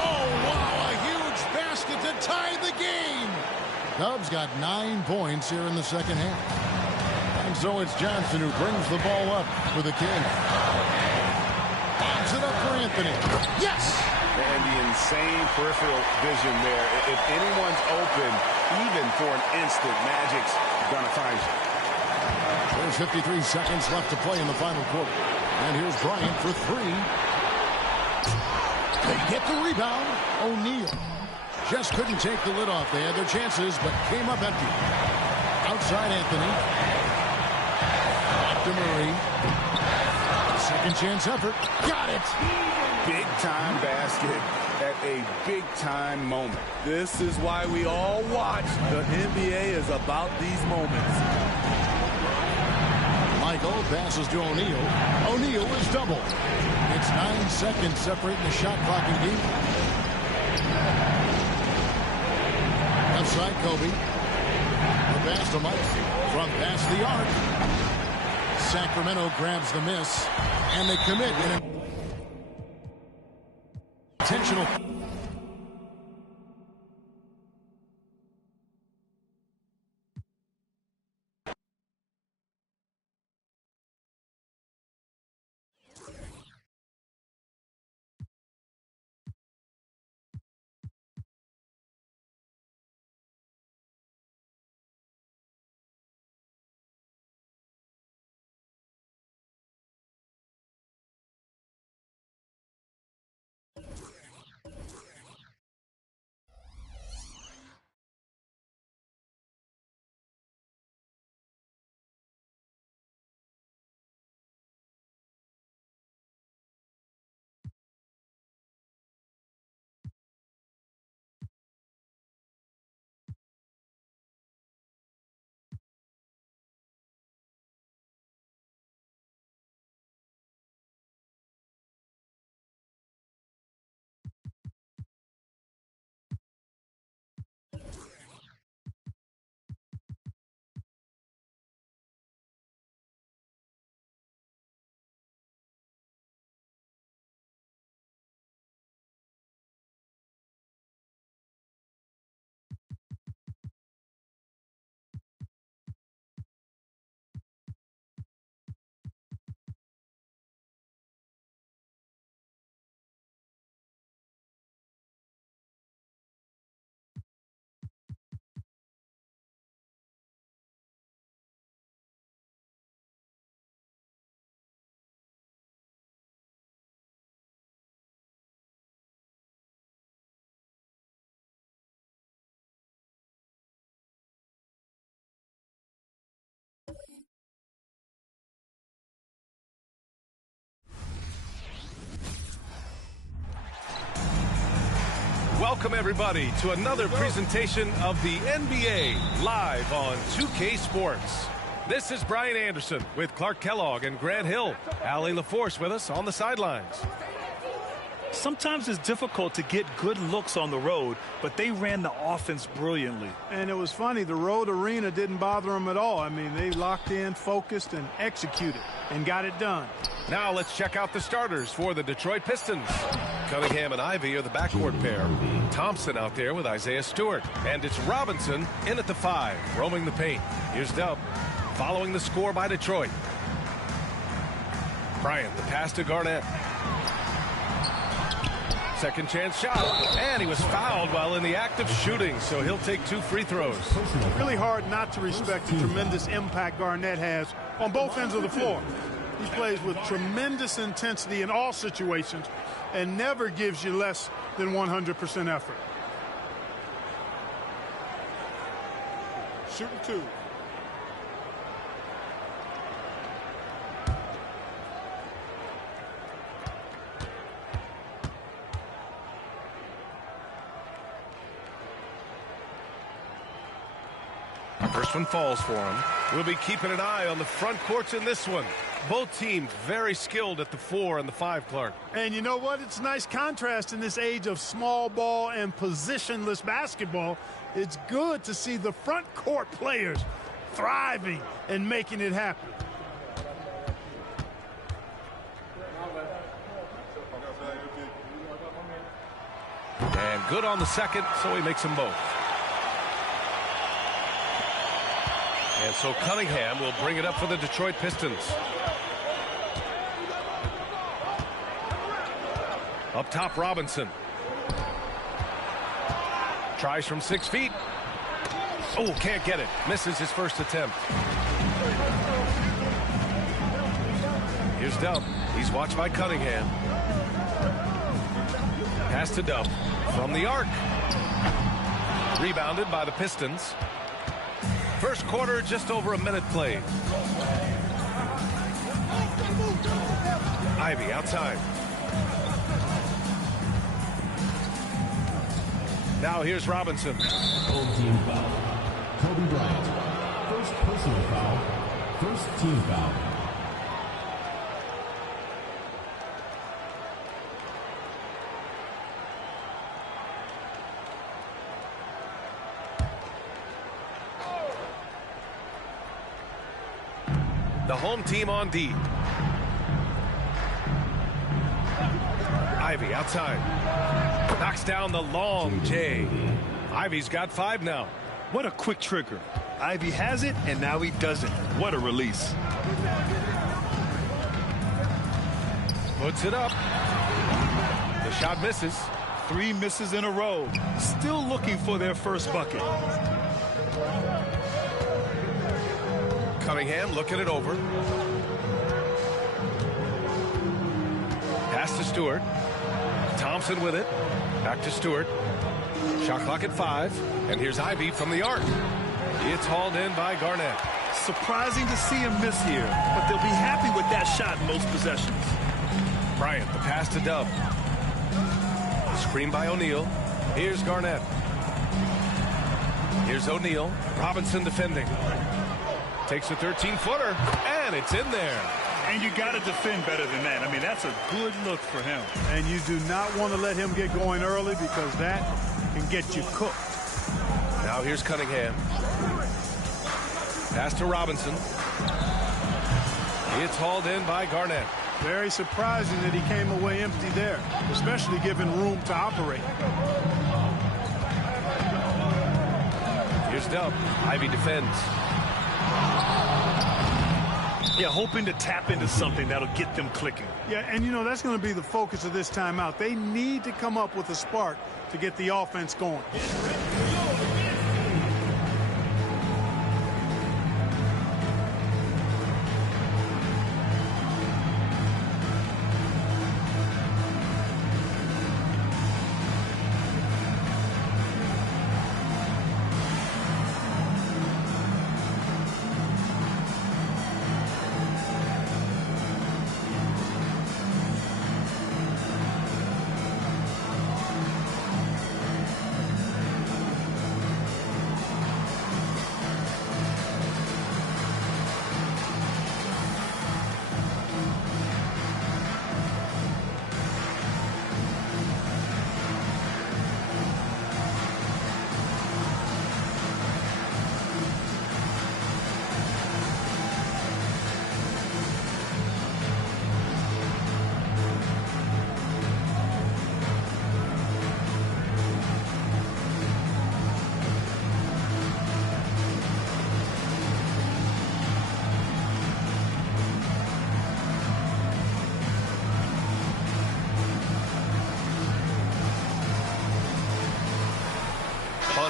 Oh, wow, a huge basket to tie the game. Dubs got 9 points here in the second half. And so it's Johnson who brings the ball up for the Kings. It up for Anthony. Yes! And the insane peripheral vision there. If anyone's open, even for an instant, Magic's gonna find you. There's 53 seconds left to play in the final quarter. And here's Bryant for 3. They get the rebound. O'Neal just couldn't take the lid off. They had their chances, but came up empty. Outside Anthony. Back to Murray. Second chance effort. Got it. Big time basket at a big time moment. This is why we all watch. The NBA is about these moments. Michael passes to O'Neal. O'Neal is doubled. It's 9 seconds separating the shot clock and game. Left side, Kobe. The pass to Mike. From past the arc. Sacramento grabs the miss, and they commit in an intentional. Welcome, everybody, to another presentation of the NBA live on 2K Sports. This is Brian Anderson with Clark Kellogg and Grant Hill. Allie LaForce with us on the sidelines. Sometimes it's difficult to get good looks on the road, but they ran the offense brilliantly. And it was funny, the road arena didn't bother them at all. I mean, they locked in, focused, and executed, and got it done. Now let's check out the starters for the Detroit Pistons. Cunningham and Ivey are the backcourt pair. Thompson out there with Isaiah Stewart. And it's Robinson in at the 5, roaming the paint. Here's Dub, following the score by Detroit. Bryant, the pass to Garnett. Second chance shot, and he was fouled while in the act of shooting, so he'll take 2 free throws. Really hard not to respect the tremendous impact Garnett has on both ends of the floor. He plays with tremendous intensity in all situations and never gives you less than 100% effort. Shooting 2. First one falls for him. We'll be keeping an eye on the front courts in this one. Both teams very skilled at the 4 and the 5, Clark. And you know what? It's a nice contrast in this age of small ball and positionless basketball. It's good to see the front court players thriving and making it happen. And good on the second, so he makes them both. And so Cunningham will bring it up for the Detroit Pistons. Up top, Robinson. Tries from 6 feet. Oh, can't get it. Misses his first attempt. Here's Dub. He's watched by Cunningham. Pass to Dub from the arc. Rebounded by the Pistons. First quarter, just over a minute played. Ivey outside. Now here's Robinson. Home team foul. Kobe Bryant. First personal foul. First team foul. The home team on D. Ivey outside. Knocks down the long J. Ivey's got 5 now. What a quick trigger. Ivey has it, and now he doesn't. What a release. Puts it up. The shot misses. 3 misses in a row. Still looking for their first bucket. Cunningham looking it over. Pass to Stewart. Thompson with it. Back to Stewart. Shot clock at 5. And here's Ivey from the arc. It's hauled in by Garnett. Surprising to see him miss here, but they'll be happy with that shot most possessions. Bryant, the pass to Dub. Screen by O'Neal. Here's Garnett. Here's O'Neal. Robinson defending. Takes a 13-footer, and it's in there. And you got to defend better than that. I mean, that's a good look for him. And you do not want to let him get going early because that can get you cooked. Now here's Cunningham. Pass to Robinson. It's hauled in by Garnett. Very surprising that he came away empty there, especially given room to operate. Here's Dub. Ivey defends. Yeah, hoping to tap into something that'll get them clicking. Yeah, and you know, that's going to be the focus of this timeout. They need to come up with a spark to get the offense going.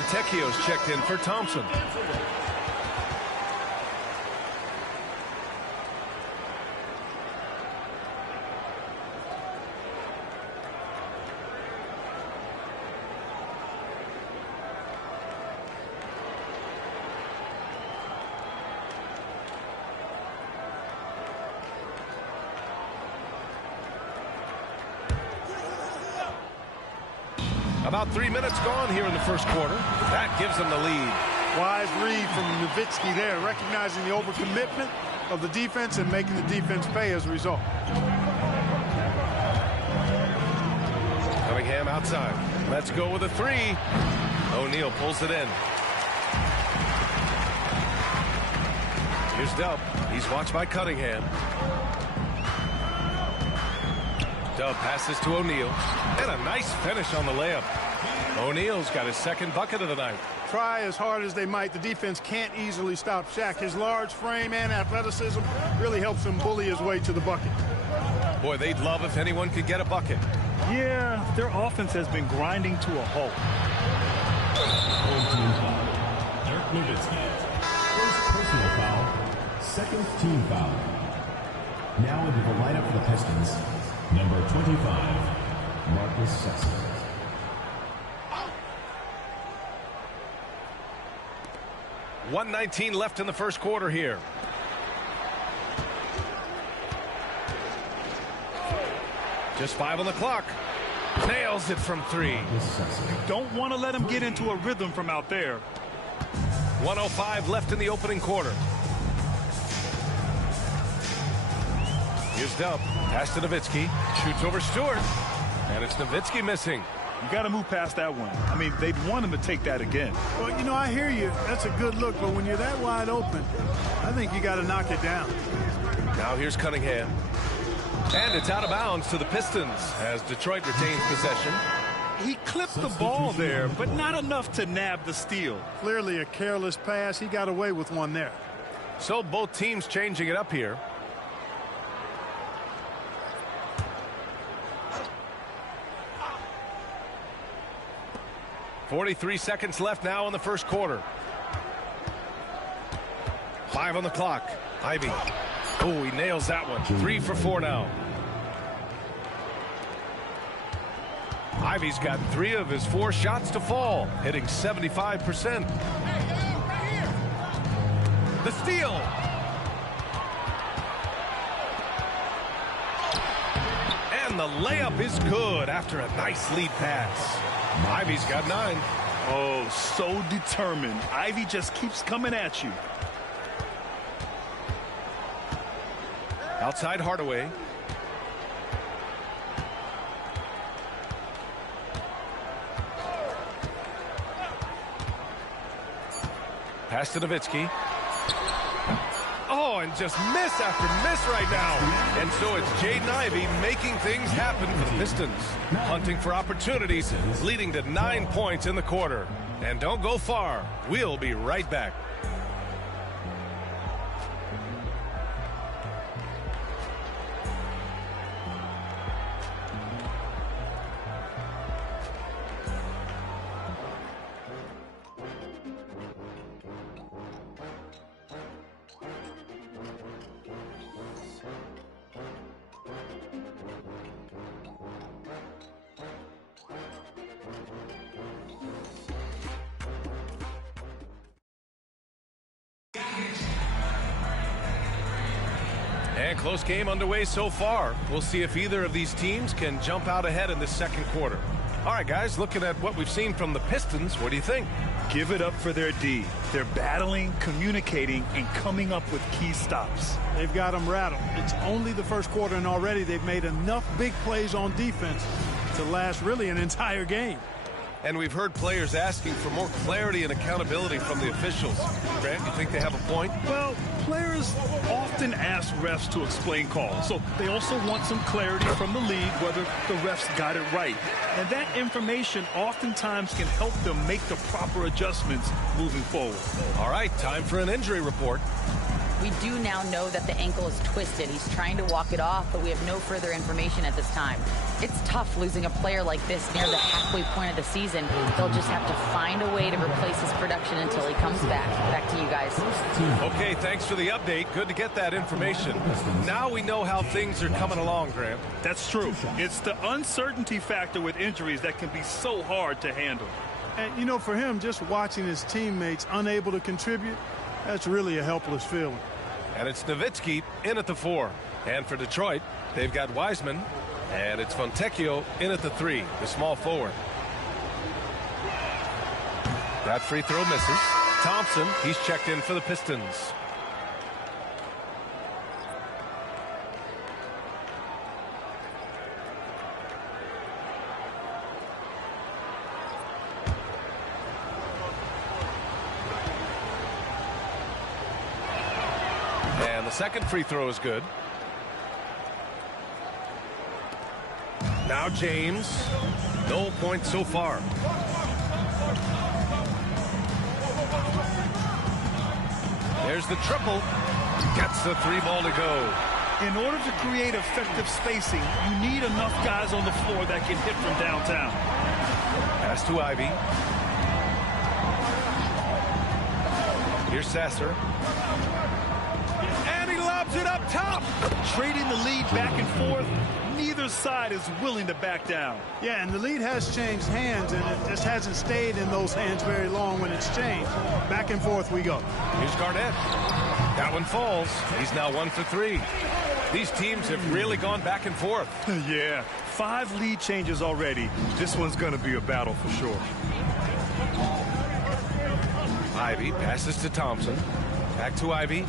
Fontecchio's checked in for Thompson. About 3 minutes gone here in the first quarter. That gives them the lead. Wise read from Nowitzki there, recognizing the overcommitment of the defense and making the defense pay as a result. Cunningham outside. Let's go with a three. O'Neal pulls it in. Here's Dub. He's watched by Cunningham. Dub passes to O'Neal. And a nice finish on the layup. O'Neal's got his second bucket of the night. Try as hard as they might, the defense can't easily stop Shaq. His large frame and athleticism really helps him bully his way to the bucket. Boy, they'd love if anyone could get a bucket. Yeah, their offense has been grinding to a halt. Dirk Nowitzki. First personal foul. Second team foul. Now into the lineup for the Pistons. Number 25, Marcus Sexton. .119 left in the first quarter here. Just 5 on the clock. Nails it from 3. Don't want to let him get into a rhythm from out there. 1:05 left in the opening quarter. Here's Dub. Pass to Nowitzki. Shoots over Stewart. And it's Nowitzki missing. You got to move past that one. I mean, they'd want him to take that again. Well, you know, I hear you. That's a good look. But when you're that wide open, I think you got to knock it down. Now here's Cunningham. And it's out of bounds to the Pistons as Detroit retains possession. He clipped the ball there, but not enough to nab the steal. Clearly a careless pass. He got away with one there. So both teams changing it up here. .43 seconds left now in the first quarter. 5 on the clock. Ivey. Oh, he nails that one. 3 for 4 now. Ivey's got 3 of his 4 shots to fall, hitting 75%. The steal. And the layup is good after a nice lead pass. Ivey's got 9. Oh, so determined. Ivey just keeps coming at you. Outside Hardaway. Pass to Nowitzki. Oh, and just miss after miss right now. And so it's Jaden Ivey making things happen for the Pistons. Hunting for opportunities, leading to 9 points in the quarter. And don't go far. We'll be right back. And close game underway so far. We'll see if either of these teams can jump out ahead in the second quarter. All right, guys, looking at what we've seen from the Pistons, what do you think? Give it up for their D. They're battling, communicating, and coming up with key stops. They've got them rattled. It's only the first quarter, and already they've made enough big plays on defense to last really an entire game. And we've heard players asking for more clarity and accountability from the officials. Grant, you think they have a point? Well, players often ask refs to explain calls, so they also want some clarity from the league whether the refs got it right. And that information oftentimes can help them make the proper adjustments moving forward. All right, time for an injury report. We do now know that the ankle is twisted. He's trying to walk it off, but we have no further information at this time. It's tough losing a player like this near the halfway point of the season. They'll just have to find a way to replace his production until he comes back. Back to you guys. Okay, thanks for the update. Good to get that information. Now we know how things are coming along, Graham. That's true. It's the uncertainty factor with injuries that can be so hard to handle. And, you know, for him, just watching his teammates unable to contribute, that's really a helpless feeling. And it's Nowitzki in at the 4. And for Detroit, they've got Wiseman. And it's Fontecchio in at the 3, the small forward. That free throw misses. Thompson, he's checked in for the Pistons. And the second free throw is good. Now James. No points so far. There's the triple. Gets the 3 ball to go. In order to create effective spacing, you need enough guys on the floor that can hit from downtown. Pass to Ivy. Here's Sasser. And he lobs it up top. Trading the lead back and forth. Neither side is willing to back down. Yeah, and the lead has changed hands, and it just hasn't stayed in those hands very long when it's changed. Back and forth we go. Here's Garnett. That one falls. He's now 1 for 3. These teams have really gone back and forth. Yeah, 5 lead changes already. This one's going to be a battle for sure. Ivy passes to Thompson. Back to Ivy.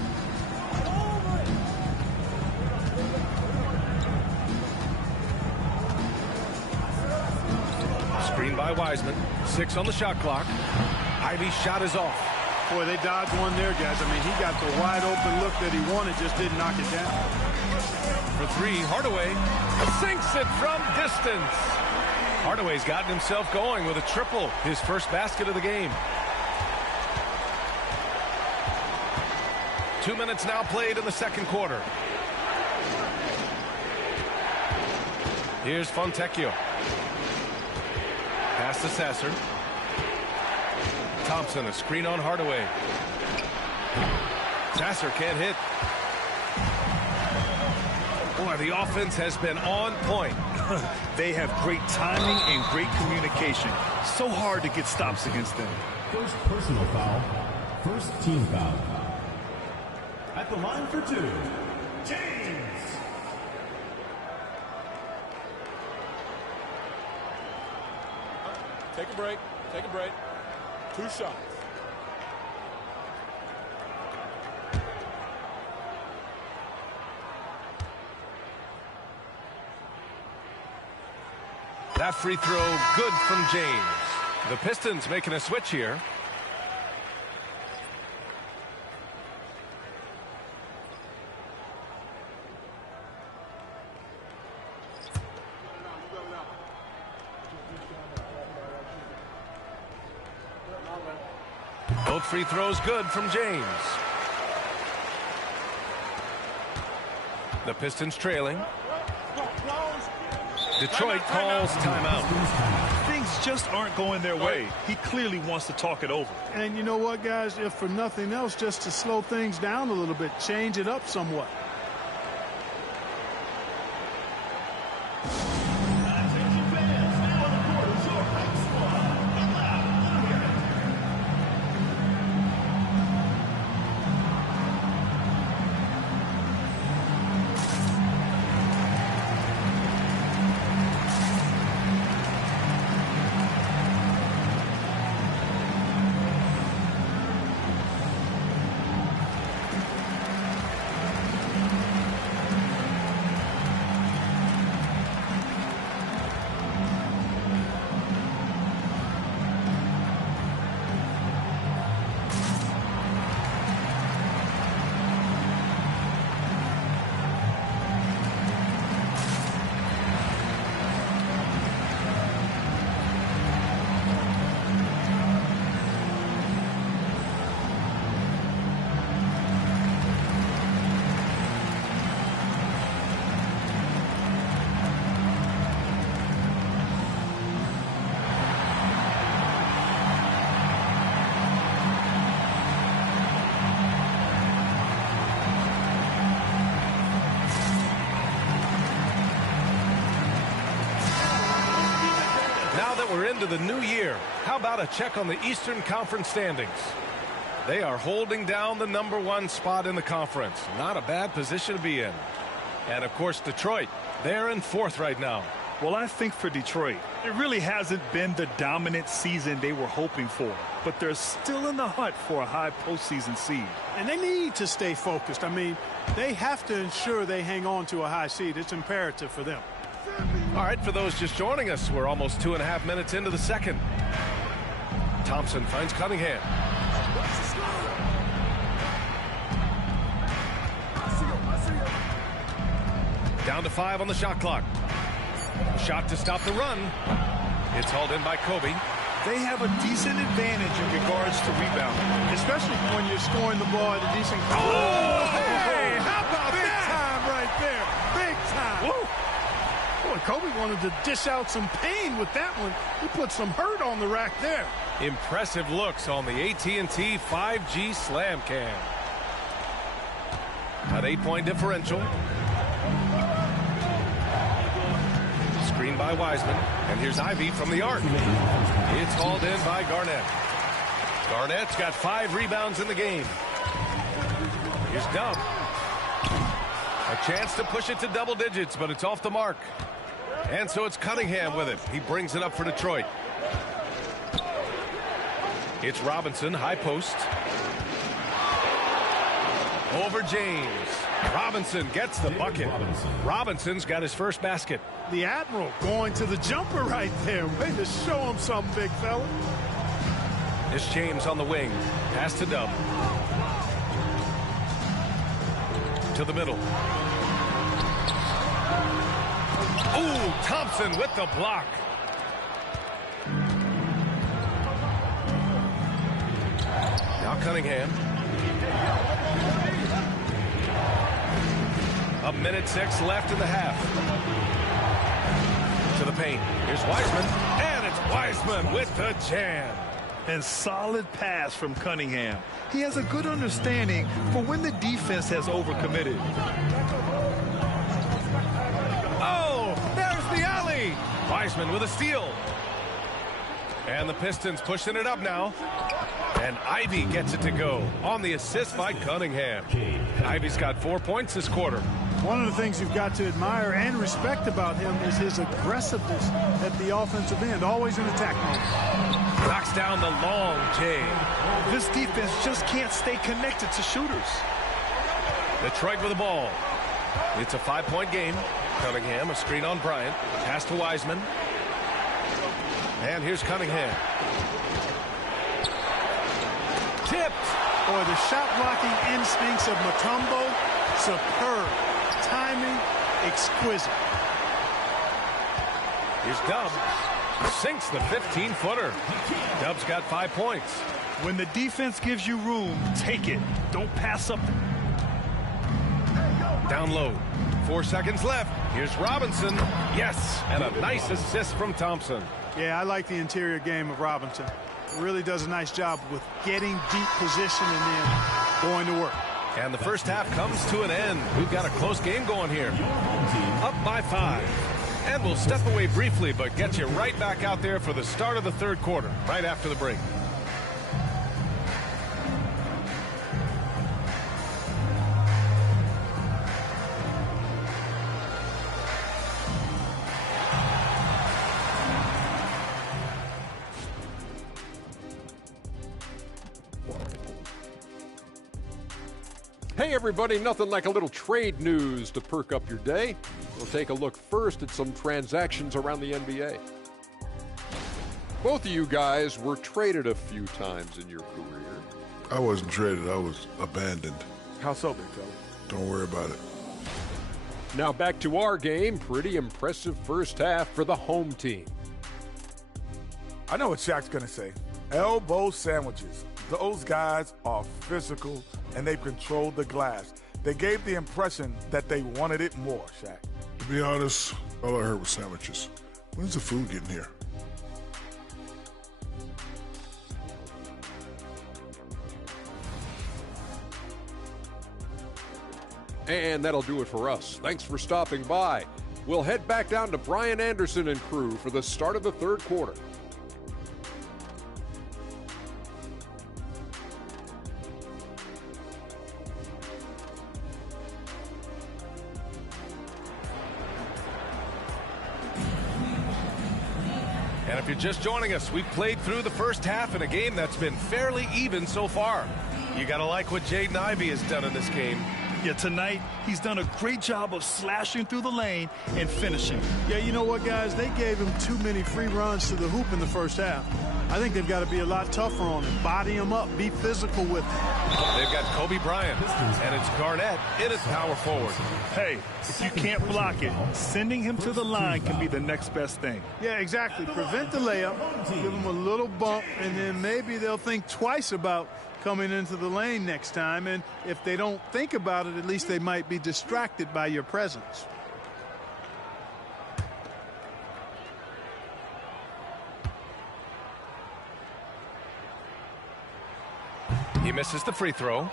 Screen by Wiseman. 6 on the shot clock. Ivy's shot is off. Boy, they dodged one there, guys. I mean, he got the wide open look that he wanted, just didn't knock it down. For 3, Hardaway sinks it from distance. Hardaway's gotten himself going with a triple, his first basket of the game. 2 minutes now played in the second quarter. Here's Fontecchio. Pass to Sasser. Thompson, a screen on Hardaway. Sasser can't hit. Boy, the offense has been on point. They have great timing and great communication. So hard to get stops against them. First personal foul. First team foul. At the line for 2, James. Take a break. Take a break. 2 shots. That free throw good from James. The Pistons making a switch here. Both free throws good from James. The Pistons trailing. Detroit calls timeout. Things just aren't going their way. He clearly wants to talk it over. And you know what, guys? If for nothing else, just to slow things down a little bit, change it up somewhat. we're into the new year. How about a check on the Eastern Conference standings? They are holding down the #1 spot in the conference. Not a bad position to be in. And, of course, Detroit, they're in 4th right now. Well, I think for Detroit, it really hasn't been the dominant season they were hoping for. But they're still in the hunt for a high postseason seed. And they need to stay focused. I mean, they have to ensure they hang on to a high seed. It's imperative for them. All right, for those just joining us, we're almost 2.5 minutes into the second. Thompson finds Cunningham. Down to 5 on the shot clock. Shot to stop the run. It's hauled in by Kobe. They have a decent advantage in regards to rebounding. Especially when you're scoring the ball at a decent... Oh, hey, how about big time right there? Big time. Woo. Boy, Kobe wanted to dish out some pain with that one. He put some hurt on the rack there. Impressive looks on the AT&T 5G Slam Cam. An 8-point differential. Screen by Wiseman, and here's Ivy from the arc. It's hauled in by Garnett. Garnett's got 5 rebounds in the game. Here's Dub. A chance to push it to double digits, but it's off the mark. And so it's Cunningham with it. He brings it up for Detroit. It's Robinson, high post. Over James. Robinson gets the bucket. Robinson's got his first basket. The Admiral going to the jumper right there. Way to show him something, big fella. It's James on the wing. Pass to Dub. To the middle. Ooh, Thompson with the block. Now Cunningham. 1:06 left in the half. To the paint. Here's Wiseman. And it's Wiseman with the jam. And solid pass from Cunningham. He has a good understanding for when the defense has overcommitted. Oh, there's the alley. Wiseman with a steal. And the Pistons pushing it up now. And Ivy gets it to go on the assist by Cunningham. Ivy's got 4 points this quarter. One of the things you've got to admire and respect about him is his aggressiveness at the offensive end, always in attack mode. Knocks down the long J. This defense just can't stay connected to shooters. Detroit with the ball. It's a 5-point game. Cunningham, a screen on Bryant. Pass to Wiseman. And here's Cunningham. Tipped. Boy, the shot blocking instincts of Mutombo, superb. Timing, exquisite. Here's Dub. Sinks the 15-footer. Dub's got 5 points. When the defense gives you room, take it. Don't pass up. Down low. 4 seconds left. Here's Robinson. Yes, and a nice assist from Thompson. Yeah, I like the interior game of Robinson. He really does a nice job with getting deep position and then going to work. And the first half comes to an end. We've got a close game going here. Up by 5. And we'll step away briefly, but get you right back out there for the start of the third quarter, right after the break. Hey everybody, nothing like a little trade news to perk up your day. We'll take a look first at some transactions around the NBA. Both of you guys were traded a few times in your career. I wasn't traded, I was abandoned. How so, big fella? Don't worry about it. Now back to our game. Pretty impressive first half for the home team. I know what Shaq's going to say. Elbow sandwiches. Those guys are physical, and they've controlled the glass. They gave the impression that they wanted it more, Shaq. To be honest, all I heard was sandwiches. When's the food getting here? And that'll do it for us. Thanks for stopping by. We'll head back down to Brian Anderson and crew for the start of the third quarter. if you're just joining us, we've played through the first half in a game that's been fairly even so far. You got to like what Jaden Ivey has done in this game. Yeah, tonight, he's done a great job of slashing through the lane and finishing. Yeah, you know what, guys? They gave him too many free runs to the hoop in the first half. I think they've got to be a lot tougher on him. Body him up. Be physical with him. They've got Kobe Bryant, and it's Garnett in at power forward. Hey, if you can't block it, sending him to the line can be the next best thing. Yeah, exactly. Prevent the layup, give him a little bump, and then maybe they'll think twice about coming into the lane next time. And if they don't think about it, at least they might be distracted by your presence. He misses the free throw.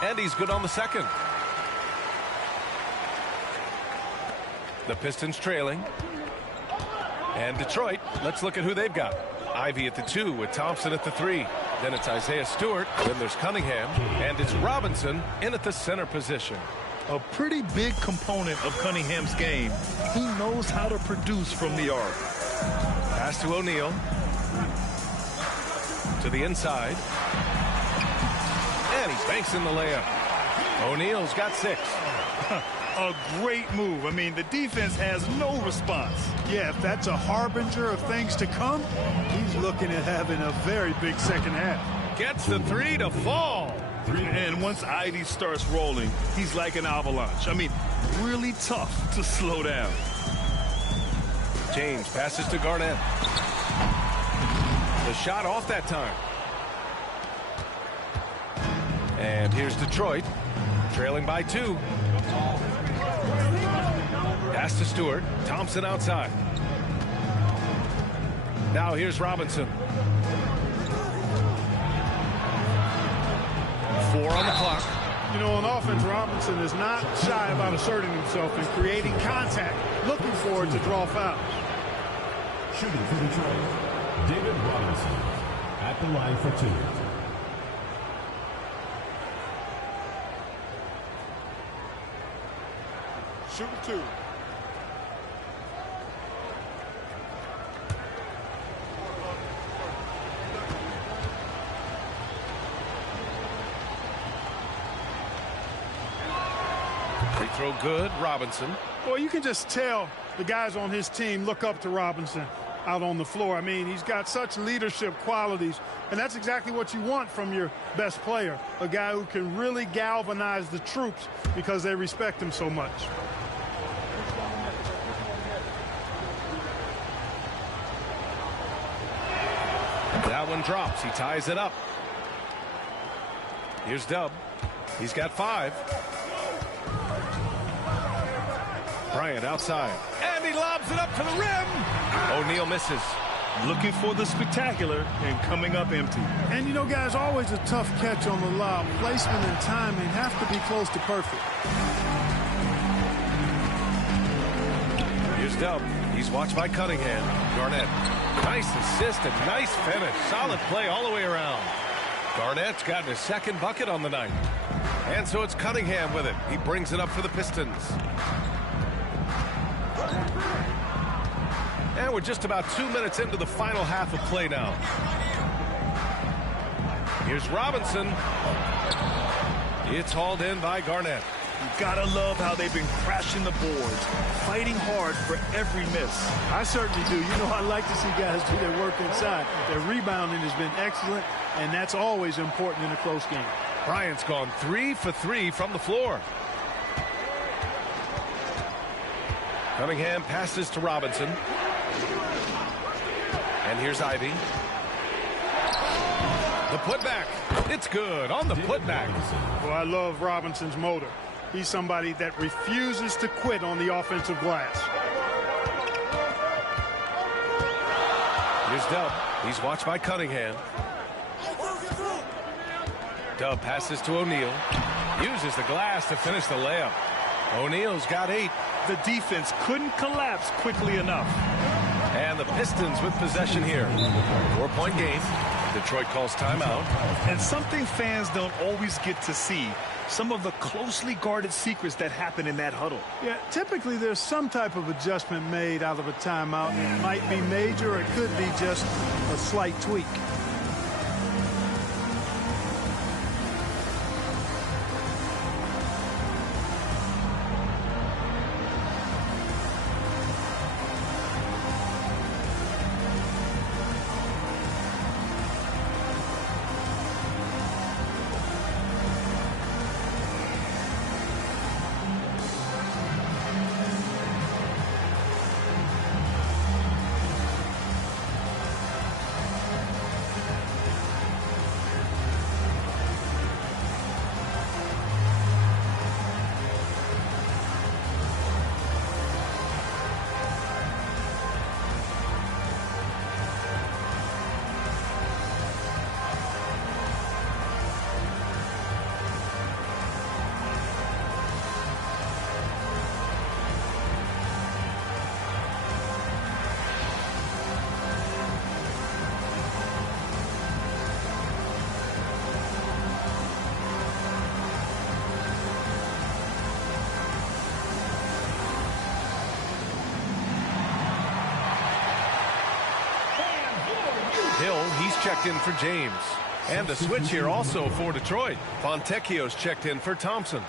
And he's good on the second. The Pistons trailing. And Detroit, let's look at who they've got. Ivey at the 2 with Thompson at the 3. Then it's Isaiah Stewart. Then there's Cunningham. And it's Robinson in at the center position. A pretty big component of Cunningham's game. He knows how to produce from the arc. Pass to O'Neal. To the inside. And he banks in the layup. O'Neal's got 6. A great move. I mean, the defense has no response. Yeah, if that's a harbinger of things to come, he's looking at having a very big second half. Gets the 3 to fall. And once Ivey starts rolling, he's like an avalanche. I mean, really tough to slow down. James passes to Garnett. The shot off that time. And here's Detroit, trailing by 2. Pass to Stewart. Thompson outside. Now here's Robinson. 4 on the clock. You know, on offense, Robinson is not shy about asserting himself and creating contact, looking for it to draw fouls. Shooting for Detroit, David Robinson at the line for 2. Shooting 2. Free throw good, Robinson. Boy, you can just tell the guys on his team look up to Robinson out on the floor. I mean, he's got such leadership qualities, and that's exactly what you want from your best player, a guy who can really galvanize the troops because they respect him so much. That one drops. He ties it up. Here's Dub. He's got 5. Bryant outside. And he lobs it up to the rim. O'Neal misses. Looking for the spectacular and coming up empty. And, you know, guys, always a tough catch on the lob. Placement and timing have to be close to perfect. Here's Dub. He's watched by Cunningham. Garnett. Nice assist and nice finish. Solid play all the way around. Garnett's gotten his second bucket on the night. And so it's Cunningham with it. He brings it up for the Pistons. And we're just about 2 minutes into the final half of play now. Here's Robinson. It's hauled in by Garnett. You gotta love how they've been crashing the boards, fighting hard for every miss. I certainly do. You know, I like to see guys do their work inside. Their rebounding has been excellent, and that's always important in a close game. Bryant's gone 3 for 3 from the floor. Cunningham passes to Robinson. And here's Ivey. The putback. It's good on the putback. Well, I love Robinson's motor. He's somebody that refuses to quit on the offensive glass. Here's Dub. He's watched by Cunningham. Dub passes to O'Neal. Uses the glass to finish the layup. O'Neal's got 8. The defense couldn't collapse quickly enough. And the Pistons with possession here. 4-point game. Detroit calls timeout. And something fans don't always get to see. Some of the closely guarded secrets that happen in that huddle. Yeah, typically there's some type of adjustment made out of a timeout. It might be major, or it could be just a slight tweak. Hill, he's checked in for James. And the switch here also for Detroit. Fontecchio's checked in for Thompson.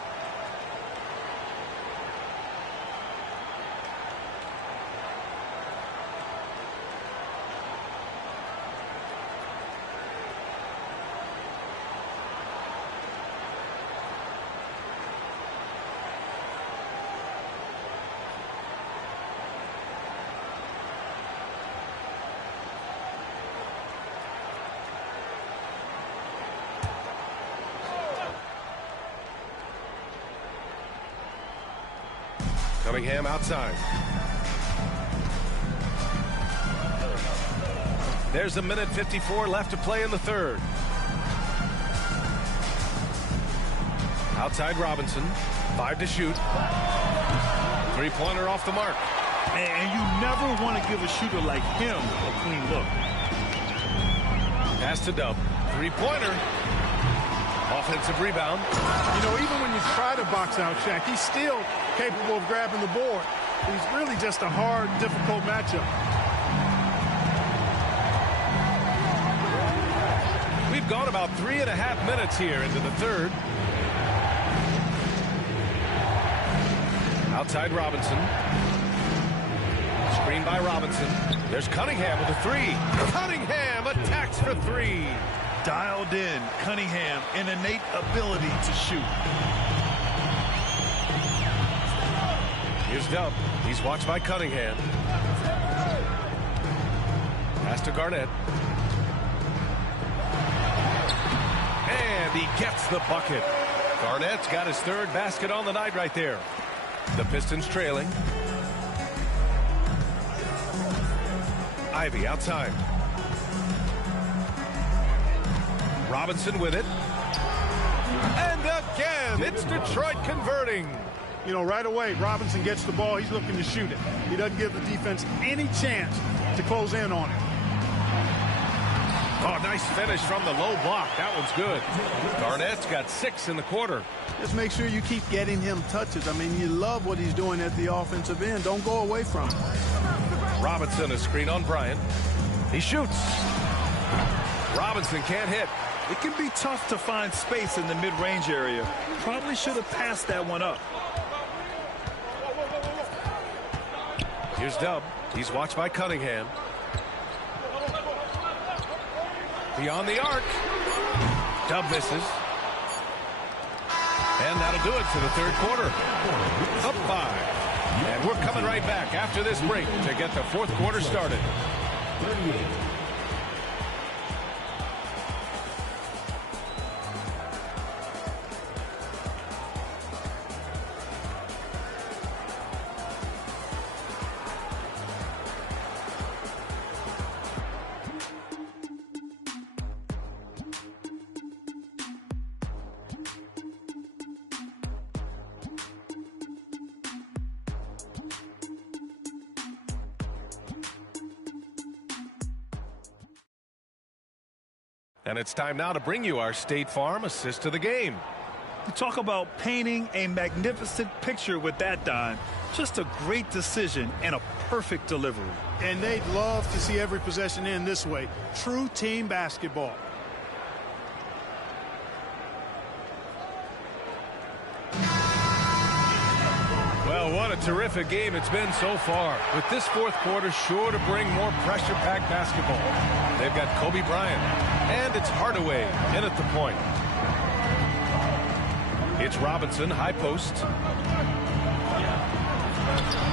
Cunningham outside. There's a minute 54 left to play in the third. Outside Robinson. 5 to shoot. Three-pointer off the mark. And you never want to give a shooter like him a clean look. Pass to Dub. Three-pointer. Offensive rebound. You know, even when you try to box out Shaq, he's still capable of grabbing the board. He's really just a hard, difficult matchup. We've gone about 3.5 minutes here into the third. Outside Robinson. Screen by Robinson. There's Cunningham with a 3. Cunningham attacks for 3. Dialed in, Cunningham, an innate ability to shoot. Here's Dub. He's watched by Cunningham. Pass to Garnett. And he gets the bucket. Garnett's got his third basket on the night right there. The Pistons trailing. Ivy outside. Robinson with it. And again, it's Detroit converting. You know, right away, Robinson gets the ball. He's looking to shoot it. He doesn't give the defense any chance to close in on it. Oh, nice finish from the low block. That one's good. Garnett's got 6 in the quarter. Just make sure you keep getting him touches. I mean, you love what he's doing at the offensive end. Don't go away from him. Robinson, a screen on Bryant. He shoots. Robinson can't hit. It can be tough to find space in the mid-range area. Probably should have passed that one up. Here's Dub. He's watched by Cunningham. Beyond the arc. Dub misses. And that'll do it for the third quarter. Up 5. And we're coming right back after this break to get the fourth quarter started. 38. And it's time now to bring you our State Farm assist of the game. You talk about painting a magnificent picture with that, Don. Just a great decision and a perfect delivery. And they'd love to see every possession end this way. True team basketball. Well, what a terrific game it's been so far. With this fourth quarter sure to bring more pressure-packed basketball. They've got Kobe Bryant, and it's Hardaway in at the point. It's Robinson, high post.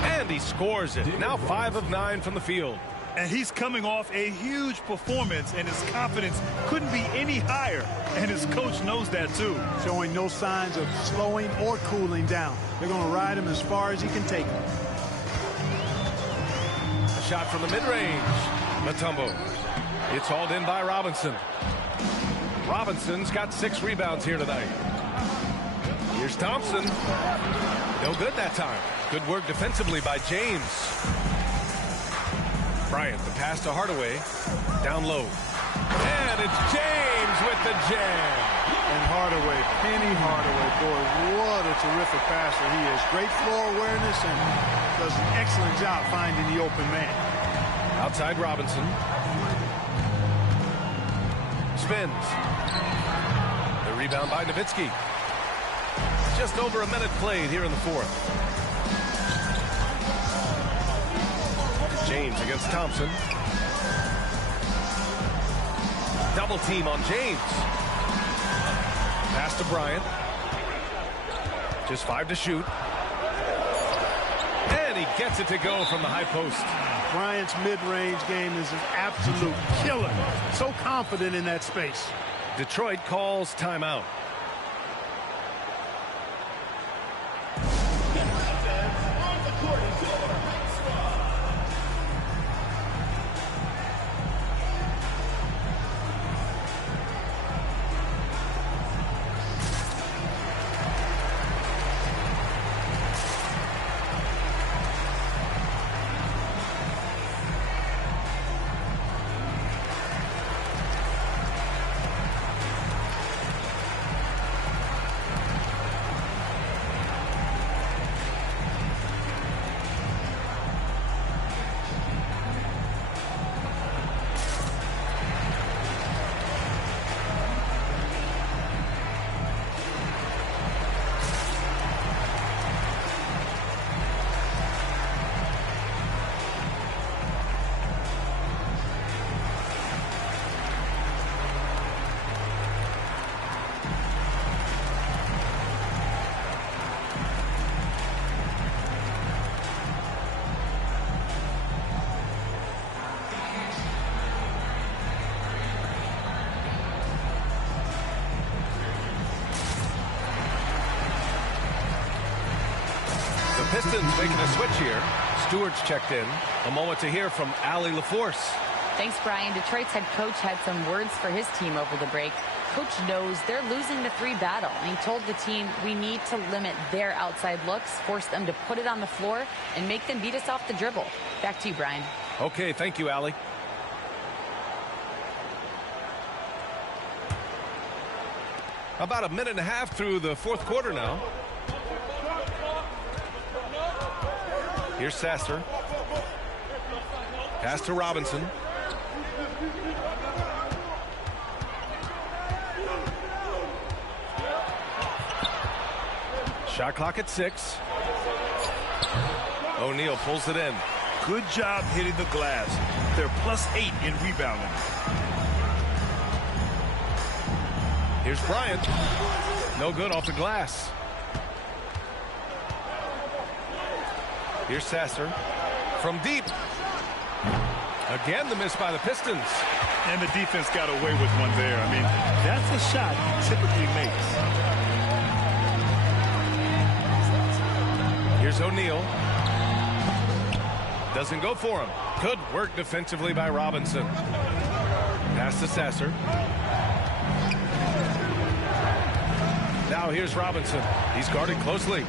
And he scores it. Now 5 of 9 from the field. And he's coming off a huge performance, and his confidence couldn't be any higher. And his coach knows that, too. Showing no signs of slowing or cooling down. They're going to ride him as far as he can take him. A shot from the mid-range. Mutombo. It's hauled in by Robinson. Robinson's got 6 rebounds here tonight. Here's Thompson. No good that time. Good work defensively by James. Bryant, the pass to Hardaway. Down low. And it's James with the jam. And Hardaway, Penny Hardaway, boy, what a terrific passer he is. Great floor awareness and does an excellent job finding the open man. Outside Robinson. Spins. The rebound by Nowitzki. Just over a minute played here in the fourth. James against Thompson. Double team on James. Pass to Bryant. Just 5 to shoot. And he gets it to go from the high post. Bryant's mid-range game is an absolute killer. So confident in that space. Detroit calls timeout. Pistons making a switch here. Stewart's checked in. A moment to hear from Allie LaForce. Thanks, Brian. Detroit's head coach had some words for his team over the break. Coach knows they're losing the 3 battle, and he told the team we need to limit their outside looks, force them to put it on the floor, and make them beat us off the dribble. Back to you, Brian. Okay, thank you, Allie. About a minute and a half through the fourth quarter now. Here's Sasser. Pass to Robinson. Shot clock at 6. O'Neal pulls it in. Good job hitting the glass. They're +8 in rebounding. Here's Bryant. No good off the glass. Here's Sasser from deep. Again, the miss by the Pistons. And the defense got away with one there. I mean, that's a shot he typically makes. Here's O'Neal. Doesn't go for him. Good work defensively by Robinson. Pass to Sasser. Now here's Robinson. He's guarded closely.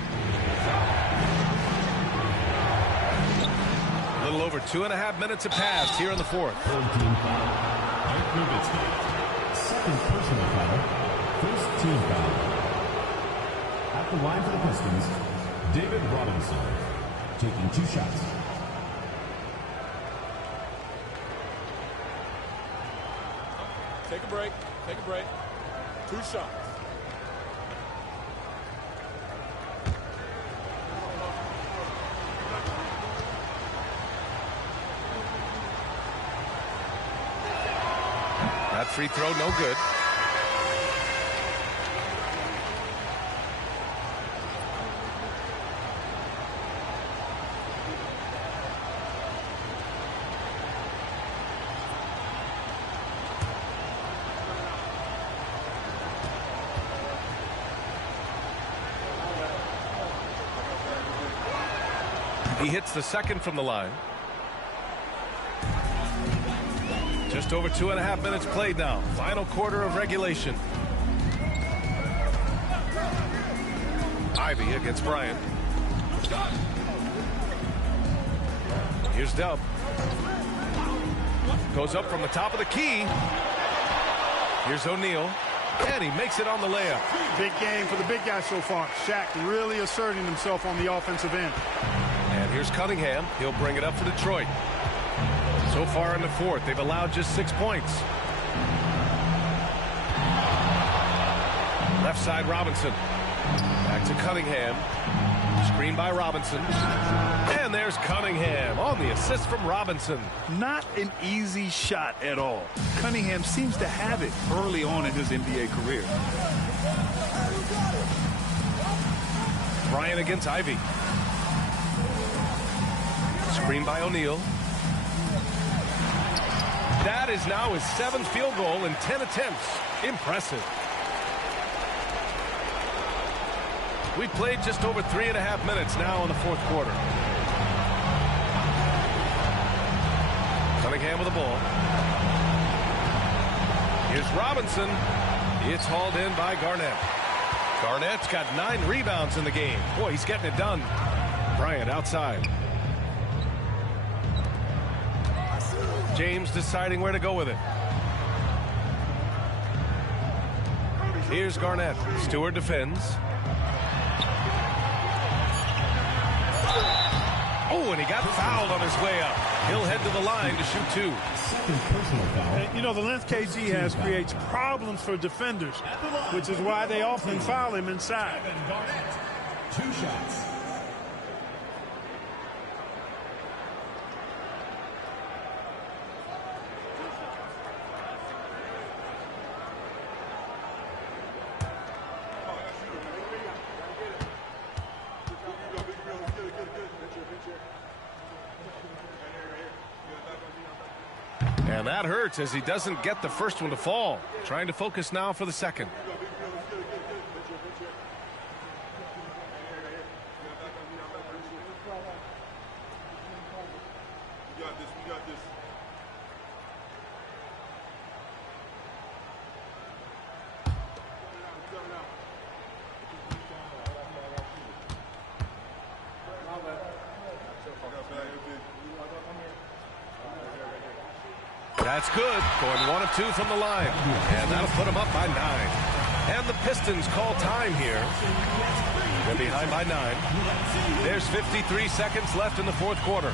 A little over 2.5 minutes have passed here in the fourth. Second personal foul. First team foul. At the line for the Pistons, David Robinson, taking 2 shots. Take a break. Take a break. 2 shots. That free throw, no good. He hits the second from the line. Just over 2.5 minutes played now. Final quarter of regulation. Ivy against Bryant. Here's Dub. Goes up from the top of the key. Here's O'Neal. And he makes it on the layup. Big game for the big guy so far. Shaq really asserting himself on the offensive end. And here's Cunningham. He'll bring it up for Detroit. So far in the fourth, they've allowed just 6 points. Left side, Robinson. Back to Cunningham. Screen by Robinson. And there's Cunningham on the assist from Robinson. Not an easy shot at all. Cunningham seems to have it early on in his NBA career. Bryant against Ivy. Screen by O'Neal. That is now his 7th field goal in 10 attempts. Impressive. We played just over 3.5 minutes now in the fourth quarter. Cunningham with the ball. Here's Robinson. It's hauled in by Garnett. Garnett's got 9 rebounds in the game. Boy, he's getting it done. Bryant outside. James deciding where to go with it. Here's Garnett. Stewart defends. Oh, and he got fouled on his way up. He'll head to the line to shoot 2. And, you know, the length KG has creates problems for defenders, which is why they often foul him inside. Garnett, 2 shots. And that hurts as he doesn't get the first one to fall. Trying to focus now for the second. That's good. Going 1 of 2 from the line. And that'll put him up by 9. And the Pistons call time here. They're behind by 9. There's 53 seconds left in the fourth quarter.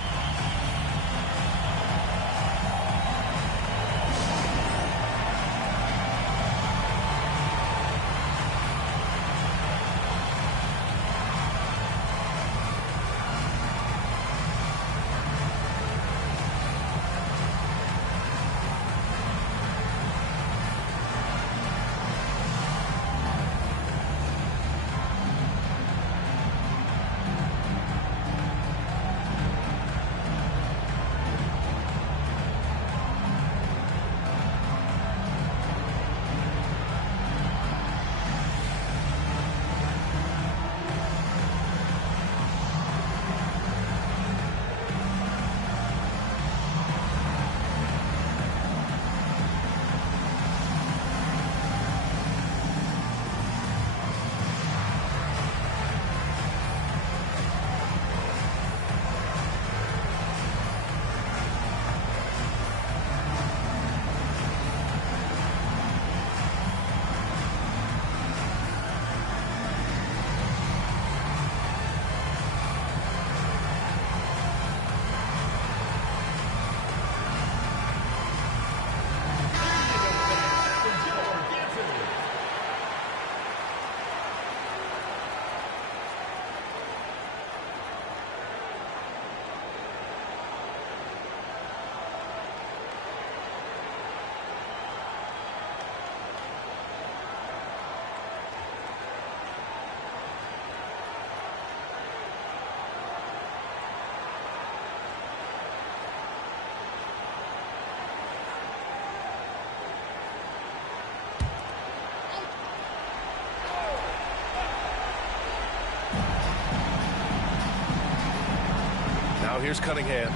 here's Cunningham.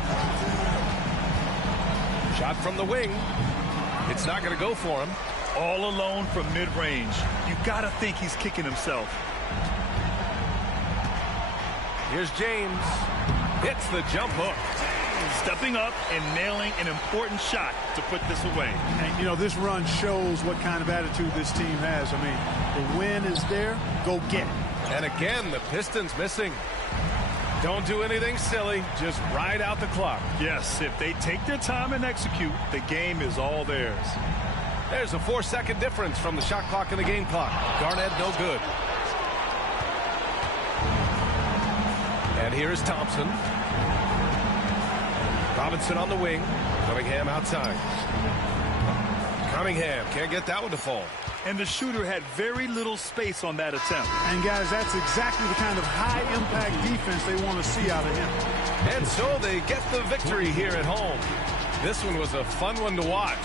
Shot from the wing. It's not going to go for him. All alone from mid-range. You got to think he's kicking himself. Here's James. Hits the jump hook. Stepping up and nailing an important shot to put this away. And, you know, this run shows what kind of attitude this team has. I mean, the win is there. Go get it. And again, the Pistons missing. Don't do anything silly. Just ride out the clock. Yes, if they take their time and execute, the game is all theirs. There's a 4-second difference from the shot clock and the game clock. Garnett no good. And here is Thompson. Robinson on the wing. Cunningham outside. Cunningham can't get that one to fall. And the shooter had very little space on that attempt. And, guys, that's exactly the kind of high-impact defense they want to see out of him. And so they get the victory here at home. This one was a fun one to watch.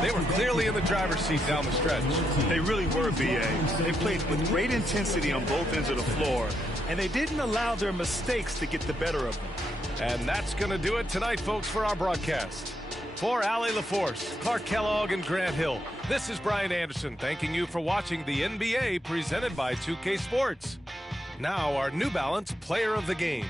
They were clearly in the driver's seat down the stretch. They really were, B.A. They played with great intensity on both ends of the floor, and they didn't allow their mistakes to get the better of them. And that's going to do it tonight, folks, for our broadcast. For Allie LaForce, Clark Kellogg, and Grant Hill, this is Brian Anderson thanking you for watching the NBA presented by 2K Sports. Now our New Balance Player of the Game.